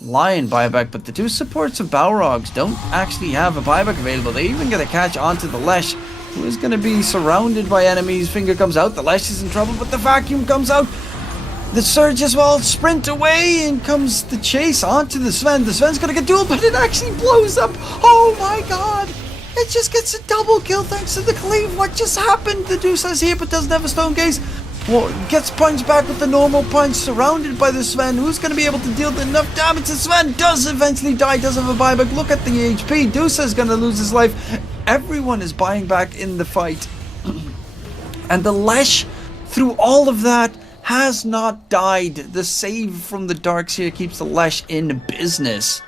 Lion buyback, but the two supports of Balrogs don't actually have a buyback available. They even get a catch onto the Lesh, who is going to be surrounded by enemies. Finger comes out, the Lesh is in trouble, but the vacuum comes out. The Surge as well sprint away, and comes the chase onto the Sven. The Sven's gonna get dueled, but it actually blows up. Oh my god! It just gets a double kill thanks to the cleave. What just happened? The Deuce's here, but doesn't have a stone gaze. Well, gets punched back with the normal punch, surrounded by the Sven. Who's gonna be able to deal enough damage? The Sven does eventually die, does have a buyback. Look at the HP. Deuce's gonna lose his life. Everyone is buying back in the fight. And the Lesh, through all of that, has not died. The save from the Darks here keeps the Lesh in business.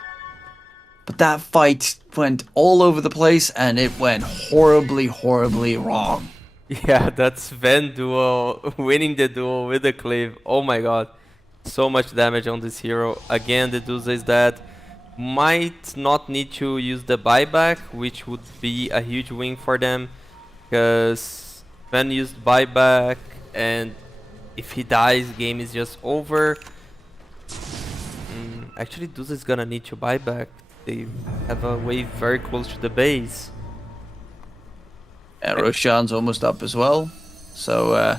But that fight went all over the place, and it went horribly, horribly wrong. Yeah, that Sven duel, winning the duel with the cleave. Oh my god. So much damage on this hero. Again, the Dusa is dead. Might not need to use the buyback, which would be a huge win for them. Because Sven used buyback, and if he dies, game is just over. Actually, Dusa is gonna need to buy back. They have a wave very close to the base. Yeah, Roshan's almost up as well. So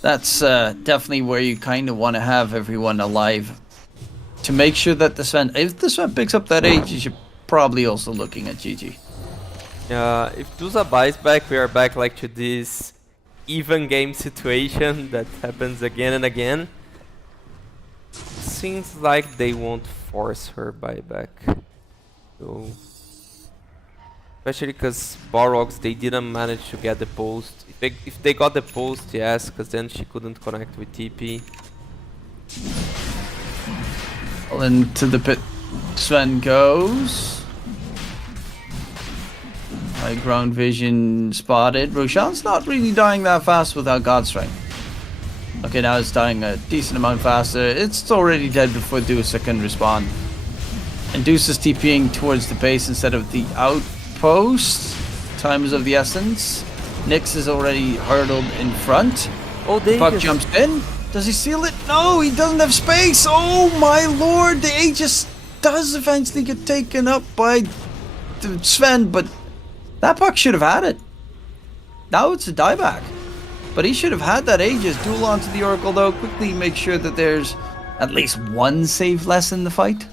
that's definitely where you kind of want to have everyone alive. To make sure that the Sven, if the Sven picks up that age, you should probably also looking at GG. If Dusa buys back, we are back like to this even game situation that happens again and again. Seems like they won't force her buyback. So, especially because Balrogs, they didn't manage to get the post. If they got the post, yes, because then she couldn't connect with TP. Well, into the pit Sven goes. High ground vision spotted. Roshan's not really dying that fast without God Strength. Okay, now it's dying a decent amount faster. It's already dead before Deuce can respond. And Deuce is TPing towards the base instead of the outpost. Time is of the essence. Nyx is already hurdled in front. Oh, they Puck jumps in. Does he seal it? No, he doesn't have space. Oh my lord, the Aegis does eventually get taken up by the Sven, but that Puck should have had it. Now it's a dieback. But he should have had that Aegis. Duel onto the Oracle though. Quickly make sure that there's at least one save less in the fight.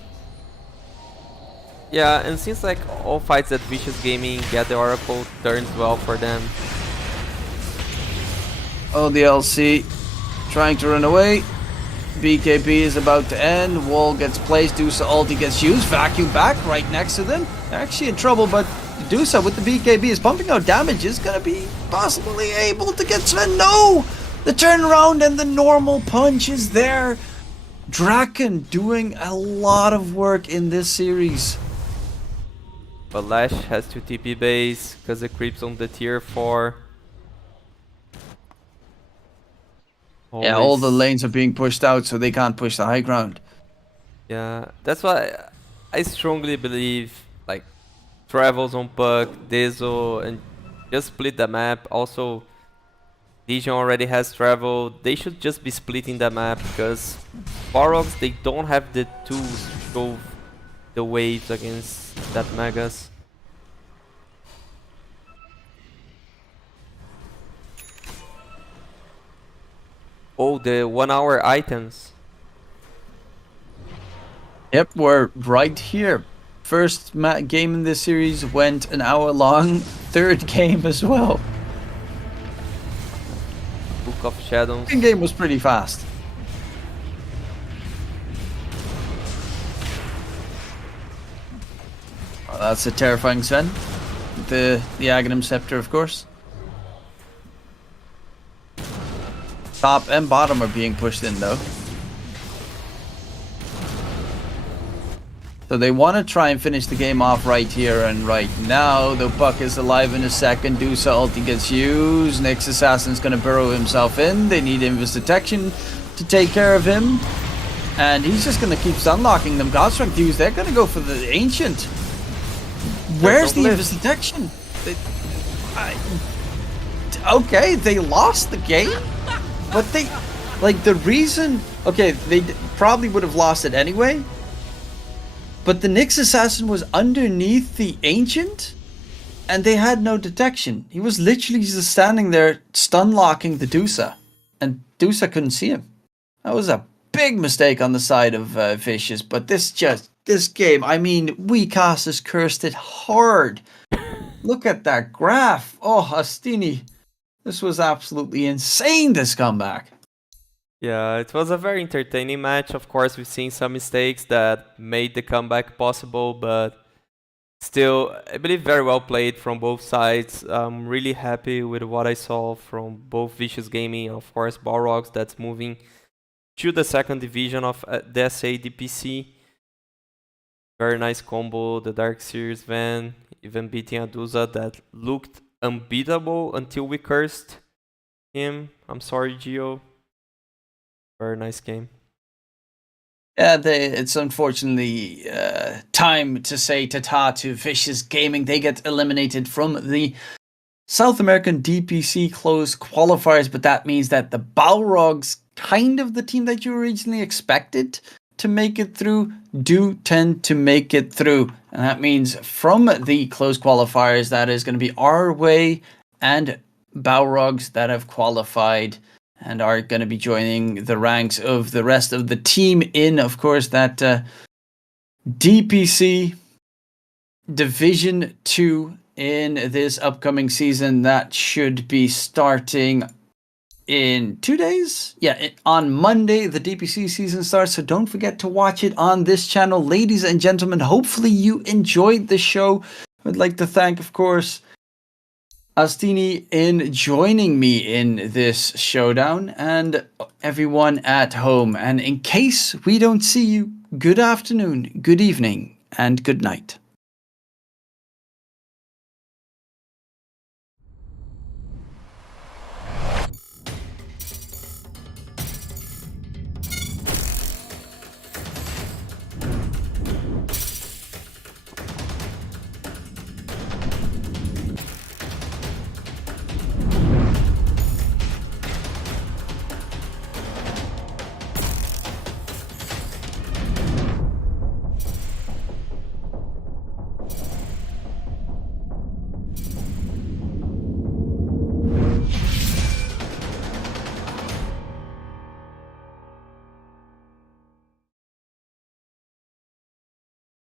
Yeah, and since like all fights at Vicious Gaming get the Oracle, turns well for them. Oh, the LC trying to run away. BKB is about to end. Wall gets placed. Dusa ulti gets used. Vacuum back right next to them. They're actually in trouble, but Dusa with the BKB is pumping out damage. Is going to be possibly able to get Sven. No! The turnaround and the normal punch is there. Draken doing a lot of work in this series. But Lash has to TP base because it creeps on the tier 4. Yeah, all the lanes are being pushed out, so they can't push the high ground. Yeah, that's why I strongly believe like travels on Puck, Dezo, and just split the map. Also, Dijon already has travel. They should just be splitting the map because Balrogs, they don't have the tools to show the waves against that Magus. Oh, the 1 hour items. Yep, we're right here. First game in this series went an hour long. Third game as well. Book of Shadows. Second game was pretty fast. Oh, that's a terrifying Sven. The Aghanim Scepter, of course. Top and bottom are being pushed in though. So they want to try and finish the game off right here and right now. The Puck is alive in a second. Dusa ulti gets used. Nyx Assassin's going to burrow himself in. They need Invis Detection to take care of him. And he's just going to keep stunlocking them. God Strength used. They're going to go for the Ancient. Where's the Invis Detection? Okay, they lost the game. But they, like the reason, okay, they probably would have lost it anyway. But the Nyx Assassin was underneath the Ancient, and they had no detection. He was literally just standing there, stun locking the Dusa, and Dusa couldn't see him. That was a big mistake on the side of Vicious, but this game, I mean, we casters cursed it hard. Look at that graph. Oh, Astini, this was absolutely insane, this comeback. Yeah, it was a very entertaining match. Of course, we've seen some mistakes that made the comeback possible, but still, I believe very well played from both sides. I'm really happy with what I saw from both Vicious Gaming and of course Balrogs that's moving to the second division of the SA DPC. Very nice combo, the Dark Series van, even beating Aduza that looked unbeatable until we cursed him. I'm sorry, Gio. Very nice game. Yeah, it's unfortunately time to say ta-ta to Vicious Gaming. They get eliminated from the South American DPC Closed Qualifiers, but that means that the Balrogs, kind of the team that you originally expected to make it through, do tend to make it through. And that means from the Closed Qualifiers, that is going to be our way and Balrogs that have qualified and are going to be joining the ranks of the rest of the team in, of course, that DPC Division 2 in this upcoming season. That should be starting in 2 days. Yeah, on Monday, the DPC season starts, so don't forget to watch it on this channel. Ladies and gentlemen, hopefully you enjoyed the show. I'd like to thank, of course, Astini in joining me in this showdown, and everyone at home. And in case we don't see you, good afternoon, good evening, and good night.